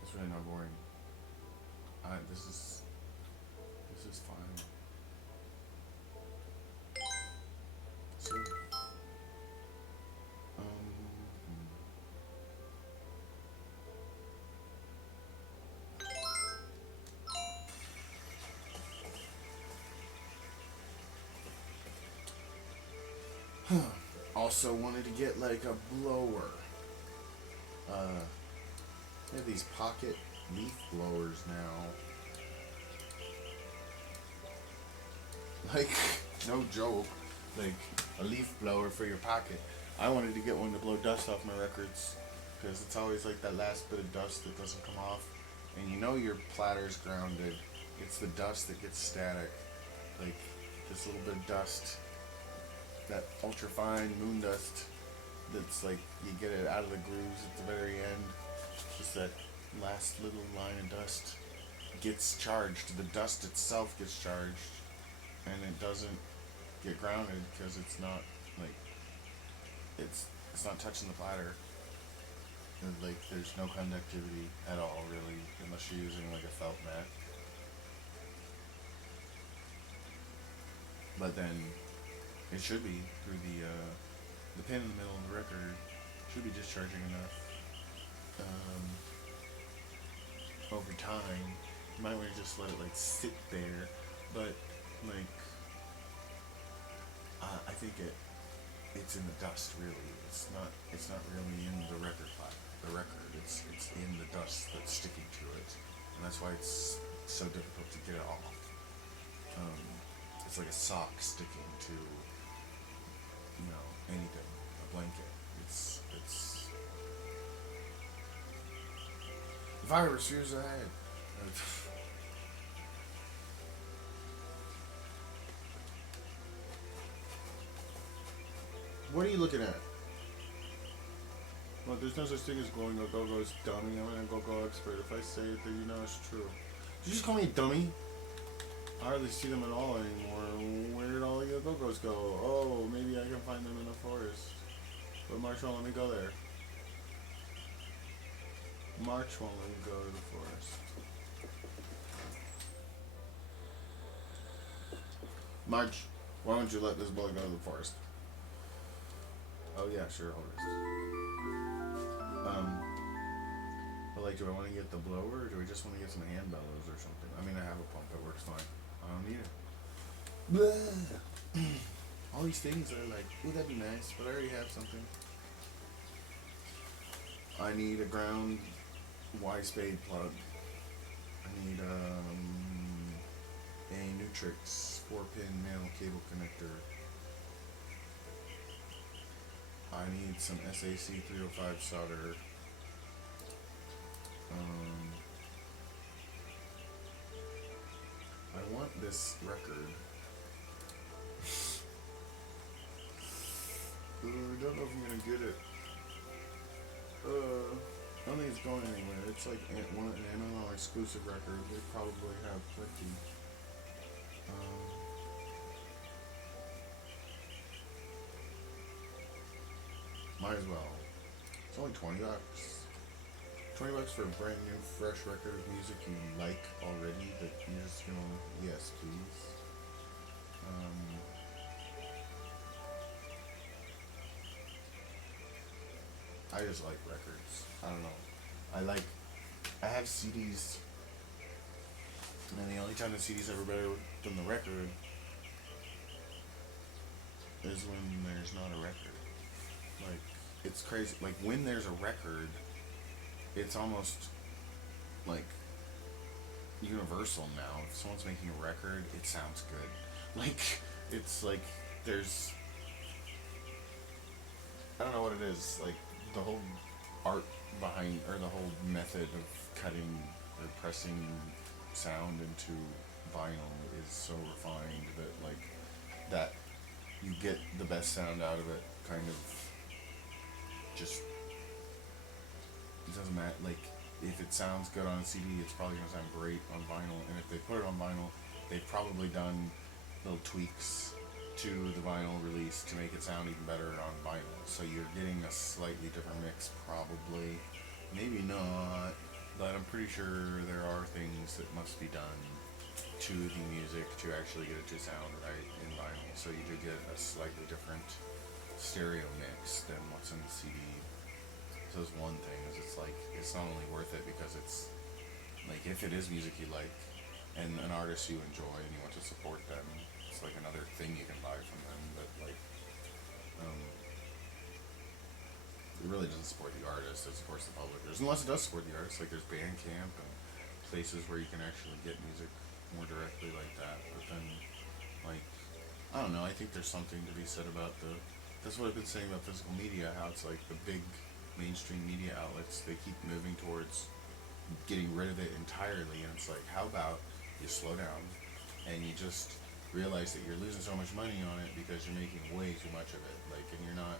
It's really not boring. This is fine. So, also wanted to get like a blower. They have these pocket leaf blowers now. Like, no joke. Like, a leaf blower for your pocket. I wanted to get one to blow dust off my records, because it's always like that last bit of dust that doesn't come off. And you know your platter's grounded. It's the dust that gets static. Like, this little bit of dust. That ultra fine moon dust that's like, you get it out of the grooves at the very end. Just that last little line of dust gets charged. The dust itself gets charged, and it doesn't get grounded because it's not like it's not touching the platter. And like, there's no conductivity at all, really, unless you're using like a felt mat. But then it should be through the pin in the middle of the record should be discharging enough. Over time, you might want to just let it like sit there, but like I think it's in the dust, really. It's not really in the record platter. The record, it's in the dust that's sticking to it, and that's why it's so difficult to get it off. It's like a sock sticking to, you know, anything, a blanket. It's if I refuse that. What are you looking at? Well, there's no such thing as going a go-go's dummy. I'm a go-go expert. If I say it, then you know it's true. Did you just call me a dummy? I hardly see them at all anymore. Where did all the go-go's go? Oh, maybe I can find them in the forest. But March won't let me go there. March won't let me go to the forest. March, why don't you let this boy go to the forest? Oh yeah, sure, I'll rest. But like, do I want to get the blower, or do we just want to get some hand bellows or something? I mean, I have a pump. I fine. I don't need it. Blah. All these things are like, ooh, that'd be nice, but I already have something. I need a ground Y-spade plug. I need a Nutrix 4-pin male cable connector. I need some SAC 305 solder. I want this record. I don't know if I'm gonna get it. I don't think it's going anywhere. It's like an Amazon exclusive record. They probably have plenty. Might as well. It's only $20. $20 for a brand new, fresh record of music you like already that you're just gonna, yes, please. I just like records. I don't know. I have CDs, and the only time the CDs ever better than the record is when there's not a record. Like, it's crazy. Like, when there's a record, it's almost like universal now. If someone's making a record, it sounds good. Like, it's like there's, I don't know what it is. Like, the whole art behind, or the whole method of cutting or pressing sound into vinyl is so refined that, like, that you get the best sound out of it, kind of just, it doesn't matter. Like, if it sounds good on a CD, it's probably going to sound great on vinyl, and if they put it on vinyl, they've probably done little tweaks to the vinyl release to make it sound even better on vinyl. So you're getting a slightly different mix, probably. Maybe not, but I'm pretty sure there are things that must be done to the music to actually get it to sound right in vinyl. So you do get a slightly different stereo mix than what's in the CD. So that's one thing, is it's like, it's not only worth it because it's, like, if it is music you like, and an artist you enjoy and you want to support them, it's like another thing you can buy from them, but like, it really doesn't support the artist, it supports the publishers, unless it does support the artist. Like, there's Bandcamp and places where you can actually get music more directly like that, but then, like, I don't know, I think there's something to be said about that's what I've been saying about physical media, how it's like the big mainstream media outlets, they keep moving towards getting rid of it entirely, and it's like, how about you slow down and you just realize that you're losing so much money on it because you're making way too much of it, like, and you're not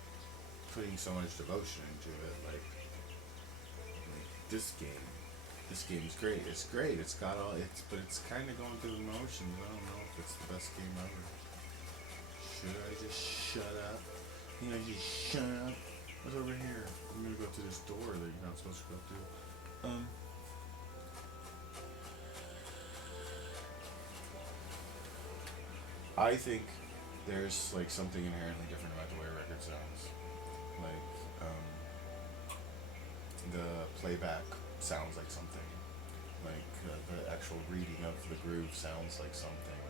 putting so much devotion into it. Like this game's great, it's got all, but it's kind of going through the motions. I don't know if it's the best game ever. Should I just shut up? Just shut up. What's over here? I'm gonna go through this door that you're not supposed to go through. I think there's like something inherently different about the way a record sounds. Like, the playback sounds like something. Like, the actual reading of the groove sounds like something.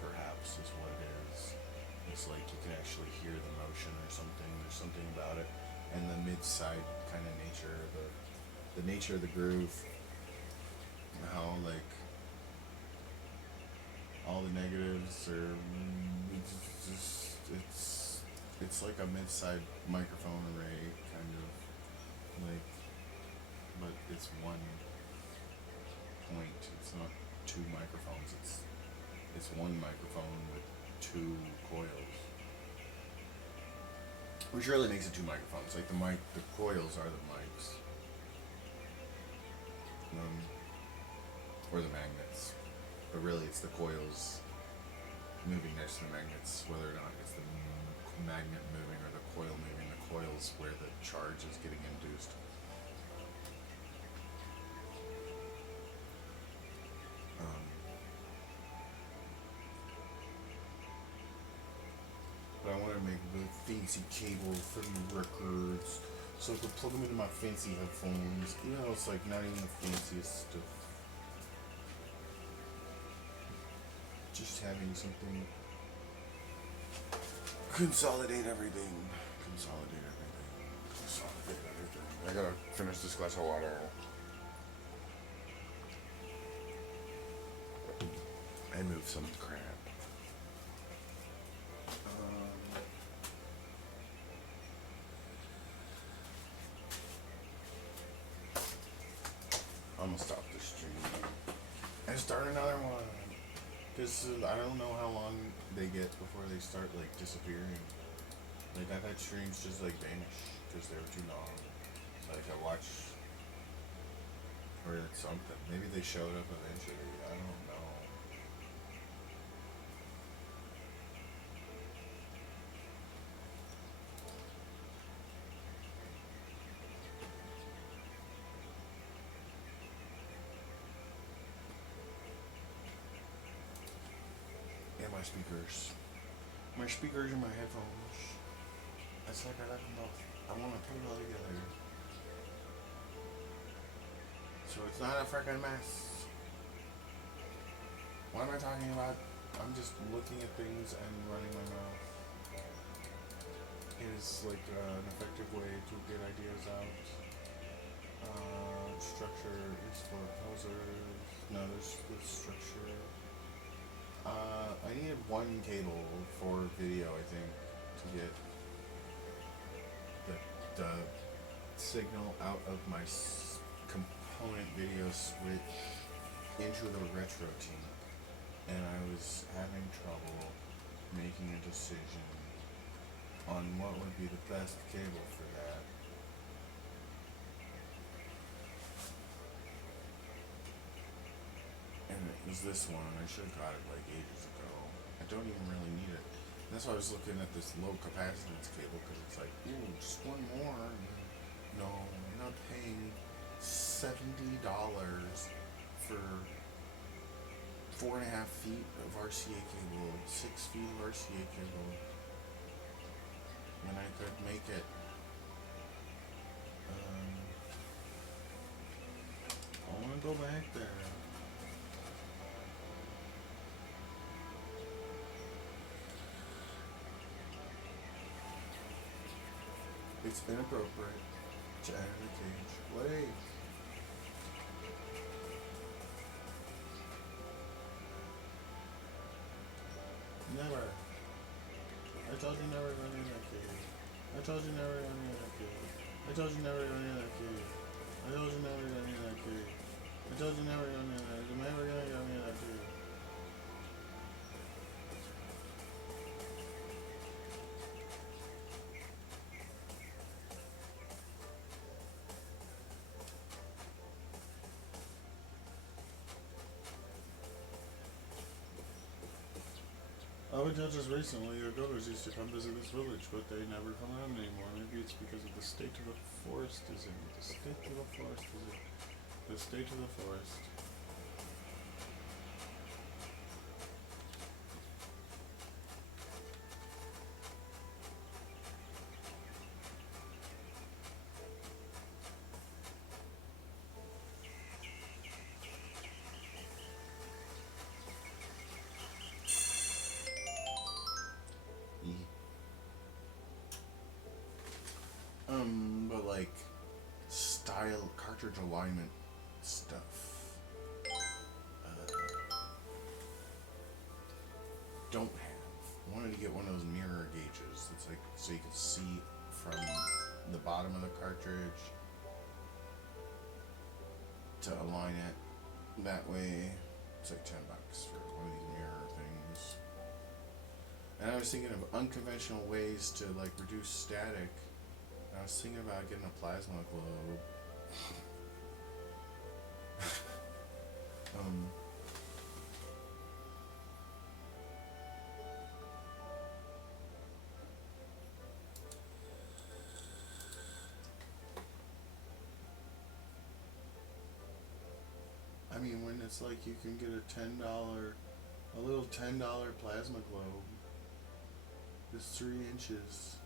Perhaps is what it is. It's like you can actually hear the motion or something. There's something about it, and the mid-side kind of nature, the nature of the groove, and how like all the negatives are it's like a mid-side microphone array, kind of like, but it's one point. It's not two microphones. It's one microphone with two coils, which really makes it two microphones. Like, the coils are the mics, or the magnets, but really it's the coils moving next to the magnets. Whether or not it's the magnet moving or the coil moving, the coil's where the charge is getting induced. But I want to make a really fancy cable for the records, so I can plug them into my fancy headphones. You know, it's like not even the fanciest stuff. Just having something. Consolidate everything. Consolidate everything. Consolidate everything. I gotta finish this glass of water. And move some crap. I'm gonna stop this stream and start another one. Cause I don't know how long they get before they start like disappearing. Like I've had streams just like vanish because they were too long. Like I watch, or it's something. Maybe they showed up eventually. I don't know. And my speakers. My speakers and my headphones. It's like I like them both. I want to put it all together. So it's not a freaking mess. What am I talking about? I'm just looking at things and running my mouth. It is like an effective way to get ideas out. Structure is for posers. No, there's structure. I needed one cable for video, I think, to get the signal out of my component video switch into the retro team. And I was having trouble making a decision on what would be the best cable for that. And it was this one. I should have got it like ages ago. I don't even really need it. And that's why I was looking at this low capacitance cable because it's like, ooh, just one more. And then, no, I'm not paying $70 for 4.5 feet of RCA cable, 6 feet of RCA cable, when I could make it. I want to go back there. It's inappropriate to enter the cage. Wait. Never. I told you never go near that cage. I told you never go near that cage. I told you never go near that cage. I told you never go near that cage. I told you never go near that. I'm never gonna go near that cage. I would judge us recently. Your goers used to come visit this village, but they never come around anymore. Maybe it's because of the state of the forest is in. The state of the forest is in. The state of the forest. But like style cartridge alignment stuff. Don't have. I wanted to get one of those mirror gauges that's like so you can see from the bottom of the cartridge to align it that way. It's like $10 for one of these mirror things. And I was thinking of unconventional ways to like reduce static. I was thinking about getting a plasma globe. I mean, when it's like you can get a little $10 plasma globe. It's 3 inches.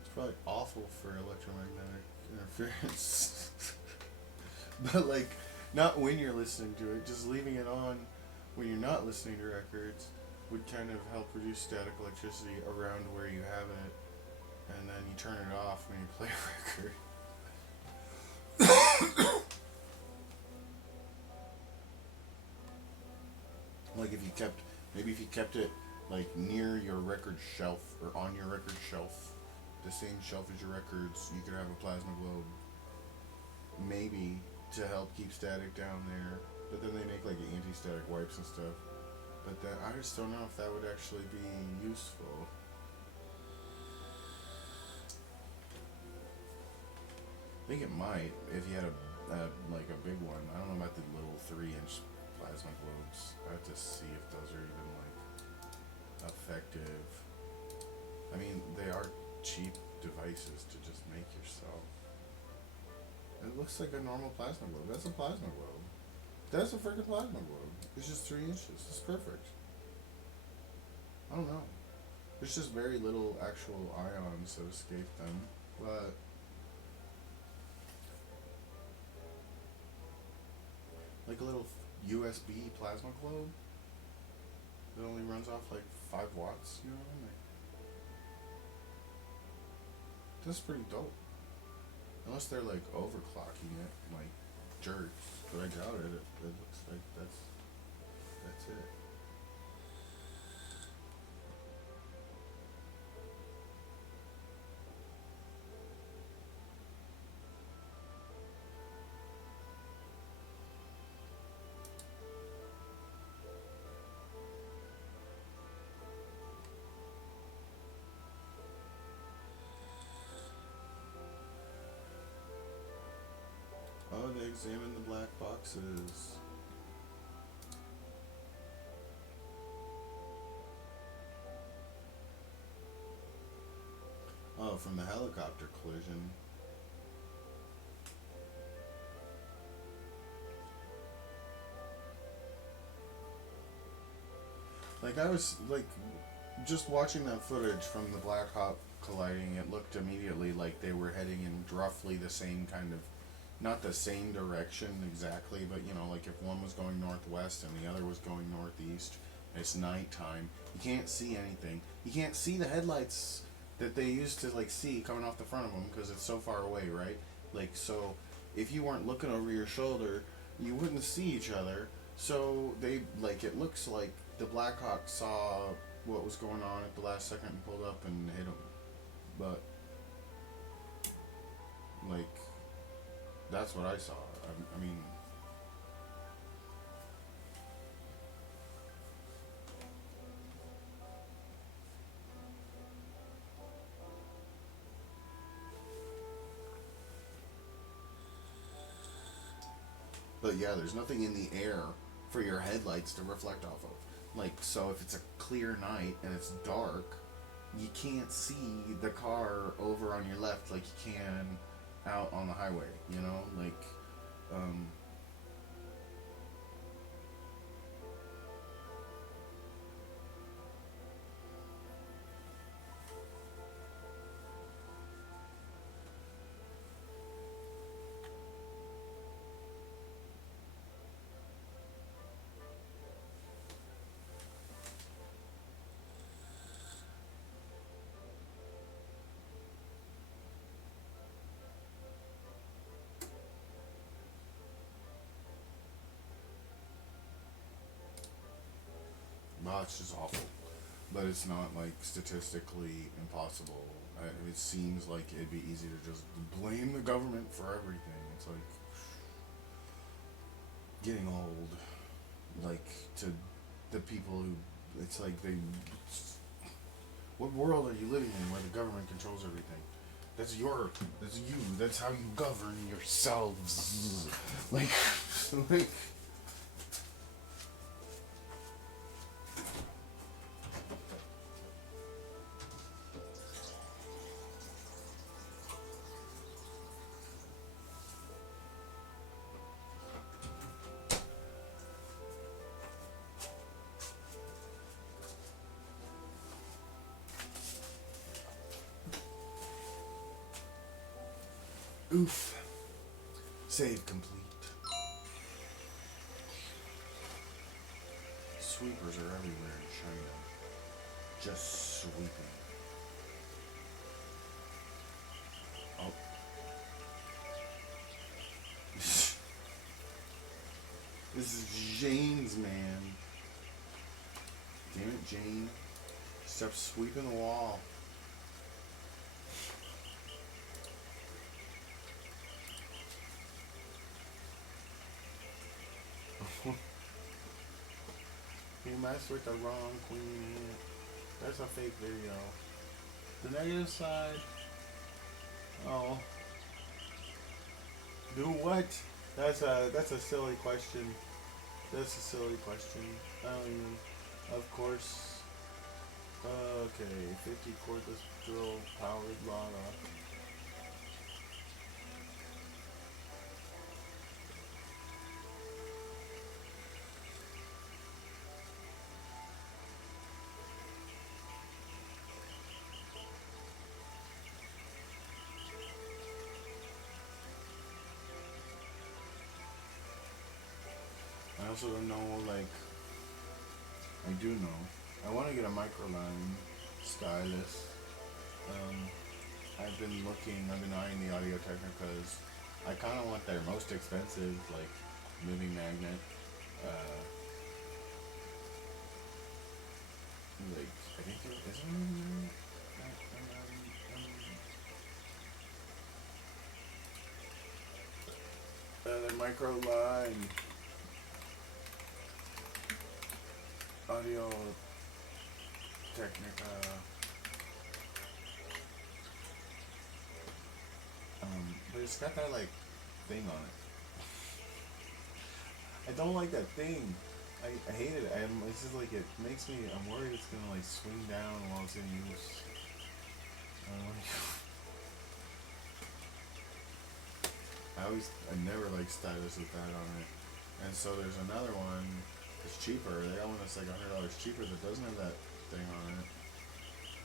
It's probably awful for electromagnetic interference. But like, Not when you're listening to it, just leaving it on when you're not listening to records would kind of help reduce static electricity around where you have it, and then you turn it off when you play a record. Like if you kept it like near your record shelf or on your record shelf, the same shelf as your records, you could have a plasma globe. Maybe to help keep static down there, but then they make like anti-static wipes and stuff. But then I just don't know if that would actually be useful. I think it might if you had a like a big one. I don't know about the little 3-inch plasma globes. I have to see if those are even like effective. I mean, they are cheap devices to just make yourself. It looks like a normal plasma globe. That's a plasma globe. That's a freaking plasma globe. It's just 3 inches. It's perfect. I don't know. There's just very little actual ions that escape them, but like a little USB plasma globe that only runs off like 5 watts, you know? Like, that's pretty dope. Unless they're like overclocking it, like jerks. But I doubt it. It looks like that's it. Oh, they examine the black boxes. Oh, from the helicopter collision. Like I was like just watching that footage from the Black Hawk colliding, it looked immediately like they were heading in roughly the same kind of, not the same direction exactly, but you know, like if one was going northwest and the other was going northeast, it's nighttime. You can't see anything. You can't see the headlights that they used to like see coming off the front of them because it's so far away, right? Like, so if you weren't looking over your shoulder, you wouldn't see each other. So they, like, it looks like the Black Hawk saw what was going on at the last second and pulled up and hit him. But like, that's what I saw. I mean, but yeah, there's nothing in the air for your headlights to reflect off of. Like, so if it's a clear night and it's dark, you can't see the car over on your left like you can out on the highway, you know? Like, well, it's just awful. But it's not, like, statistically impossible. It seems like it'd be easy to just blame the government for everything. It's like getting old. Like, to the people who, it's like they, what world are you living in where the government controls everything? That's you, that's how you govern yourselves. Like, like, oof. Save complete. sweepers are everywhere in China. Just sweeping. Oh. This is Jane's, man. Damn it, Jane. Stop sweeping the wall. You messed with the wrong queen. That's a fake video. The negative side. Oh. Do what? That's a silly question. That's a silly question. I don't even. Of course. Okay. 50 cordless drill powered lava. I also don't know, like, I do know. I want to get a microline stylus. I've been eyeing the Audio Technicas. I kind of want their most expensive, like, moving magnet. Like, I think it is a moving magnet. The microline. Audio Technica. But it's got that like thing on it. I don't like that thing. I hate it. It's just like it makes me. I'm worried it's gonna like swing down while it's in use. I never like stylus with that on it. And so there's another one. It's cheaper. They got one that's like $100 cheaper that doesn't have that thing on it.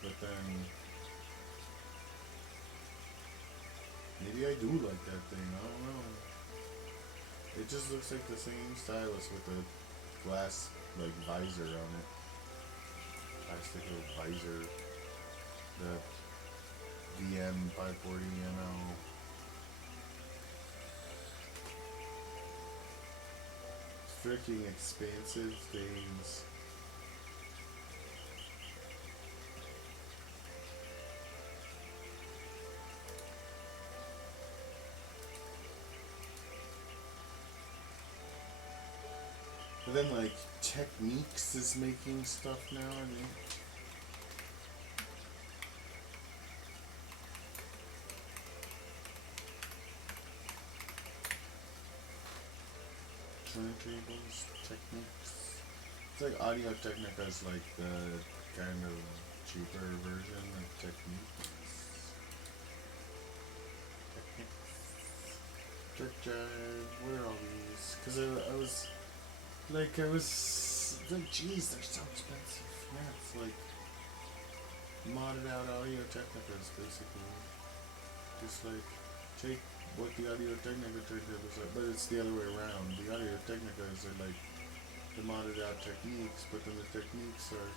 But then maybe I do like that thing. I don't know. It just looks like the same stylus with the glass like visor on it. Plastic little visor. The VM540NO. Freaking expansive things. But then like Techniques is making stuff now, I mean. Turntables, Techniques. It's like Audio Technica's like the kind of cheaper version of Techniques. What are all these? Because I was like, geez, they're so expensive. Yeah, it's like modded out Audio Technicas, basically. Just like, take what the Audio Technica turntables are, but it's the other way around. The Audio Technicas are like the modded out Techniques, but then the Techniques are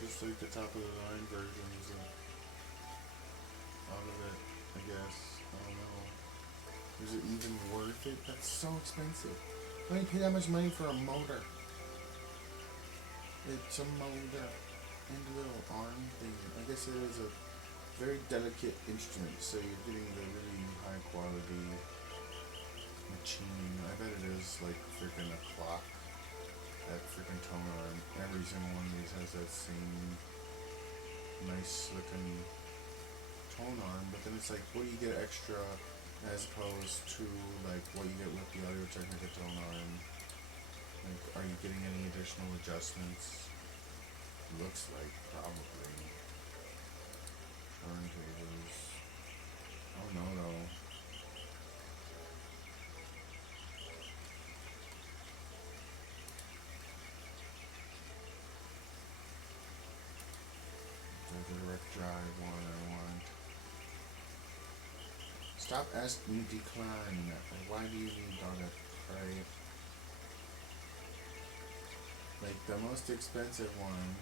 just like the top of the line versions of all of it, I guess. I don't know. Is it even worth it? That's so expensive. Why do you pay that much money for a motor? It's a motor and a little arm thing. I guess it is a very delicate instrument, so you're getting the really high quality machining. I bet it is like freaking a clock. That freaking tone arm. Every single one of these has that same nice looking tone arm, but then it's like, what do you get extra as opposed to like what you get with the Audio Technica tone arm? Like, are you getting any additional adjustments? Looks like probably. Turntables. I don't know though. The direct drive one I want. Stop asking me decline. Why do you need all that, right? Like the most expensive one.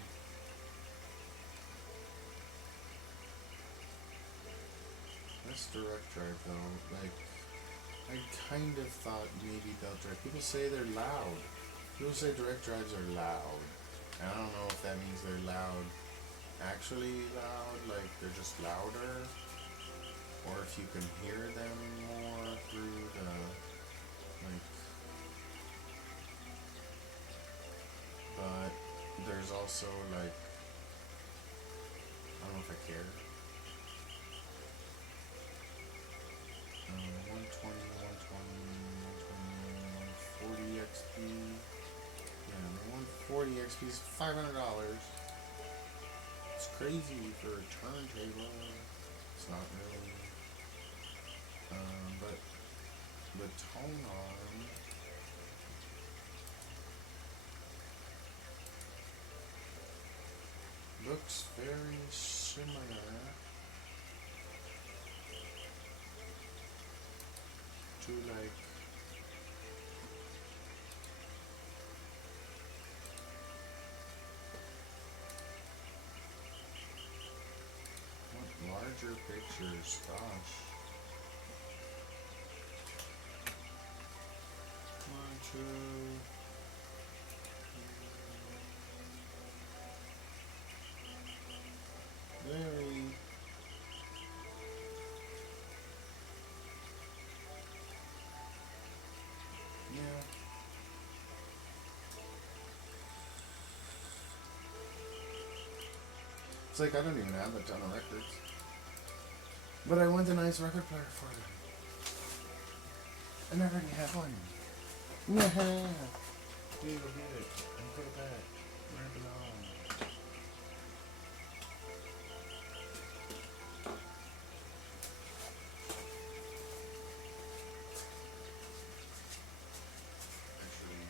That's direct drive though. Like I kind of thought maybe belt drive. People say they're loud. People say direct drives are loud. And I don't know if that means they're loud, actually loud, like they're just louder, or if you can hear them more through the, like, but there's also like, I don't know if I care. 120, 120, 140 XP. Yeah, the 140 XP is $500. It's crazy for a turntable. It's not really. But the tone arm looks very similar to like what larger pictures, gosh. Larger. Very. Yeah. It's like I don't even have a ton of records. But I want a nice record player for them. And I already have one. Yeah. Here you go get it. And put it back. Wrap it on. Actually,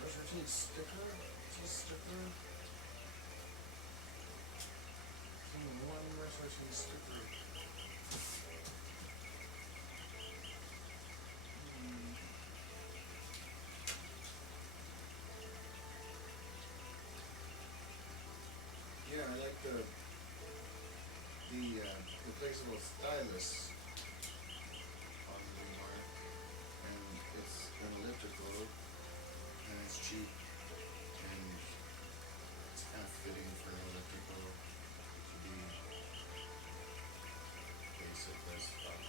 where's your teeth? Sticker? Just sticker? One reservation sticker. Yeah, I like the replaceable stylus on the mark, and it's an elliptical, and it's cheap, and it's kind of fitting for an elliptical to be basic as fuck.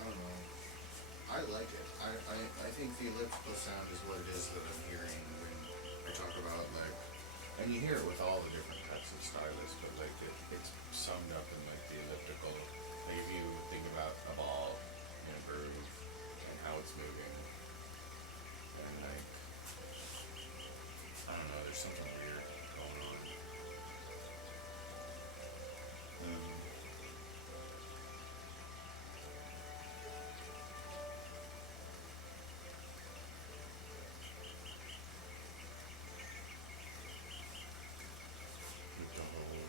I don't know. I like it. I think the elliptical sound is what it is that I'm hearing when I talk about, like, and you hear it with all the different types of stylus, but like it's summed up in like the elliptical. Like if you think about a ball in a groove and how it's moving, and like I don't know, there's something weird going on. With the whole,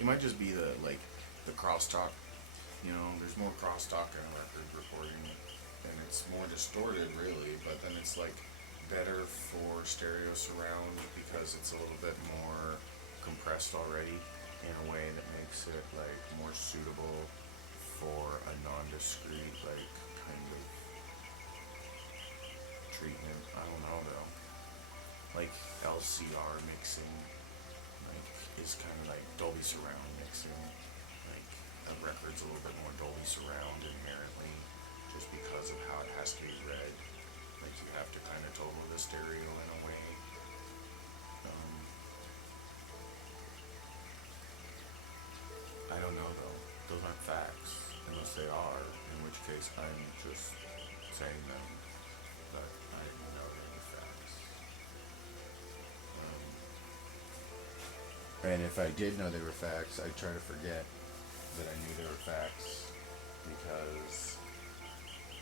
it might just be the crosstalk. You know, there's more crosstalk in a record recording, and it's more distorted, really. But then it's like better for stereo surround because it's a little bit more compressed already in a way that makes it like more suitable for a non-discrete like kind of treatment. I don't know though. Like LCR mixing, like is kind of like Dolby surround mixing. Like a record's a little bit more Dolby surround inherently, just because of how it has to be read. Like you have to kind of total the stereo in a way. I don't know though. Those aren't facts, unless they are, in which case I'm just saying them. But I didn't know they were facts. And if I did know they were facts, I'd try to forget that I knew they were facts, because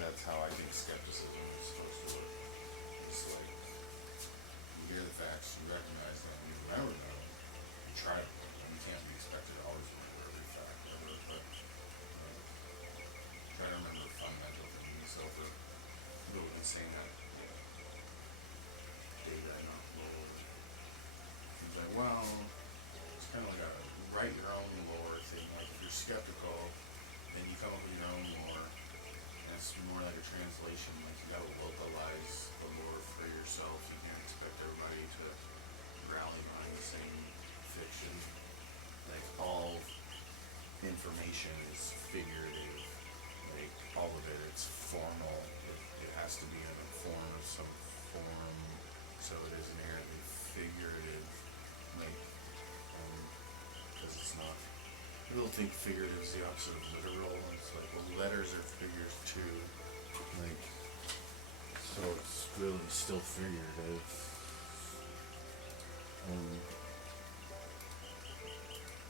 that's how I think skepticism is supposed to work. It's like facts, you recognize them, you remember them, you try to remember them. You can't be expected to always remember every fact ever, but try to remember fundamental things over little insane data, not lore. He's like, well, it's kind of like a write your own lore thing. Like if you're skeptical, then you come up with your own lore, and it's more like a translation. Like you gotta localize the lore for yourself. You can't expect everybody to rally behind the same fiction. Like all information is figurative. Like all of it, it's formal. It has to be in a form of some form, so it is inherently figurative. Like, because it's not. People think figurative is the opposite of literal. It's like, well, letters are figures too. Like, so it's really still figurative.